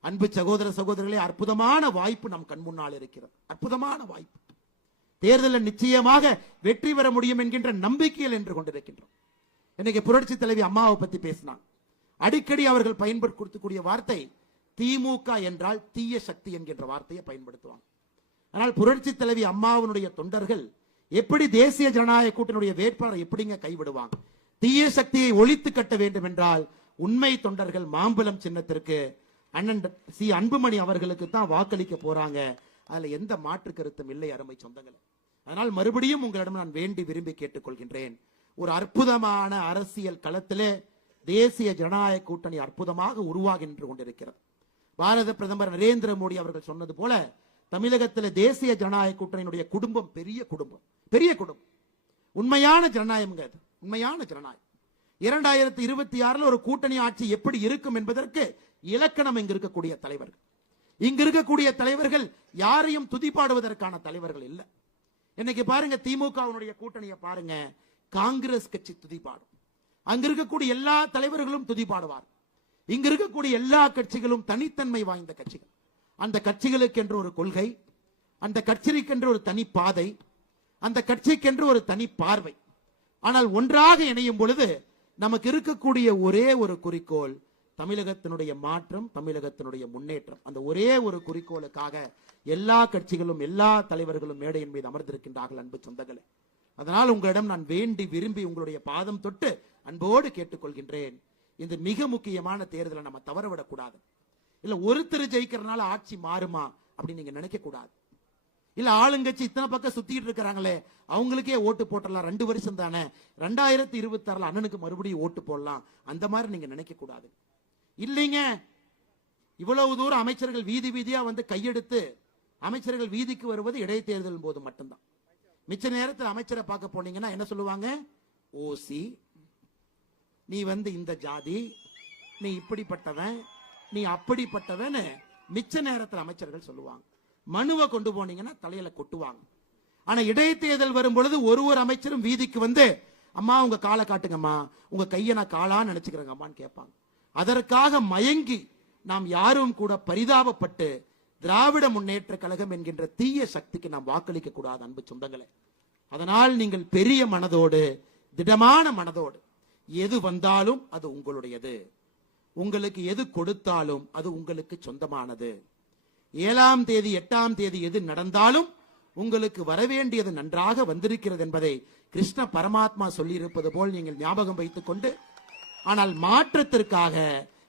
அன்பு சகோதர சகோதரிகளே, அற்புதமான வாய்ப்பு நம் கண் முன்னால் இருக்கிறது. அற்புதமான வாய்ப்பு. தேர்தலில் நிச்சயமாக வெற்றி பெற முடியும் என்கின்ற நம்பிக்கையில் என்று கொண்டிருக்கின்றோம். இன்னைக்கு புரட்சி தலைவி அம்மாவை பத்தி பேசினாங்க. அடிக்கடி அவர்கள் பயன்படுத்தக்கூடிய வார்த்தை திமுக என்றால் தீய சக்தி என்கின்ற வார்த்தையை பயன்படுத்துவாங்க. ஆனால் புரட்சி தலைவி அம்மாவுடைய தொண்டர்கள் எப்படி தேசிய ஜனநாயக கூட்டணியுடைய வேட்பாளரை எப்படிங்க கைவிடுவாங்க? தீய சக்தியை ஒழித்து கட்ட வேண்டும் என்றால் உண்மை தொண்டர்கள் மாம்பழம் சின்னத்திற்கு அண்ணன் சி அன்புமணி அவர்களுக்கு தான் வாக்களிக்க போறாங்க. அதுல எந்த மாற்று கருத்தும் இல்லை அருமை சொந்தங்களே. அதனால் மறுபடியும் உங்களிடம் நான் வேண்டி விரும்பி கேட்டுக்கொள்கின்றேன். ஒரு அற்புதமான அரசியல் களத்திலே தேசிய ஜனநாயக கூட்டணி அற்புதமாக உருவாகி நின்று கொண்டிருக்கிறது. பாரத பிரதமர் நரேந்திர மோடி அவர்கள் சொன்னது போல தமிழகத்தில் தேசிய ஜனநாயக கூட்டணியினுடைய குடும்பம் பெரிய குடும்பம், பெரிய குடும்பம். உண்மையான ஜனநாயகம், உண்மையான ஜனநாயகம். 2026 ஒரு கூட்டணி ஆட்சி எப்படி இருக்கும் என்பதற்கு இலக்கணம் இங்கு இருக்கக்கூடிய தலைவர்கள். இங்கு இருக்கக்கூடிய தலைவர்கள் யாரையும் துதிப்பாடுவதற்கான தலைவர்கள் இல்ல. இன்னைக்கு பாருங்க, திமுகவுடைய கூட்டணியை பாருங்க, காங்கிரஸ் கட்சி துதிப்பாடும். அங்க இருக்கக்கூடிய எல்லா தலைவர்களும் துதிப்பாடுவார். இங்க இருக்கக்கூடிய எல்லா கட்சிகளும் தனித்தன்மை வாய்ந்த கட்சிகள். அந்த கட்சிகளுக்கு என்று ஒரு கொள்கை, அந்த கட்சிக்கென்று ஒரு தனி பாதை, அந்த கட்சிக்கென்று ஒரு தனி பார்வை. ஆனால் ஒன்றாக இணையும் பொழுது நமக்கு இருக்கக்கூடிய ஒரே ஒரு குறிக்கோள் தமிழகத்தினுடைய மாற்றம், தமிழகத்தினுடைய முன்னேற்றம். அந்த ஒரே ஒரு குறிக்கோளுக்காக எல்லா கட்சிகளும் எல்லா தலைவர்களும் மேடையின் மீது அமர்ந்திருக்கின்றார்கள் அன்பு சொந்தங்களே. அதனால் உங்களிடம் நான் வேண்டி விரும்பி உங்களுடைய பாதம் தொட்டு அன்போடு கேட்டுக்கொள்கின்றேன். இந்த மிக முக்கியமான தேர்தலை நம்ம தவறவிடக்கூடாது. இல்ல ஒருத்தர் ஜெயிக்கிறதுனால ஆட்சி மாறுமா அப்படின்னு நீங்க நினைக்க கூடாது. இல்ல ஆளுங்கட்சி இத்தனை பக்கம் சுத்திட்டு இருக்கிறாங்களே, அவங்களுக்கே ஓட்டு போட்டலாம், 2 வருஷம் தானே, 2026 அண்ணனுக்கு மறுபடியும் ஓட்டு போடலாம், அந்த மாதிரி நீங்க நினைக்க கூடாது. இல்லைங்க, இவ்வளவு தூரம் அமைச்சர்கள் வீதி வீதியா வந்து கையெடுத்து அமைச்சர்கள் வீதிக்கு வருவது இடைத்தேர்தல் போது மட்டும்தான். மிச்ச நேரத்தில் அமைச்சரை பார்க்க போனீங்கன்னா என்ன சொல்லுவாங்க? ஓசி, நீ வந்து இந்த ஜாதி, நீ இப்படிப்பட்டவன், நீ அப்படிப்பட்டவன் மிச்ச நேரத்தில் அமைச்சர்கள் சொல்லுவாங்க. மனுவை கொண்டு போனீங்கன்னா தலையில கொட்டுவாங்க. ஆனா இடைத்தேர்தல் வரும் பொழுது ஒரு அமைச்சரும் வீதிக்கு வந்து அம்மா உங்க காலை காட்டுங்கம்மா, உங்க கையை நான் காலா நினைச்சுக்கிறேங்க அம்மான்னு கேட்பாங்க. அதற்காக மயங்கி நாம் யாரும் கூட பரிதாபப்பட்டு திராவிட முன்னேற்ற கழகம் என்கின்ற தீய சக்திக்கு நாம் வாக்களிக்க கூடாது அன்பு சொந்தங்களே. அதனால் நீங்கள் பெரிய மனதோடு, திடமான மனதோடு, எது வந்தாலும் அது உங்களுடையது, உங்களுக்கு எது கொடுத்தாலும் அது உங்களுக்கு சொந்தமானது. 7ஆம் தேதி 8ஆம் தேதி எது நடந்தாலும் உங்களுக்கு வரவேண்டியது நன்றாக வந்திருக்கிறது என்பதை கிருஷ்ண பரமாத்மா சொல்லியிருப்பது போல் நீங்கள் ஞாபகம் வைத்துக் கொண்டு, ஆனால் மாற்றத்திற்காக,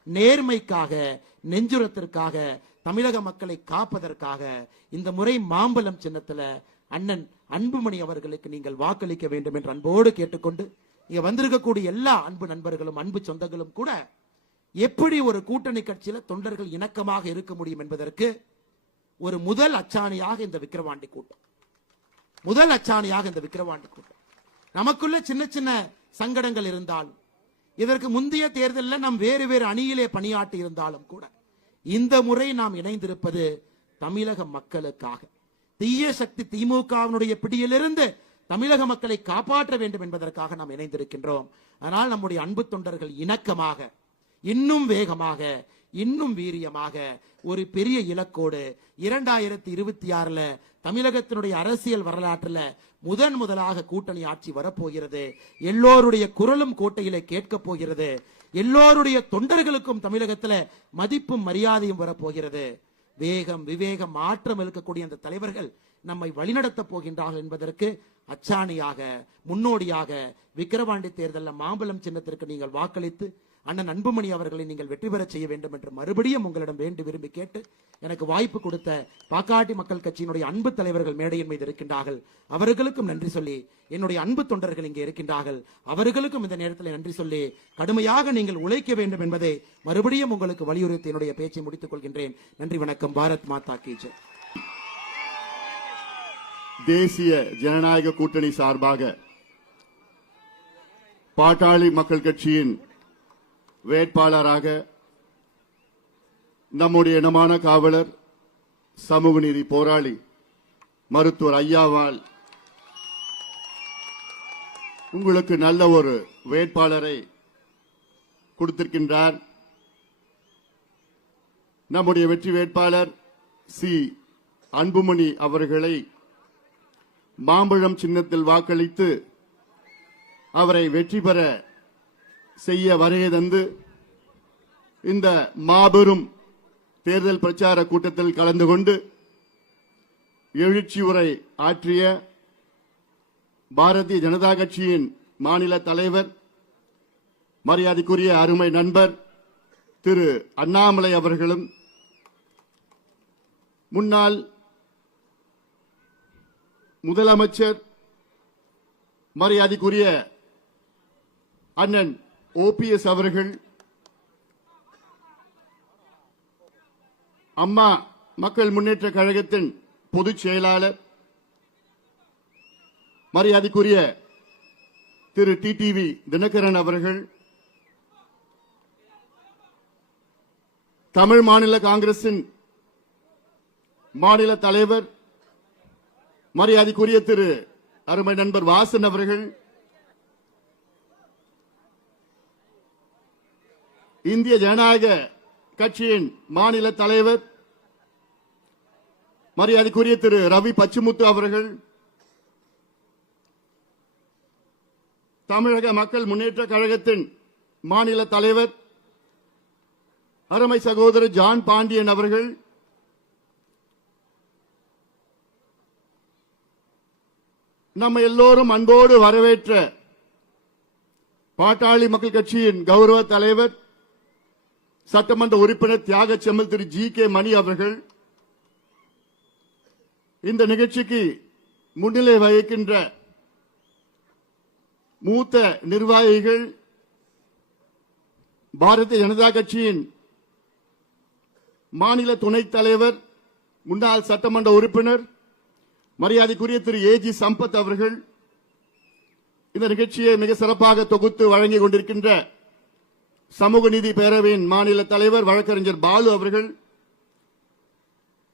நேர்மைக்காக, நெஞ்சுரத்திற்காக, தமிழக மக்களை காப்பதற்காக இந்த முறை மாம்பழம் சின்னத்துல அண்ணன் அன்புமணி அவர்களுக்கு நீங்கள் வாக்களிக்க வேண்டும் என்று அன்போடு கேட்டுக்கொண்டு, இங்க வந்திருக்கக்கூடிய எல்லா அன்பு நண்பர்களும் அன்பு சொந்தங்களும் கூட எப்படி ஒரு கூட்டணி கட்சியில தொண்டர்கள் இணக்கமாக இருக்க முடியும் என்பதற்கு ஒரு முதல் அச்சாணியாக இந்த விக்கிரவாண்டி கூட்டம், முதல் அச்சாணியாக இந்த விக்கிரவாண்டி கூட்டம். நமக்குள்ள சின்ன சின்ன சங்கடங்கள் இருந்தாலும், இதற்கு முந்தைய தேர்தலில் நாம் வேறு வேறு அணியிலே பணியாற்றி இருந்தாலும் கூட இந்த முறை நாம் இணைந்திருப்பது தமிழக மக்களுக்காக. தீய சக்தி திமுகவினுடைய பிடியிலிருந்து தமிழக மக்களை காப்பாற்ற வேண்டும் என்பதற்காக நாம் இணைந்திருக்கின்றோம். ஆனால் நம்முடைய அன்பு தொண்டர்கள் இணக்கமாக, இன்னும் வேகமாக, இன்னும் வீரியமாக ஒரு பெரிய இலக்கோடு 2026 தமிழகத்தினுடைய அரசியல் வரலாற்றில் முதலாக கூட்டணி ஆட்சி வரப்போகிறது. எல்லோருடைய குரலும் கோட்டையிலே கேட்க போகிறது. எல்லோருடைய தொண்டர்களுக்கும் தமிழகத்தில் மதிப்பும் மரியாதையும் வரப்போகிறது. வேகம், விவேகம், மாற்றம் இருக்கக்கூடிய அந்த தலைவர்கள் நம்மை வழிநடத்த போகின்றார்கள் என்பதற்கு அச்சாணியாக, முன்னோடியாக விக்கிரவாண்டி தேர்தலில் மாம்பழம் சின்னத்திற்கு நீங்கள் வாக்களித்து அண்ணன் அன்புமணி அவர்களை நீங்கள் வெற்றி பெறச் செய்ய வேண்டும் என்று மறுபடியும் உங்களிடம் வேண்டி விரும்பி கேட்டு எனக்கு வாய்ப்பு கொடுத்த பாக்காட்டி மக்கள் கட்சியினுடைய அன்பு தலைவர்கள் மேடையின் மீது இருக்கின்றார்கள், அவர்களுக்கும் நன்றி சொல்லி, என்னுடைய அன்பு தொண்டர்கள் இங்கே இருக்கின்றார்கள், அவர்களுக்கும் இந்த நேரத்தில் நன்றி சொல்லி, கடுமையாக நீங்கள் உழைக்க வேண்டும் என்பதை மறுபடியும் உங்களுக்கு வலியுறுத்தி என்னுடைய பேச்சை முடித்துக் கொள்கின்றேன். நன்றி, வணக்கம். பாரத் மாதா கி ஜெய். தேசிய ஜனநாயக கூட்டணி சார்பாக பாட்டாளி மக்கள் கட்சியின் வேட்பாளராக நம்முடைய இனமான காவலர், சமூக நீதி போராளி மருத்துவர் ஐயாவால் உங்களுக்கு நல்ல ஒரு வேட்பாளரை கொடுத்திருக்கின்றார். நம்முடைய வெற்றி வேட்பாளர் சி அன்புமணி அவர்களை மாம்பழம் சின்னத்தில் வாக்களித்து அவரை வெற்றி பெற செய்ய வருகை தந்து இந்த மாபெரும் தேர்தல் பிரச்சார கூட்டத்தில் கலந்து கொண்டு எழுச்சி உரை ஆற்றிய பாரதிய ஜனதா கட்சியின் மாநில தலைவர், மரியாதைக்குரிய அருமை நண்பர் திரு அண்ணாமலை அவர்களும், முன்னாள் முதலமைச்சர் மரியாதைக்குரிய அண்ணன் OPS அவர்கள், அம்மா மக்கள் முன்னேற்ற கழகத்தின் பொதுச் செயலாளர் மரியாதைக்குரிய திரு TTV தினகரன் அவர்கள், தமிழ் மாநில காங்கிரசின் மாநில தலைவர் மரியாதைக்குரிய திரு அருமை நண்பர் வாசன் அவர்கள், இந்திய ஜனநாயக கட்சியின் மாநில தலைவர் மரியாதைக்குரிய திரு ரவி பச்சுமுத்து அவர்கள், தமிழக மக்கள் முன்னேற்ற கழகத்தின் மாநில தலைவர் அருமை சகோதரர் ஜான் பாண்டியன் அவர்கள், நம்ம எல்லோரும் அன்போடு வரவேற்ற பாட்டாளி மக்கள் கட்சியின் கௌரவ தலைவர் சட்டமன்ற உறுப்பினர் தியாக செம்மல் திரு GK மணி அவர்கள், இந்த நிகழ்ச்சிக்கு முன்னிலை வகிக்கின்ற மூத்த நிர்வாகிகள், பாரதிய ஜனதா கட்சியின் மாநில துணைத் தலைவர் முன்னாள் சட்டமன்ற உறுப்பினர் மரியாதைக்குரிய திரு AG சம்பத் அவர்கள், இந்த நிகழ்ச்சியை மிக சிறப்பாக தொகுத்து வழங்கிக் கொண்டிருக்கின்ற சமூக நீதி பேரவையின் மாநில தலைவர் வழக்கறிஞர் பாலு அவர்கள்,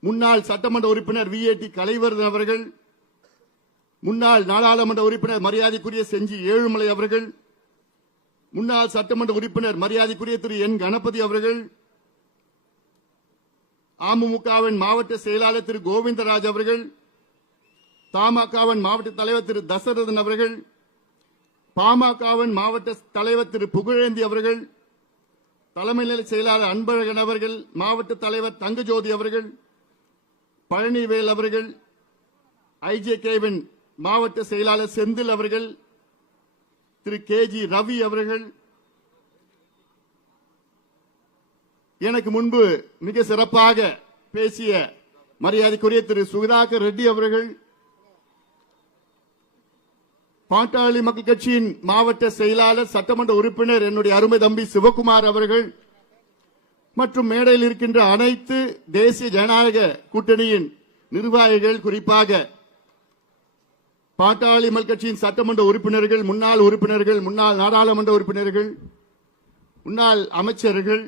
முன்னாள் சட்டமன்ற உறுப்பினர் VAT கலைவர்தன் அவர்கள், முன்னாள் நாடாளுமன்ற உறுப்பினர் மரியாதைக்குரிய செஞ்சி ஏழுமலை அவர்கள், முன்னாள் சட்டமன்ற உறுப்பினர் மரியாதைக்குரிய திரு N கணபதி அவர்கள், அமமுகவின் மாவட்ட செயலாளர் திரு கோவிந்தராஜ் அவர்கள், தமாகவின் மாவட்ட தலைவர் திரு தசரதன் அவர்கள், பாமகவின் மாவட்ட தலைவர் திரு புகழேந்தி அவர்கள், தலைமை நிலை செயலாளர் அன்பழகன் அவர்கள், மாவட்ட தலைவர் தங்கஜோதி அவர்கள், பழனிவேல் அவர்கள், IJKவின் மாவட்ட செயலாளர் செந்தில் அவர்கள், திரு KG ரவி அவர்கள், எனக்கு முன்பு மிக சிறப்பாக பேசிய மரியாதைக்குரிய திரு சுதாகர் ரெட்டி அவர்கள், பாட்டாளி மக்கள் கட்சியின் மாவட்ட செயலாளர் சட்டமன்ற உறுப்பினர் என்னுடைய அருமை தம்பி சிவகுமார் அவர்கள் மற்றும் மேடையில் இருக்கின்ற அனைத்து தேசிய ஜனநாயக கூட்டணியின் நிர்வாகிகள், குறிப்பாக பாட்டாளி மக்கள் கட்சியின் சட்டமன்ற உறுப்பினர்கள், முன்னாள் உறுப்பினர்கள், முன்னாள் நாடாளுமன்ற உறுப்பினர்கள், முன்னாள் அமைச்சர்கள்,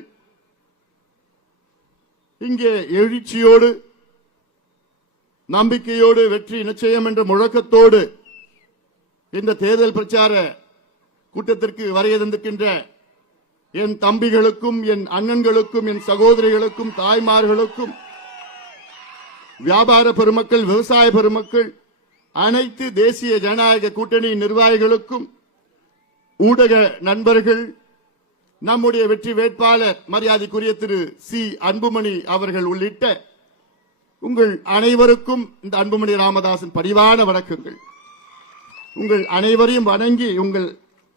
இங்கே எழுச்சியோடு நம்பிக்கையோடு வெற்றி நிச்சயம் என்ற முழக்கத்தோடு இந்த தேர்தல் பிரச்சார கூட்டத்திற்கு வருகை தந்திருக்கின்ற என் தம்பிகளுக்கும், என் அண்ணன்களுக்கும், என் சகோதரிகளுக்கும், தாய்மார்களுக்கும், வியாபார பெருமக்கள், விவசாய பெருமக்கள், அனைத்து தேசிய ஜனநாயக கூட்டணி நிர்வாகிகளுக்கும், ஊடக நண்பர்கள், நம்முடைய வெற்றி வேட்பாளர் மரியாதைக்குரிய திரு சி அன்புமணி அவர்கள் உள்ளிட்ட உங்கள் அனைவருக்கும் இந்த அன்புமணி ராமதாசன் பணிவான வணக்கங்கள். உங்கள் அனைவரையும் வணங்கி உங்கள்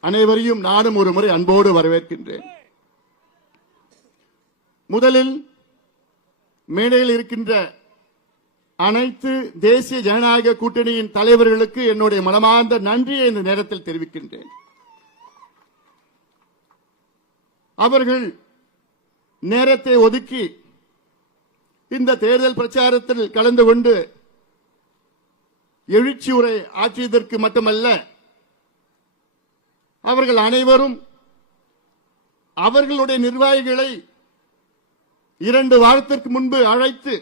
அனைவரையும் நானும் ஒரு முறை அன்போடு வரவேற்கின்றேன். முதலில் மேடையில் இருக்கின்ற அனைத்து தேசிய ஜனநாயக கூட்டணியின் தலைவர்களுக்கு என்னுடைய மனமார்ந்த நன்றியை இந்த நேரத்தில் தெரிவிக்கின்றேன். அவர்கள் நேரத்தை ஒதுக்கி இந்த தேர்தல் பிரச்சாரத்தில் கலந்து கொண்டு எழுச்சி உரை ஆற்றியதற்கு மட்டுமல்ல, அவர்கள் அனைவரும் அவர்களுடைய நிர்வாகிகளை 2 வாரத்திற்கு முன்பு அழைத்து,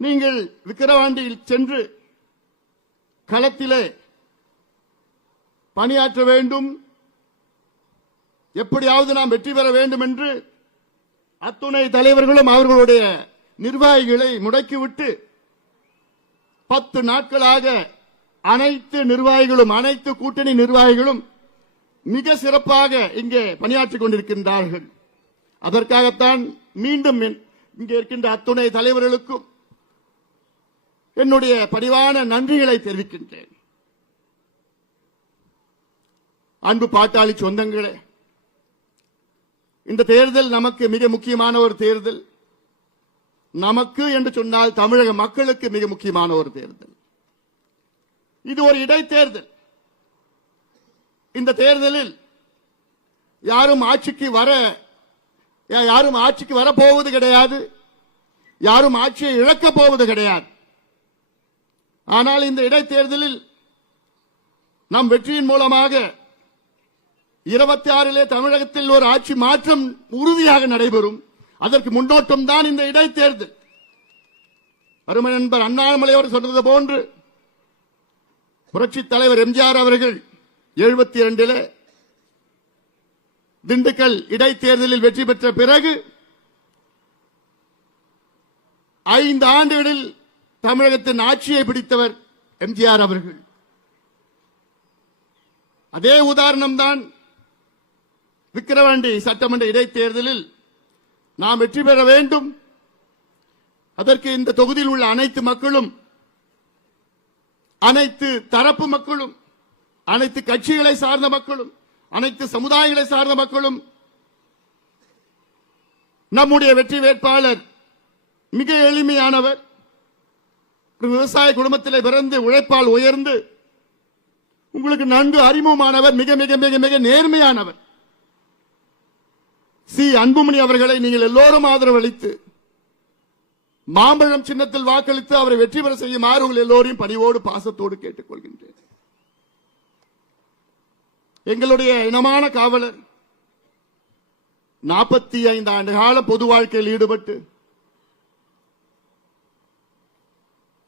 நீங்கள் விக்கிரவாண்டியில் சென்று களத்திலே பணியாற்ற வேண்டும், எப்படியாவது நாம் வெற்றி பெற வேண்டும் என்று அத்துணை தலைவர்களும் அவர்களுடைய நிர்வாகிகளை முடக்கிவிட்டு 10 நாட்களாக அனைத்து நிர்வாகிகளும், அனைத்து கூட்டணி நிர்வாகிகளும் மிக சிறப்பாக இங்கே பணியாற்றிக் கொண்டிருக்கின்றார்கள். அதற்காகத்தான் மீண்டும் இங்கே இருக்கின்ற அத்துணை தலைவர்களுக்கும் என்னுடைய பணிவான நன்றிகளை தெரிவிக்கின்றேன். அன்பு பாட்டாளி சொந்தங்களே, இந்த தேர்தல் நமக்கு மிக முக்கியமான ஒரு தேர்தல். நமக்கு என்று சொன்னால் தமிழக மக்களுக்கு மிக முக்கியமான ஒரு தேர்தல். இது ஒரு இடைத்தேர்தல். இந்த தேர்தலில் யாரும் ஆட்சிக்கு வரப்போவது கிடையாது, யாரும் ஆட்சியை இழக்கப் போவது கிடையாது. ஆனால் இந்த இடைத்தேர்தலில் நம் வெற்றியின் மூலமாக 26 தமிழகத்தில் ஒரு ஆட்சி மாற்றம் உறுதியாக நடைபெறும். அதற்கு முன்னோட்டம் தான் இந்த இடைத்தேர்தல். அருமை நண்பர் அண்ணாமலை அவர் சொன்னது போன்று புரட்சித் தலைவர் எம்ஜிஆர் அவர்கள் 72 திண்டுக்கல் இடைத்தேர்தலில் வெற்றி பெற்ற பிறகு 5 ஆண்டுகளில் தமிழகத்தின் ஆட்சியை பிடித்தவர் எம்ஜிஆர் அவர்கள். அதே உதாரணம் தான் விக்கிரவாண்டி சட்டமன்ற இடைத்தேர்தலில் நாம் வெற்றி பெற வேண்டும். அதற்கு இந்த தொகுதியில் உள்ள அனைத்து மக்களும், அனைத்து தரப்பு மக்களும், அனைத்து கட்சிகளை சார்ந்த மக்களும், அனைத்து சமுதாயங்களை சார்ந்த மக்களும் நம்முடைய வெற்றி வேட்பாளர் மிக எளிமையானவர், விவசாய குடும்பத்திலே பிறந்து உழைப்பால் உயர்ந்து உங்களுக்கு நன்கு அறிமுகமானவர், மிக மிக மிக மிக நேர்மையானவர் சி. அன்புமணி அவர்களை நீங்கள் எல்லோரும் ஆதரவளித்து மாம்பழம் சின்னத்தில் வாக்களித்து அவரை வெற்றி பெற செய்யுமாறு உங்கள் எல்லோரையும் பணிவோடு பாசத்தோடு கேட்டுக்கொள்கின்றேன். எங்களுடைய இனமான காவலர் 45 ஆண்டு கால பொது வாழ்க்கையில் ஈடுபட்டு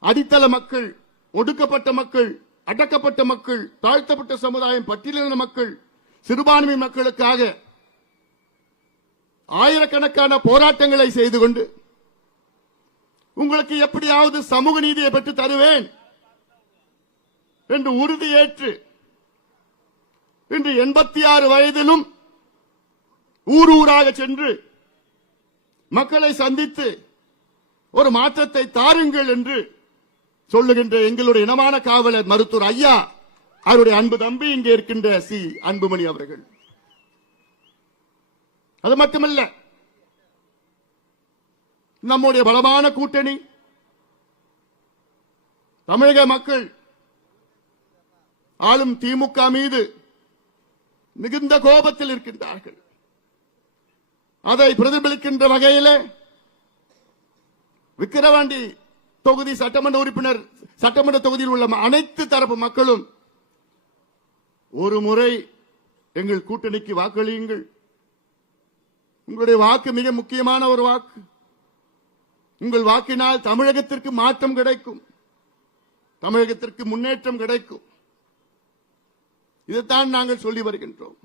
அடித்தள மக்கள், ஒடுக்கப்பட்ட மக்கள், அடக்கப்பட்ட மக்கள், தாழ்த்தப்பட்ட சமுதாயம், பட்டியலின மக்கள், சிறுபான்மை மக்களுக்காக ஆயிரக்கணக்கான போராட்டங்களை செய்து கொண்டு உங்களுக்கு எப்படியாவது சமூக நீதியை பெற்று தருவேன் என்று உறுதியேற்று இன்று 86 வயதிலும் ஊர் ஊராக சென்று மக்களை சந்தித்து ஒரு மாற்றத்தை தாருங்கள் என்று சொல்லுகின்ற எங்களுடைய இனமான காவலர் மருத்துவர் ஐயா அவருடைய அன்பு தம்பி இங்கே இருக்கின்ற சி. அன்புமணி அவர்கள். அது மட்டுமல்ல, நம்முடைய பலமான கூட்டணி தமிழக மக்கள் ஆளும் திமுக மீது மிகுந்த கோபத்தில் இருக்கின்றார்கள். அதை பிரதிபலிக்கின்ற வகையில் விக்கிரவாண்டி தொகுதி சட்டமன்ற உறுப்பினர், சட்டமன்ற தொகுதியில் உள்ள அனைத்து தரப்பு மக்களும் ஒரு முறை எங்கள் கூட்டணிக்கு வாக்களியுங்கள். உங்களுடைய வாக்கு மிக முக்கியமான ஒரு வாக்கு. உங்கள் வாக்கினால் தமிழகத்திற்கு மாற்றம் கிடைக்கும், தமிழகத்திற்கு முன்னேற்றம் கிடைக்கும். இதைத்தான் நாங்கள் சொல்லி வருகின்றோம்.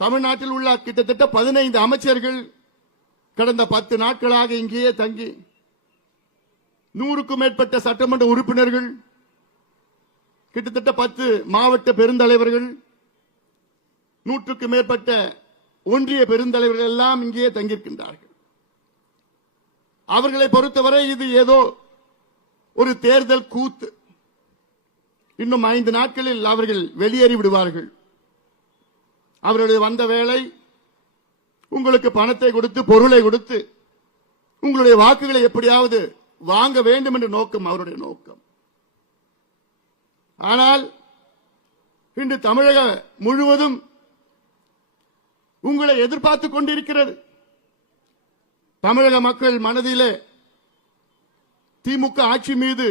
தமிழ்நாட்டில் உள்ள கிட்டத்தட்ட 15 அமைச்சர்கள் கடந்த 10 நாட்களாக இங்கேயே தங்கி 100க்கும் மேற்பட்ட சட்டமன்ற உறுப்பினர்கள், கிட்டத்தட்ட 10 மாவட்ட பெருந்தலைவர்கள், 100க்கும் மேற்பட்ட ஒன்றிய பெருந்தலைவர்கள் எல்லாம் இங்கே தங்கியிருக்கின்றார்கள். அவர்களை பொறுத்தவரை இது ஏதோ ஒரு தேர்தல் கூத்து. இன்னும் 5 நாட்களில் அவர்கள் வெளியேறி விடுவார்கள். அவர்களுடைய வந்த வேலை உங்களுக்கு பணத்தை கொடுத்து பொருளை கொடுத்து உங்களுடைய வாக்குகளை எப்படியாவது வாங்க வேண்டும் என்ற நோக்கம் அவருடைய நோக்கம். ஆனால் இன்று தமிழக முழுவதும் உங்களை எதிர்பார்த்துக் கொண்டிருக்கிறது. தமிழக மக்கள் மனதிலே திமுக ஆட்சி மீது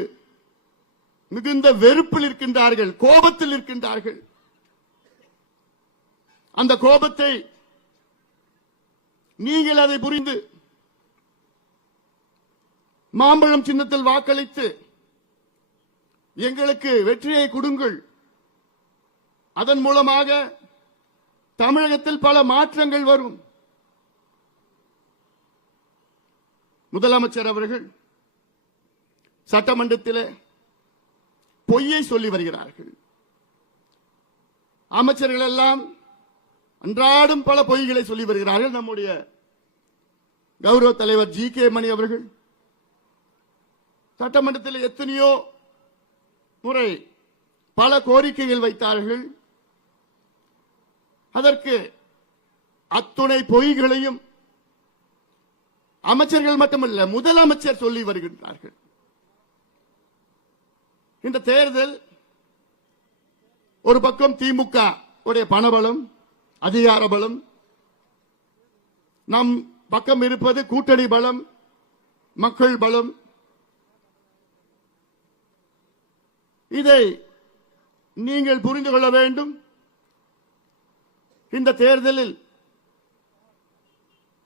மிகுந்த வெறுப்பில் இருக்கின்றார்கள், கோபத்தில் இருக்கின்றார்கள். அந்த கோபத்தை நீங்கள் அதை புரிந்து மாம்பழம் சின்னத்தில் வாக்களித்து எங்களுக்கு வெற்றியை கொடுங்கள். அதன் மூலமாக தமிழகத்தில் பல மாற்றங்கள் வரும். முதலமைச்சர் அவர்கள் சட்டமன்றத்தில் பொய்யை சொல்லி வருகிறார்கள். அமைச்சர்கள் எல்லாம் அன்றாடம் பல பொய்களை சொல்லி வருகிறார்கள். நம்முடைய கௌரவ தலைவர் ஜி.கே. மணி அவர்கள் சட்டமன்றத்தில் எத்தனையோ முறை பல கோரிக்கைகள் வைத்தார்கள். அதற்கு அத்துணை பொய்களையும் அமைச்சர்கள் மட்டுமல்ல முதலமைச்சர் சொல்லி வருகின்றார்கள். இந்த தேர்தல் ஒரு பக்கம் திமுக உடைய பணபலம், அதிகார பலம், நம் பக்கம் இருப்பது கூட்டணி பலம், மக்கள் பலம். இதை நீங்கள் புரிந்து கொள்ள வேண்டும். இந்த தேர்தலில்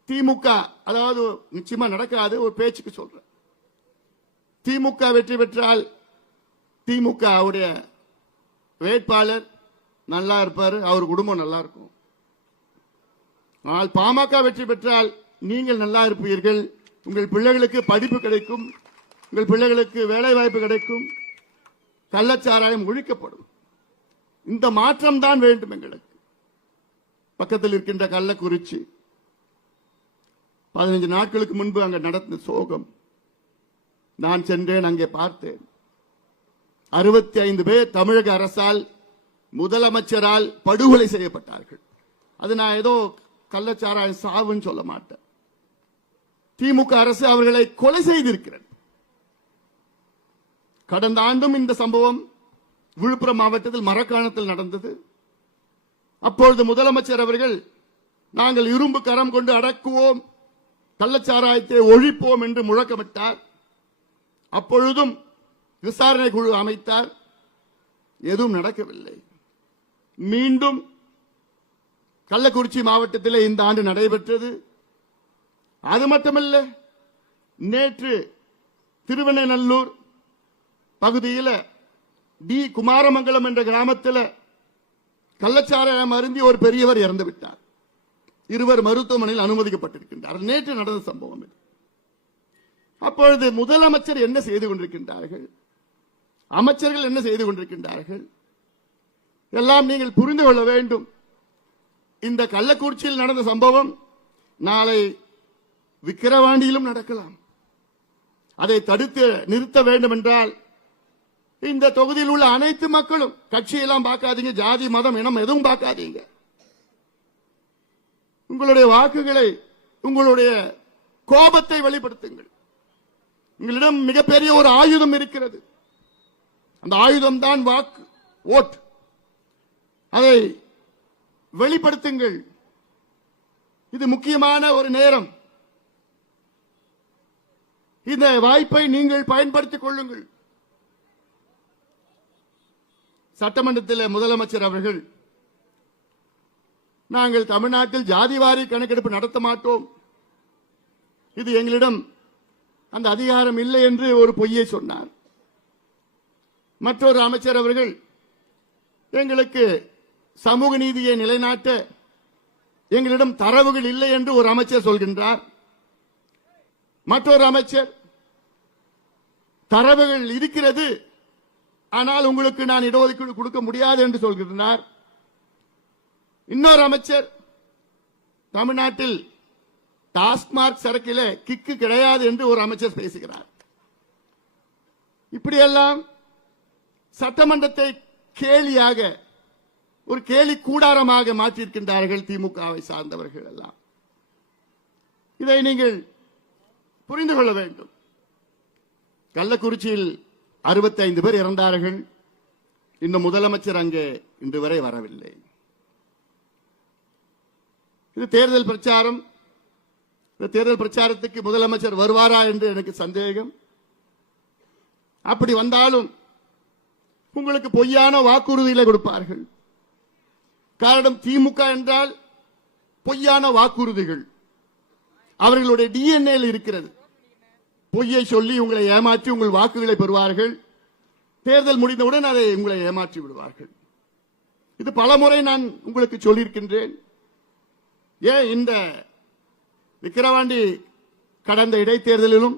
திமுக, அதாவது நிச்சயமா நடக்காது, ஒரு பேச்சுக்கு சொல்றேன், திமுக வெற்றி பெற்றால் திமுக அவருடைய வேட்பாளர் நல்லா இருப்பாரு, அவர் குடும்பம் நல்லா இருக்கும். ஆனால் பாமக வெற்றி பெற்றால் நீங்கள் நல்லா இருப்பீர்கள், உங்கள் பிள்ளைகளுக்கு படிப்பு கிடைக்கும், உங்கள் பிள்ளைகளுக்கு வேலை வாய்ப்பு கிடைக்கும், கள்ளச்சாராயம் ஒழிக்கப்படும். இந்த மாற்றம் தான் வேண்டும் எங்களுக்கு. பக்கத்தில் இருக்கின்ற கள்ளக்குறிச்சி 15 நாட்களுக்கு முன்பு அங்க நடந்த சோகம். நான் சென்றேன், அங்கே பார்த்தேன். 65 பேர் தமிழக அரசால், முதலமைச்சரால் படுகொலை செய்யப்பட்டார்கள். அது நான் ஏதோ கள்ளச்சாராய சாவுன்னு சொல்ல மாட்டேன். திமுக அரசு அவர்களை கொலை செய்திருக்கிறது. கடந்த ஆண்டும் இந்த சம்பவம் விழுப்புரம் மாவட்டத்தில் மரக்காணத்தில் நடந்தது. அப்பொழுது முதலமைச்சர் அவர்கள் நாங்கள் இரும்பு கரம் கொண்டு அடக்குவோம், கள்ளச்சாராயத்தை ஒழிப்போம் என்று முழக்கமிட்டார். அப்பொழுதும் விசாரணை குழு அமைத்தார். எதுவும் நடக்கவில்லை. மீண்டும் கள்ளக்குறிச்சி மாவட்டத்திலே இந்த ஆண்டு நடைபெற்றது. அது மட்டுமல்ல, நேற்று திருவெண்ணநல்லூர் பகுதியில் டி குமாரமங்கலம் என்ற கிராமத்தில் கள்ளச்சாராயம் அருந்தி ஒரு பெரியவர் இறந்து விட்டார். 2 மருத்துவமனையில் அனுமதிக்கப்பட்டிருக்கின்றார். நேற்று நடந்த சம்பவம் இது. அப்பொழுது முதலமைச்சர் என்ன செய்து கொண்டிருக்கின்றார்கள், அமைச்சர்கள் என்ன செய்து கொண்டிருக்கின்றார்கள், எல்லாம் நீங்கள் புரிந்து கொள்ள வேண்டும். இந்த கள்ளக்குறிச்சியில் நடந்த சம்பவம் நாளை விக்கிரவாண்டியிலும் நடக்கலாம். அதை தடுத்து நிறுத்த வேண்டும் என்றால் இந்த தொகுதியில் உள்ள அனைத்து மக்களும், கட்சியெல்லாம் பார்க்காதீங்க, ஜாதி மதம் இனம் எதுவும் பார்க்காதீங்க, உங்களுடைய வாக்குகளை, உங்களுடைய கோபத்தை வெளிப்படுத்துங்கள். உங்களிடம் மிகப்பெரிய ஒரு ஆயுதம் இருக்கிறது. அந்த ஆயுதம் தான் வாக்கு, ஓட். அதை வெளிப்படுத்துங்கள். இது முக்கியமான ஒரு நேரம். இந்த வாய்ப்பை நீங்கள் பயன்படுத்திக் கொள்ளுங்கள். சட்டமன்றத்தில் முதலமைச்சர் அவர்கள் நாங்கள் தமிழ்நாட்டில் ஜாதிவாரி கணக்கெடுப்பு நடத்த மாட்டோம், இது எங்களிடம் அந்த அதிகாரம் இல்லை என்று ஒரு பொய்யை சொன்னார். மற்றொரு அமைச்சர் அவர்கள் எங்களுக்கு சமூக நீதியை நிலைநாட்ட எங்களிடம் தரவுகள் இல்லை என்று ஒரு அமைச்சர் சொல்கின்றார். மற்றொரு அமைச்சர் தரவுகள் இருக்கிறது, ஆனால் உங்களுக்கு நான் இடஒதுக்கீடு கொடுக்க முடியாது என்று சொல்கின்றார். இன்னொரு அமைச்சர் தமிழ்நாட்டில் டாஸ்மார்க் சரக்கில கிக்கு கிடையாது என்று ஒரு அமைச்சர் பேசுகிறார். இப்படியெல்லாம் சட்டமன்றத்தை கேலியாக, ஒரு கேலி கூடாரமாக மாற்றியிருக்கின்றார்கள் திமுகவை சார்ந்தவர்கள் எல்லாம். இதை நீங்கள் புரிந்து கொள்ள வேண்டும். கள்ளக்குறிச்சியில் 65 பேர் இறந்தார்கள். இன்னும் முதலமைச்சர் அங்கே இன்று வரை வரவில்லை. இது தேர்தல் பிரச்சாரம். இந்த தேர்தல் பிரச்சாரத்துக்கு முதலமைச்சர் வருவாரா என்று எனக்கு சந்தேகம். அப்படி வந்தாலும் உங்களுக்கு பொய்யான வாக்குறுதிகளை கொடுப்பார்கள். காரணம், திமுக என்றால் பொய்யான வாக்குறுதிகள் அவர்களுடைய டிஎன்ஏ இருக்கிறது. பொய்யை சொல்லி உங்களை ஏமாற்றி உங்கள் வாக்குகளை பெறுவார்கள். தேர்தல் முடிந்தவுடன் அதை உங்களை ஏமாற்றி விடுவார்கள். இது பலமுறை நான் உங்களுக்கு சொல்லியிருக்கின்றேன். ஏன் இந்த விக்கிரவாண்டி கடந்த இடைத்தேர்தலிலும்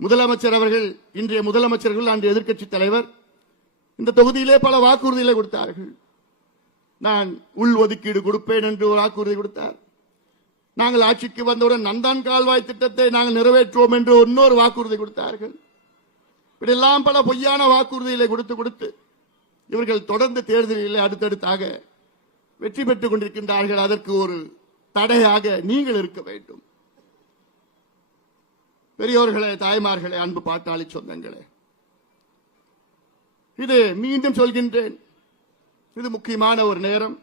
முதலமைச்சர் அவர்கள், இன்றைய முதலமைச்சர்கள், அன்றைய எதிர்க்கட்சி தலைவர் இந்த தொகுதியிலே பல வாக்குறுதிகளை கொடுத்தார்கள். நான் உள் ஒதுக்கீடு கொடுப்பேன் என்று ஒரு வாக்குறுதி கொடுத்தார். நாங்கள் ஆட்சிக்கு வந்தவுடன் நந்தான் கால்வாய் திட்டத்தை நாங்கள் நிறைவேற்றுவோம் என்று இன்னொரு வாக்குறுதி கொடுத்தார்கள். இப்படியெல்லாம் பல பொய்யான வாக்குறுதிகளை கொடுத்து இவர்கள் தொடர்ந்து தேர்தலில் அடுத்தடுத்தாக வெற்றி பெற்றுக் கொண்டிருக்கின்றார்கள். அதற்கு ஒரு தடையாக நீங்கள் இருக்க வேண்டும். பெரியோர்களே, தாய்மார்களே, அன்பு பாட்டாளி சொந்தங்களே, இது மீண்டும் சொல்கின்றேன், இது முக்கியமான ஒரு நேரம்.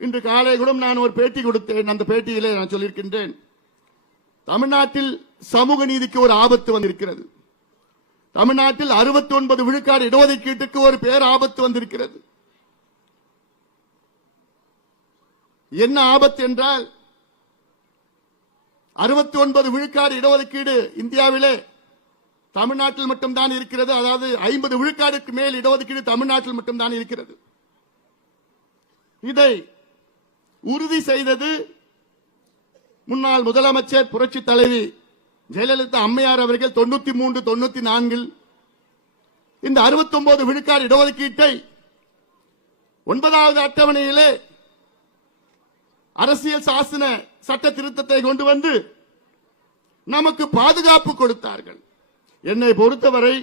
இன்று காலை கூட நான் ஒரு பேட்டி கொடுத்தேன். அந்த பேட்டியிலே நான் சொல்லியிருக்கின்றேன், தமிழ்நாட்டில் சமூக நீதிக்கு ஒரு ஆபத்து வந்திருக்கிறது. தமிழ்நாட்டில் 69 விழுக்காடு இடஒதுக்கீட்டுக்கு ஒரு பேர் ஆபத்து வந்திருக்கிறது. என்ன ஆபத்து என்றால், 69 விழுக்காடு இடஒதுக்கீடு இந்தியாவிலே தமிழ்நாட்டில் மட்டும்தான் இருக்கிறது. அதாவது 50 விழுக்காடுக்கு மேல் இடஒதுக்கீடு தமிழ்நாட்டில் மட்டும்தான் இருக்கிறது. இதை உறுதி செய்தது முன்னாள் முதலமைச்சர் புரட்சி தலைவி ஜெயலலிதா அம்மையார் அவர்கள் 93, 94 இந்த 69 விழுக்காடு இடஒதுக்கீட்டை 9வது அட்டவணையிலே அரசியல் சாசன சட்ட திருத்தத்தை கொண்டு வந்து நமக்கு பாதுகாப்பு கொடுத்தார்கள். என்னை பொறுத்தவரை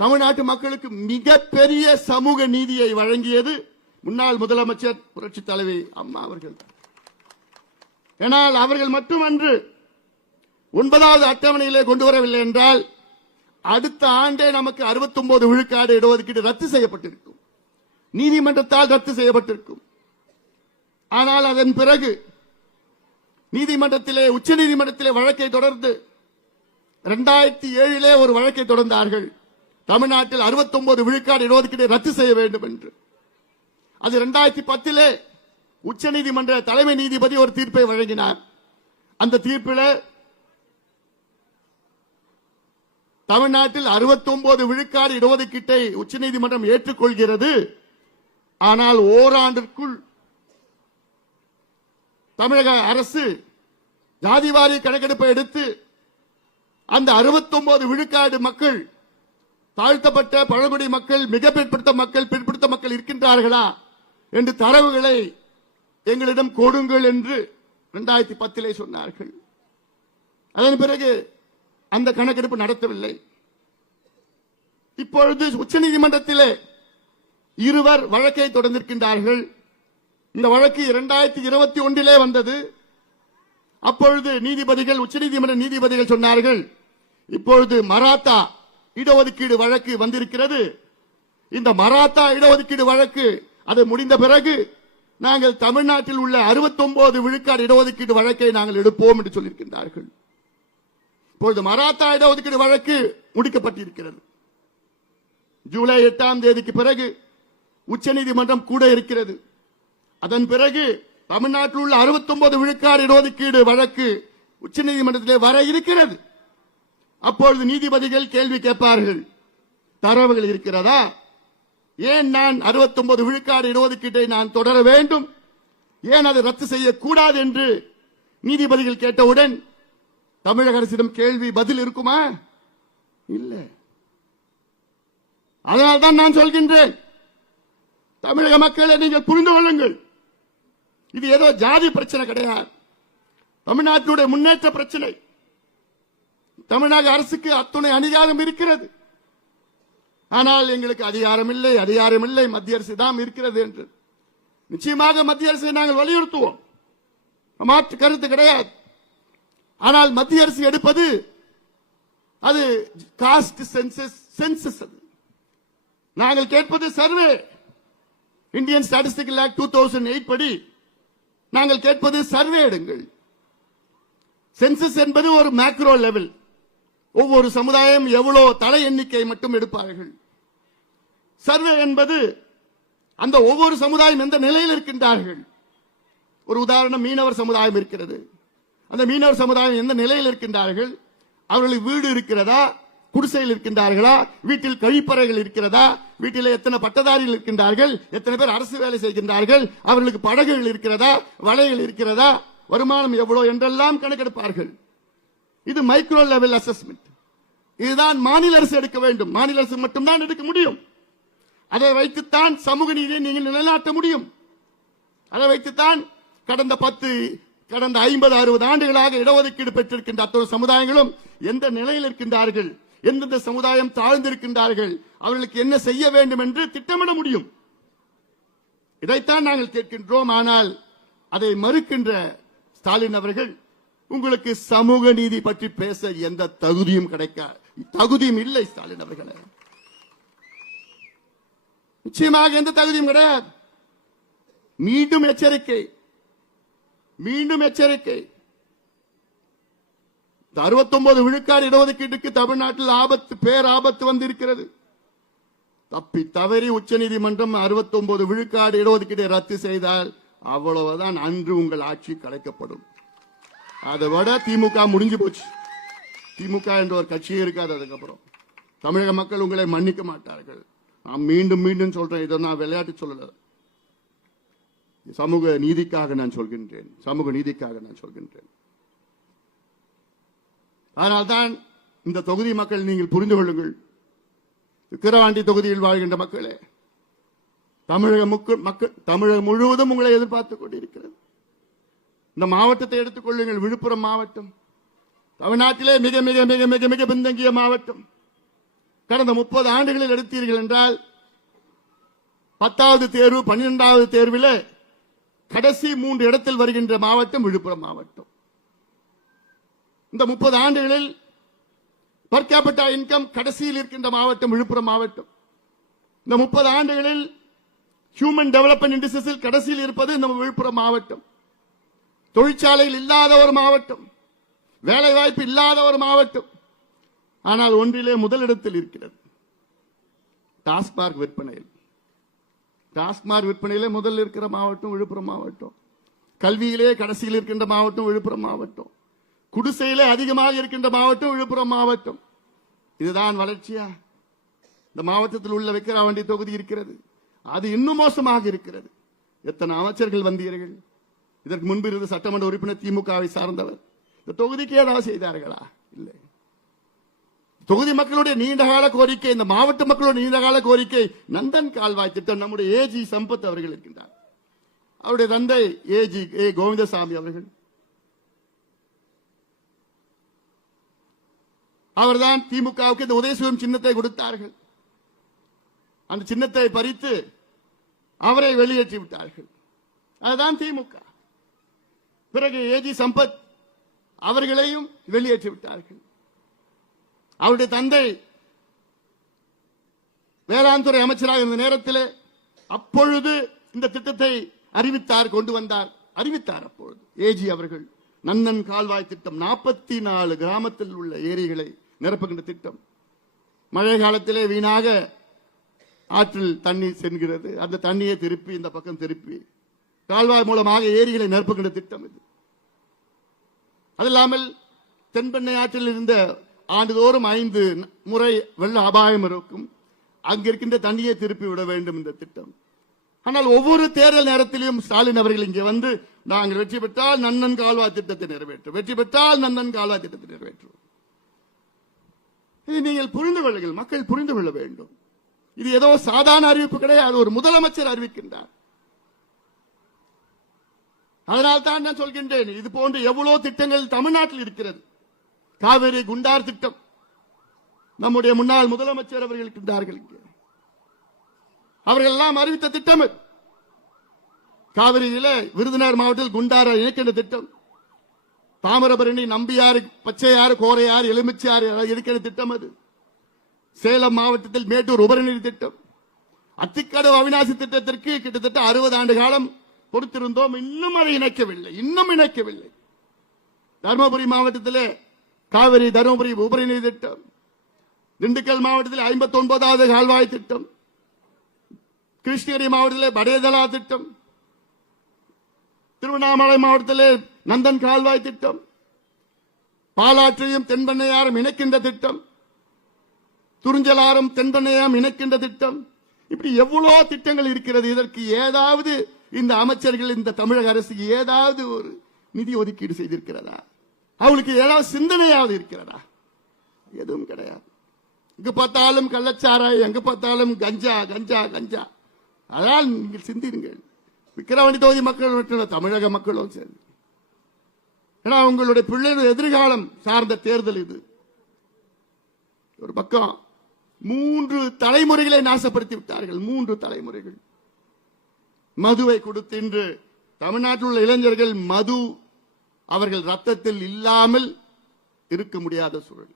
தமிழ்நாட்டு மக்களுக்கு மிகப்பெரிய சமூக நீதியை வழங்கியது முன்னாள் முதலமைச்சர் புரட்சி தலைவி அம்மா அவர்கள். ஆனால் அவர்கள் மட்டுமன்று, 9வது அட்டவணையிலே கொண்டு வரவில்லை என்றால் அடுத்த ஆண்டே நமக்கு 69 விழுக்காடு இடஒதுக்கீடு ரத்து செய்யப்பட்டிருக்கும், நீதிமன்றத்தால் ரத்து செய்யப்பட்டிருக்கும். ஆனால் அதன் பிறகு நீதிமன்றத்திலே, உச்ச நீதிமன்றத்திலே வழக்கை தொடர்ந்து 2007 ஒரு வழக்கை தொடர்ந்தார்கள். தமிழ்நாட்டில் 69 விழுக்காடு இடஒதுக்கீட்டை ரத்து செய்ய வேண்டும் என்று. அது 2010 உச்ச நீதிமன்ற தலைமை நீதிபதி ஒரு தீர்ப்பை வழங்கினார். அந்த தீர்ப்பில் தமிழ்நாட்டில் 69 விழுக்காடு இடஒதுக்கீட்டை உச்ச நீதிமன்றம் ஏற்றுக்கொள்கிறது. ஆனால் ஓராண்டிற்குள் தமிழக அரசு ஜாதிவாரி கணக்கெடுப்பை எடுத்து அந்த 69 விழுக்காடு மக்கள், தாழ்த்தப்பட்ட பழங்குடி மக்கள், மிக பிற்படுத்த மக்கள் இருக்கின்றார்களா என்று தரவுகளை எங்களிடம் கொடுங்கள் என்று 2010 சொன்னார்கள். அதன் பிறகு அந்த கணக்கெடுப்பு நடத்தவில்லை. இப்பொழுது உச்சநீதிமன்றத்திலே இருவர் வழக்கை தொடர்ந்திருக்கின்றார்கள். இந்த வழக்கு 2021 வந்தது. அப்பொழுது நீதிபதிகள், உச்சநீதிமன்ற நீதிபதிகள் சொன்னார்கள், இப்பொழுது மராத்தா இடஒதுக்கீடு வழக்கு வந்திருக்கிறது. இந்த மராத்தா இடஒதுக்கீடு வழக்கு அது முடிந்த பிறகு நாங்கள் தமிழ்நாட்டில் உள்ள 69 விழுக்காடு இடஒதுக்கீடு வழக்கை நாங்கள் எடுப்போம் என்று சொல்லியிருக்கின்றார்கள். இப்பொழுது மராத்தா இடஒதுக்கீடு வழக்கு முடிக்கப்பட்டிருக்கிறது. ஜூலை 8ஆம் தேதிக்கு பிறகு உச்சநீதிமன்றம் கூட இருக்கிறது. அதன் பிறகு தமிழ்நாட்டில் உள்ள 69 விழுக்காடு இடஒதுக்கீடு வழக்கு உச்சநீதிமன்றத்திலே வர இருக்கிறது. அப்பொழுது நீதிபதிகள் கேள்வி கேட்பார்கள், தரவுகள் இருக்கிறதா? ஏன் நான் 69 விழுக்காடு இடஒதுக்கீட்டை நான் தொடர வேண்டும், ஏன் அதை ரத்து செய்யக்கூடாது என்று நீதிபதிகள் கேட்டவுடன் தமிழக அரசிடம் கேள்வி பதில் இருக்குமா? இல்லை. அதனால்தான் நான் சொல்கின்றேன், தமிழக மக்களை நீங்கள் புரிந்து கொள்ளுங்கள். இது ஏதோ ஜாதி பிரச்சனை கிடையாது, தமிழ்நாட்டினுடைய முன்னேற்ற பிரச்சனை. தமிழக அரசுக்கு அத்துணை அதிகாரம் இருக்கிறது. ஆனால் எங்களுக்கு அதிகாரம் இல்லை, மத்திய அரசு தான் இருக்கிறது என்று நிச்சயமாக மத்திய அரசை நாங்கள் வலியுறுத்துவோம், மாற்று கருத்து கிடையாது. ஆனால் மத்திய அரசு எடுப்பது அது காஸ்ட் சென்சஸ். அது நாங்கள் கேட்பது சர்வே. இந்தியன் ஸ்டாட்டிஸ்டிக்கல் ஆக்ட் 2008 படி நாங்கள் கேட்பது சர்வே எடுங்கள். சென்சஸ் என்பது ஒரு மேக்ரோ லெவல். ஒவ்வொரு சமுதாயம் எவ்வளவு தலை எண்ணிக்கை மட்டும் எடுப்பார்கள். சர்வே என்பது அந்த ஒவ்வொரு சமுதாயம் எந்த நிலையில் இருக்கின்றார்கள். ஒரு உதாரணம், மீனவர் சமுதாயம் இருக்கிறது. அந்த மீனவர் சமுதாயம் எந்த நிலையில் இருக்கின்றார்கள், அவர்களுக்கு வீடு இருக்கிறதா, குடிசையில் இருக்கின்றார்களா, வீட்டில் கழிப்பறைகள் இருக்கிறதா, வீட்டில் எத்தனை பட்டதாரிகள் இருக்கின்றார்கள், எத்தனை பேர் அரசு வேலை செய்கின்றார்கள், அவர்களுக்கு படகுகள் இருக்கிறதா, வலைகள் இருக்கிறதா, வருமானம் எவ்வளவு என்றெல்லாம் கணக்கெடுப்பார்கள். இது மைக்ரோ லெவல் அசஸ்மெண்ட். இதுதான் மாநில அரசு எடுக்க வேண்டும். மாநில அரசு மட்டும்தான் எடுக்க முடியும். அதை வைத்துத்தான் சமூக நீதியை நீங்கள் நிலைநாட்ட முடியும். அதை வைத்துத்தான் கடந்த 50-60 ஆண்டுகளாக இடஒதுக்கீடு பெற்றிருக்கின்ற அத்தனை சமுதாயங்களும் எந்த நிலையில் இருக்கின்றார்கள், எந்தெந்த சமுதாயம் தாழ்ந்திருக்கின்றார்கள், அவர்களுக்கு என்ன செய்ய வேண்டும் என்று திட்டமிட முடியும். இதைத்தான் நாங்கள் கேட்கின்றோம். ஆனால் அதை மறுக்கின்ற ஸ்டாலின் அவர்கள், உங்களுக்கு சமூக நீதி பற்றி பேச எந்த தகுதியும் தகுதியும் இல்லை ஸ்டாலின் அவர்களே. நிச்சயமாக எந்த தகுதியும் கிடையாது. மீண்டும் எச்சரிக்கை. 69 விழுக்காடு இடஒதுக்கீட்டுக்கு தமிழ்நாட்டில் பேராபத்து வந்திருக்கிறது. தப்பி தவறி உச்சநீதிமன்றம் 69 விழுக்காடு இடஒதுக்கீட்டை ரத்து செய்தால் அவ்வளவுதான், அன்று உங்கள் ஆட்சி கலைக்கப்படும். அதை விட திமுக முடிஞ்சு போச்சு. திமுக என்ற ஒரு கட்சியே இருக்காது. அதுக்கப்புறம் தமிழக மக்கள் உங்களை மன்னிக்க மாட்டார்கள். நான் மீண்டும் மீண்டும் சொல்றேன், இதை நான் விளையாட்டு சொல்லல, சமூக நீதிக்காக நான் சொல்கின்றேன். அதனால்தான் இந்த தொகுதி மக்கள் நீங்கள் புரிந்து கொள்ளுங்கள். விக்கிரவாண்டி தொகுதியில் வாழ்கின்ற மக்களே, தமிழகம் முழுவதும் உங்களை எதிர்பார்த்துக் கொண்டிருக்கிறது. இந்த மாவட்டத்தை எடுத்துக் கொள்ளுங்கள். விழுப்புரம் மாவட்டம் தமிழ்நாட்டிலே மிக மிக மிக மிக மிக பின்தங்கிய மாவட்டம். கடந்த 30 ஆண்டுகளில் எடுத்தீர்கள் என்றால் 10வது தேர்வு 12வது தேர்வில் கடைசி 3 இடத்தில் வருகின்ற மாவட்டம் விழுப்புரம் மாவட்டம். இந்த 30 ஆண்டுகளில் per capita இன்கம் கடைசியில் இருக்கின்ற மாவட்டம் விழுப்புரம் மாவட்டம். இந்த 30 ஆண்டுகளில் ஹியூமன் டெவலப்மெண்ட் இண்டெக்ஸில் கடைசியில் இருப்பது இந்த விழுப்புரம் மாவட்டம். தொழிற்சாலையில் இல்லாத ஒரு மாவட்டம், வேலை வாய்ப்பு இல்லாத ஒரு மாவட்டம். ஆனால் ஒன்றிலே முதலிடத்தில் இருக்கிறது. டாஸ்மார்க் விற்பனையிலே முதலில் இருக்கிற மாவட்டம் விழுப்புரம் மாவட்டம். கல்வியிலே கடைசியில் இருக்கின்ற மாவட்டம் விழுப்புரம் மாவட்டம். குடிசையிலே அதிகமாக இருக்கின்ற மாவட்டம் விழுப்புரம் மாவட்டம். இதுதான் வளர்ச்சியா? இந்த மாவட்டத்தில் உள்ள விக்கிரவாண்டி தொகுதி இருக்கிறது, அது இன்னும் மோசமாக இருக்கிறது. எத்தனை அமைச்சர்கள் வந்தீர்கள்? இதற்கு முன்பு இருந்த சட்டமன்ற உறுப்பினர் திமுகவை சார்ந்தவர். இந்த தொகுதிக்கு ஏதாவது செய்தார்களா? இல்லை. தொகுதி மக்களுடைய நீண்டகால கோரிக்கை, இந்த மாவட்ட மக்களுடைய நீண்டகால கோரிக்கை நந்தன் கால்வாய் திட்டம். நம்முடைய ஏஜி சம்பத் அவர்கள் இருக்கின்றார். அவருடைய தந்தை ஏஜி கோவிந்தசாமி அவர்கள், அவர்தான் திமுகவுக்கு இந்த உதயசூரியன் சின்னத்தை கொடுத்தார்கள். அந்த சின்னத்தை பறித்து அவரை வெளியேற்றி விட்டார்கள். அதுதான் திமுக. பிறகு ஏஜி சம்பத் அவர்களையும் வெளியேற்றி விட்டார்கள். அவருடைய தந்தை வேளாண் துறை அமைச்சராக இருந்த நேரத்தில் அப்பொழுது இந்த திட்டத்தை அறிவித்தார் அப்பொழுது ஏஜி அவர்கள். நந்தன் கால்வாய் திட்டம் 44 கிராமத்தில் உள்ள ஏரிகளை நிரப்புகின்ற திட்டம். மழை காலத்திலே வீணாக ஆற்றில் தண்ணீர் செல்கிறது. அந்த தண்ணியை திருப்பி இந்த பக்கம் திருப்பி கால்வாய் மூலமாக ஏரிகளை நிரப்புகின்ற திட்டம் இது. அதில்லாமல் தென்பெண்ணை ஆற்றில் இருந்த ஆண்டுதோறும் 5 முறை வெள்ள அபாயம் இருக்கும். அங்கிருக்கின்ற தண்ணியை திருப்பி விட வேண்டும் இந்த திட்டம். ஆனால் ஒவ்வொரு தேர்தல் நேரத்திலும் ஸ்டாலின் அவர்கள் இங்கே வந்து நாங்கள் வெற்றி பெற்றால் நந்தன் கால்வாய் திட்டத்தை நிறைவேற்றும், வெற்றி பெற்றால் நந்தன் கால்வாய் திட்டத்தை நிறைவேற்றும். இது நீங்கள் புரிந்து கொள்ளுங்கள், மக்கள் புரிந்து கொள்ள வேண்டும். இது ஏதோ சாதாரண அறிவிப்பு கிடையாது, ஒரு முதலமைச்சர் அறிவிக்கின்றார். அதனால் தான் நான் சொல்கின்றேன், இது போன்ற எவ்வளவு திட்டங்கள் தமிழ்நாட்டில் இருக்கிறது. காவிரி குண்டார் திட்டம், நம்முடைய முன்னாள் முதலமைச்சர் அவர்கள் இருக்கின்றார்கள். அவர்கள் எல்லாம் அறிவித்த திட்டம். காவிரியில விருதுநகர் மாவட்டத்தில் குண்டாறு இணைக்கின்ற திட்டம், தாமிரபரணி, நம்பியாறு, பச்சையாறு, கோரையாறு, எலுமிச்சாறு இணைக்கின்ற திட்டம் அது. சேலம் மாவட்டத்தில் மேட்டூர் உபரிநீர் திட்டம், அத்திக்கடவு அவிநாசி திட்டத்திற்கு கிட்டத்தட்ட 60 ஆண்டு காலம் பொறுத்திருந்தோம். இன்னும் அதை இணைக்கவில்லை. தருமபுரி மாவட்டத்திலே காவிரி தருமபுரி உபரிநீர் திட்டம், திண்டுக்கல் மாவட்டத்தில் 59வது கால்வாய் திட்டம், கிருஷ்ணகிரி மாவட்டத்திலே படேதலா திட்டம், திருவண்ணாமலை மாவட்டத்திலே நந்தன் கால்வாய் திட்டம், பாலாற்றையும் தென்பண்ணையாரும் இணைக்கின்ற திட்டம், துறிஞ்சலாரும் தென்பண்ணையாரும் இணைக்கின்ற திட்டம், இப்படி எவ்வளவு திட்டங்கள் இருக்கிறது. இதற்கு ஏதாவது இந்த அமைச்சர்கள், இந்த தமிழக அரசு ஏதாவது ஒரு நிதி ஒதுக்கீடு செய்திருக்கிறதா? அவளுக்கு ஏதாவது சிந்தனையாவது இருக்கிறதா? எதுவும் கிடையாது. எங்க பார்த்தாலும் கள்ளச்சாராய், எங்க பார்த்தாலும் கஞ்சா கஞ்சா கஞ்சா. அதனால் நீங்கள் சிந்திருங்கள். விக்கிரவாண்டி தொகுதி மக்கள் மட்டும் தமிழக மக்களும் சரி. ஏன்னா உங்களுடைய பிள்ளைகள் எதிர்காலம் சார்ந்த தேர்தல் இது. ஒரு பக்கம் 3 தலைமுறைகளை நாசப்படுத்தி விட்டார்கள். 3 தலைமுறைகள் மதுவை கொடுத்து இன்று தமிழ்நாட்டில் உள்ள இளைஞர்கள் மது அவர்கள் ரத்தத்தில் இல்லாமல் இருக்க முடியாத சூழல்.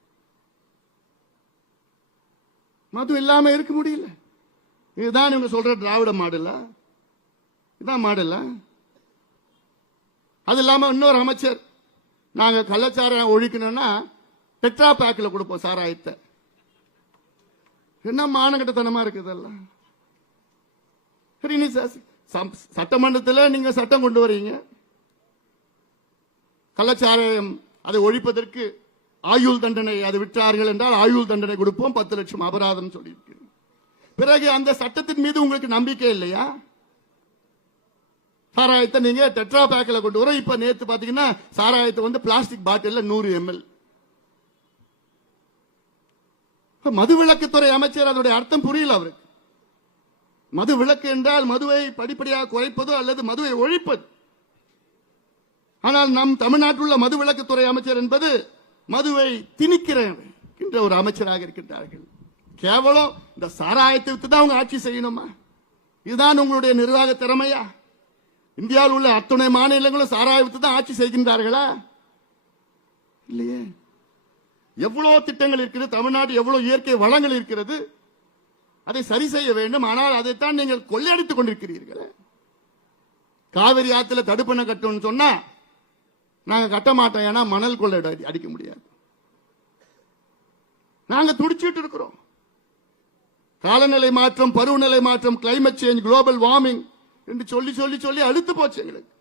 மது இல்லாம இருக்க முடியல. இதுதான் இவங்க சொல்ற திராவிட மாடல, இதான் மாடல. அது இல்லாம இன்னொரு அமைச்சர், நாங்க கள்ளச்சாராயம் ஒழிக்கணும்னா டெட்ரா பேக்ல கொடுப்போம் சாராயத்தை. என்ன மானகட்டத்தனமா இருக்குதெல்லாம். சட்டமன்றத்தில் நீங்க சட்டம் கொண்டு வரீங்க, கள்ளச்சாராயம் அதை ஒழிப்பதற்கு ஆயுள் தண்டனை, அது விற்றார்கள் என்றால் ஆயுள் தண்டனை கொடுப்போம், 10 லட்சம் அபராதம் சொல்லியிருக்கு. பிறகு அந்த சட்டத்தின் மீது உங்களுக்கு நம்பிக்கை இல்லையா? சாராயத்தை நீங்க டெட்ரா பேக்ல கொண்டு வர. இப்ப நேத்து பாத்தீங்கன்னா சாராயத்தை பிளாஸ்டிக் பாட்டில் 100 ml. மதுவிலக்குத்துறை அமைச்சர் அதனுடைய அர்த்தம் புரியல அவருக்கு. மது விலக்கு என்றால் மதுவை படிப்படியாக குறைப்பது அல்லது மதுவை ஒழிப்பது. ஆனால் நம் தமிழ்நாட்டில் உள்ள மதுவிலக்குத்துறை அமைச்சர் என்பது மதுவை திணிக்கின்ற ஒரு அமைச்சராக இருக்கின்றார்கள். கேவலம் இந்த சாராயத்தை வித்து தான் அவங்க ஆட்சி செய்யணுமா? இதுதான் உங்களுடைய நிர்வாக திறமையா? இந்தியாவில் உள்ள அத்துணை மாநிலங்களும் சாராய வித்து தான் ஆட்சி செய்கின்றார்களா? இல்லையே. எவ்வளவு திட்டங்கள் இருக்கிறது, தமிழ்நாடு எவ்வளவு இயற்கை வளங்கள் இருக்கிறது, அதை சரி செய்ய வேண்டும். ஆனால் அதைத்தான் நீங்கள் கொள்ளையடித்துக் கொண்டிருக்கிறீர்கள். காவிரி ஆத்துல தடுப்பணை கட்டணும்னு சொன்னா நாங்க கட்ட மாட்டோம், ஏன்னா மணல் கொள்ளை அடிக்க முடியாது. நாங்க துடிச்சிட்டு இருக்கிறோம். காலநிலை மாற்றம், பருவநிலை மாற்றம், கிளைமேட் சேஞ்ச், குளோபல் வார்மிங் என்று சொல்லி சொல்லி சொல்லி அழுத்து போச்சு எங்களுக்கு.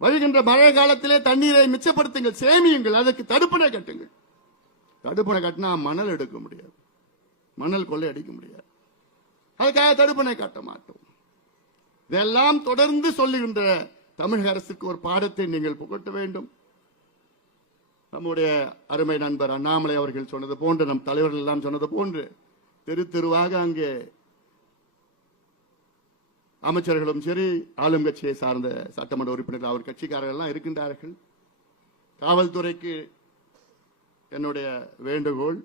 வருகின்ற மழை காலத்திலே தண்ணீரை மிச்சப்படுத்துங்கள், சேமியுங்கள், அதற்கு தடுப்பணை கட்டுங்கள். தடுப்பணை கட்டினா மணல் எடுக்க முடியாது, மணல் கொள்ளை அடிக்க முடியாது. அதுக்காக தடுப்பணை கட்ட மாட்டோம். இதெல்லாம் தொடர்ந்து சொல்லுகின்ற தமிழக அரசுக்கு ஒரு பாடத்தை நீங்கள் புகட்ட வேண்டும். நம்முடைய அருமை நண்பர் அண்ணாமலை அவர்கள் சொன்னது போன்று, நம் தலைவர்கள் எல்லாம் சொன்னது போன்று, தெரு தெருவாக அங்கே அமைச்சர்களும் சரி, ஆளும் கட்சியை சார்ந்த சட்டமன்ற உறுப்பினர்கள், அவர் கட்சிக்காரர்கள் எல்லாம் இருக்கின்றார்கள். காவல்துறைக்கு என்னுடைய வேண்டுகோள்,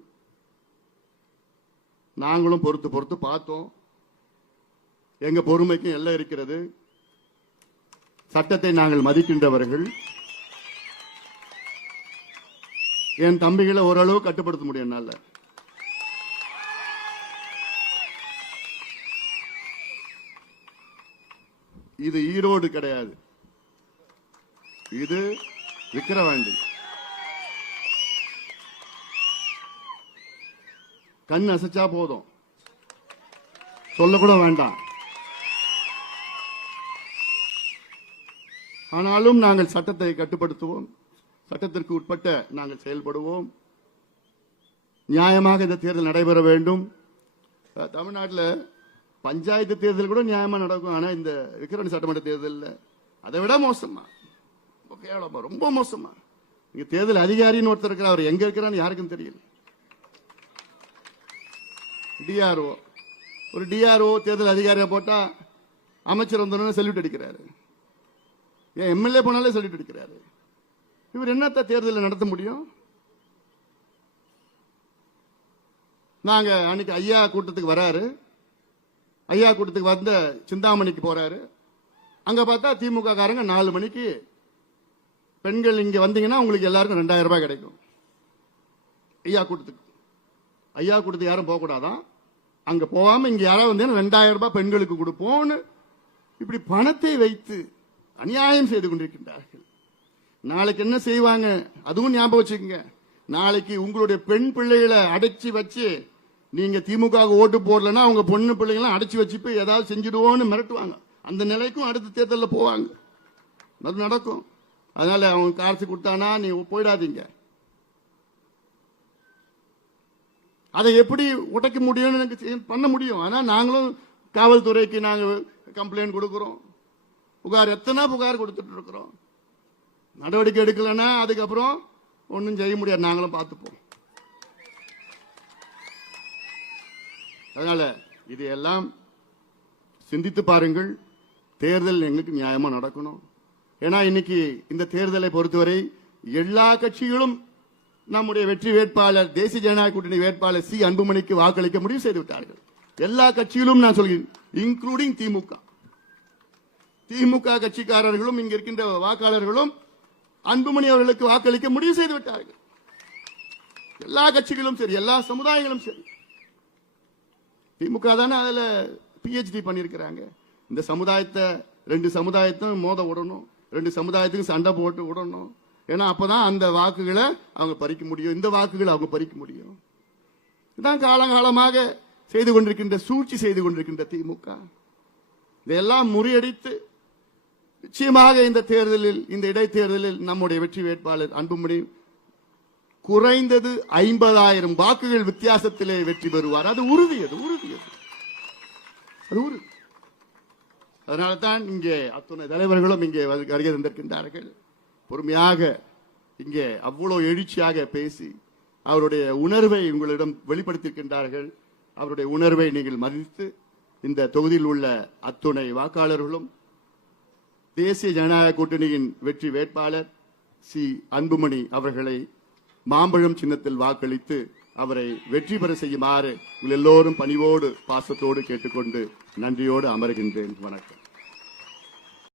நாங்களும் பொறுத்து பார்த்தோம். எங்க பொறுமைக்கும் எல்லாம் இருக்கிறது. சட்டத்தை நாங்கள் மதிக்கின்றவர்கள். என் தம்பிகளை ஓரளவு கட்டுப்படுத்த முடியும் என்னால. இது ஈரோடு கிடையாது, இது விக்கிரவாண்டி. கண் அசைச்சா போதும், சொல்லக்கூட வேண்டாம். ஆனாலும் நாங்கள் சட்டத்தை கட்டுப்படுத்துவோம், சட்டத்திற்கு உட்பட்ட நாங்கள் செயல்படுவோம். நியாயமாக இந்த தேர்தல் நடைபெற வேண்டும். தமிழ்நாட்டில் பஞ்சாயத்து தேர்தல் கூட நியாயமா நடக்கும். ஆனா இந்த விக்கிரவாண்டி சட்டமன்ற தேர்தலில் அதை விட மோசமா, ரொம்ப மோசமா. இங்க தேர்தல் அதிகாரின்னு ஒருத்தர் இருக்கிறார், அவர் எங்க இருக்கிறான்னு யாருக்கும் தெரியல. டிஆர்ஓ, ஒரு டிஆர்ஓ தேர்தல் அதிகாரியா போட்டா அமைச்சர் வந்தோன்னு சல்யூட் அடிக்கிறாரு. ஏன் எம்எல்ஏ போனாலே சல்யூட் அடிக்கிறாரு. இவர் என்னத்த தேர்தலில் நடத்த முடியும்? நாங்க அன்னைக்கு ஐயா கூட்டத்துக்கு வராரு, ஐயா கூட்டத்துக்கு வந்த சிந்தாமணிக்கு போறாரு. அங்க பார்த்தா திமுக காரங்க 4 மணிக்கு பெண்கள் இங்க வந்தீங்கன்னா உங்களுக்கு எல்லாருக்கும் 2000 ரூபாய் கிடைக்கும். ஐயா கூட்டத்துக்கு யாரும் போக கூடாதான். அங்க போகாம இங்க யாராவது வந்தீங்கன்னா 2000 ரூபாய் பெண்களுக்கு கொடுப்போம்னு இப்படி பணத்தை வைத்து அநியாயம் செய்து கொண்டிருக்கின்றார்கள். நாளைக்கு என்ன செய்வாங்க அதுவும் ஞாபகம் வச்சுக்கோங்க. நாளைக்கு உங்களுடைய பெண் பிள்ளைகளை அடைச்சி வச்சு நீங்க திமுக ஓட்டு போடலன்னா அவங்க பொண்ணு பிள்ளைங்களாம் அடைச்சி வச்சு போய் ஏதாவது செஞ்சிடுவோன்னு மிரட்டுவாங்க. அந்த நிலைக்கும் அடுத்த தேர்தலில் போவாங்க. அது நடக்கும். அதனால அவங்க காசு கொடுத்தானா நீ போயிடாதீங்க. அதை எப்படி உடைக்க முடியும்னு எனக்கு பண்ண முடியும். ஆனா நாங்களும் காவல்துறைக்கு நாங்க கம்ப்ளைண்ட் கொடுக்கிறோம். எத்தனை புகார் கொடுத்துட்டு இருக்கிறோம். நடவடிக்கை எடுக்கலன்னா அதுக்கப்புறம் ஒன்றும் செய்ய முடியாது. நாங்களும் பார்த்துப்போம். அதனால இதையெல்லாம் சிந்தித்து பாருங்கள். தேர்தல் எங்களுக்கு நியாயமா நடக்கணும். ஏன்னா இன்னைக்கு இந்த தேர்தலை பொறுத்தவரை எல்லா கட்சிகளும் நம்முடைய வெற்றி வேட்பாளர் தேசிய ஜனநாயக கூட்டணி வேட்பாளர் சி அன்புமணிக்கு வாக்களிக்க முடிவு செய்து விட்டார்கள். எல்லா கட்சிகளும் நான் சொல்கிறேன், இன்க்ளூடிங் திமுக கட்சிக்காரர்களும் இங்க இருக்கின்ற வாக்காளர்களும் அன்புமணி அவர்களுக்கு வாக்களிக்க முடிவு செய்து விட்டார்கள். எல்லா கட்சிகளும் சரி, எல்லா சமுதாயங்களும் சரி. திமுக தானே அதுல PhD பண்ணிருக்கிறாங்க. இந்த சமுதாயத்தை 2 சமுதாயத்தையும் மோத விடணும், 2 சமுதாயத்துக்கு சண்டை போட்டு விடணும். ஏன்னா அப்பதான் அந்த வாக்குகளை அவங்க பறிக்க முடியும், இந்த வாக்குகளை அவங்க பறிக்க முடியும். இதுதான் காலங்காலமாக செய்து கொண்டிருக்கின்ற சூழ்ச்சி செய்து கொண்டிருக்கின்ற திமுக. இதெல்லாம் முறியடித்து நிச்சயமாக இந்த தேர்தலில், இந்த இடைத்தேர்தலில் நம்முடைய வெற்றி வேட்பாளர் அன்புமணி குறைந்தது 50,000 வாக்குகள் வித்தியாசத்திலே வெற்றி பெறுவார். அது உறுதி. அதனால தான் இங்கே அத்துணை தலைவர்களும் இங்கே வருகை தந்திருக்கின்றார்கள். பொறுமையாக இங்கே அவ்வளவு எழுச்சியாக பேசி அவருடைய உணர்வை உங்களிடம் வெளிப்படுத்தியிருக்கின்றார்கள். அவருடைய உணர்வை நீங்கள் மதித்து இந்த தொகுதியில் உள்ள அத்துணை வாக்காளர்களும் தேசிய ஜனநாயக கூட்டணியின் வெற்றி வேட்பாளர் சி அன்புமணி அவர்களை மாம்பழம் சின்னத்தில் வாக்களித்து அவரை வெற்றி பெற செய்யுமாறு எல்லோரும் பணிவோடு பாசத்தோடு கேட்டுக்கொண்டு நன்றியோடு அமர்கின்றேன். வணக்கம்.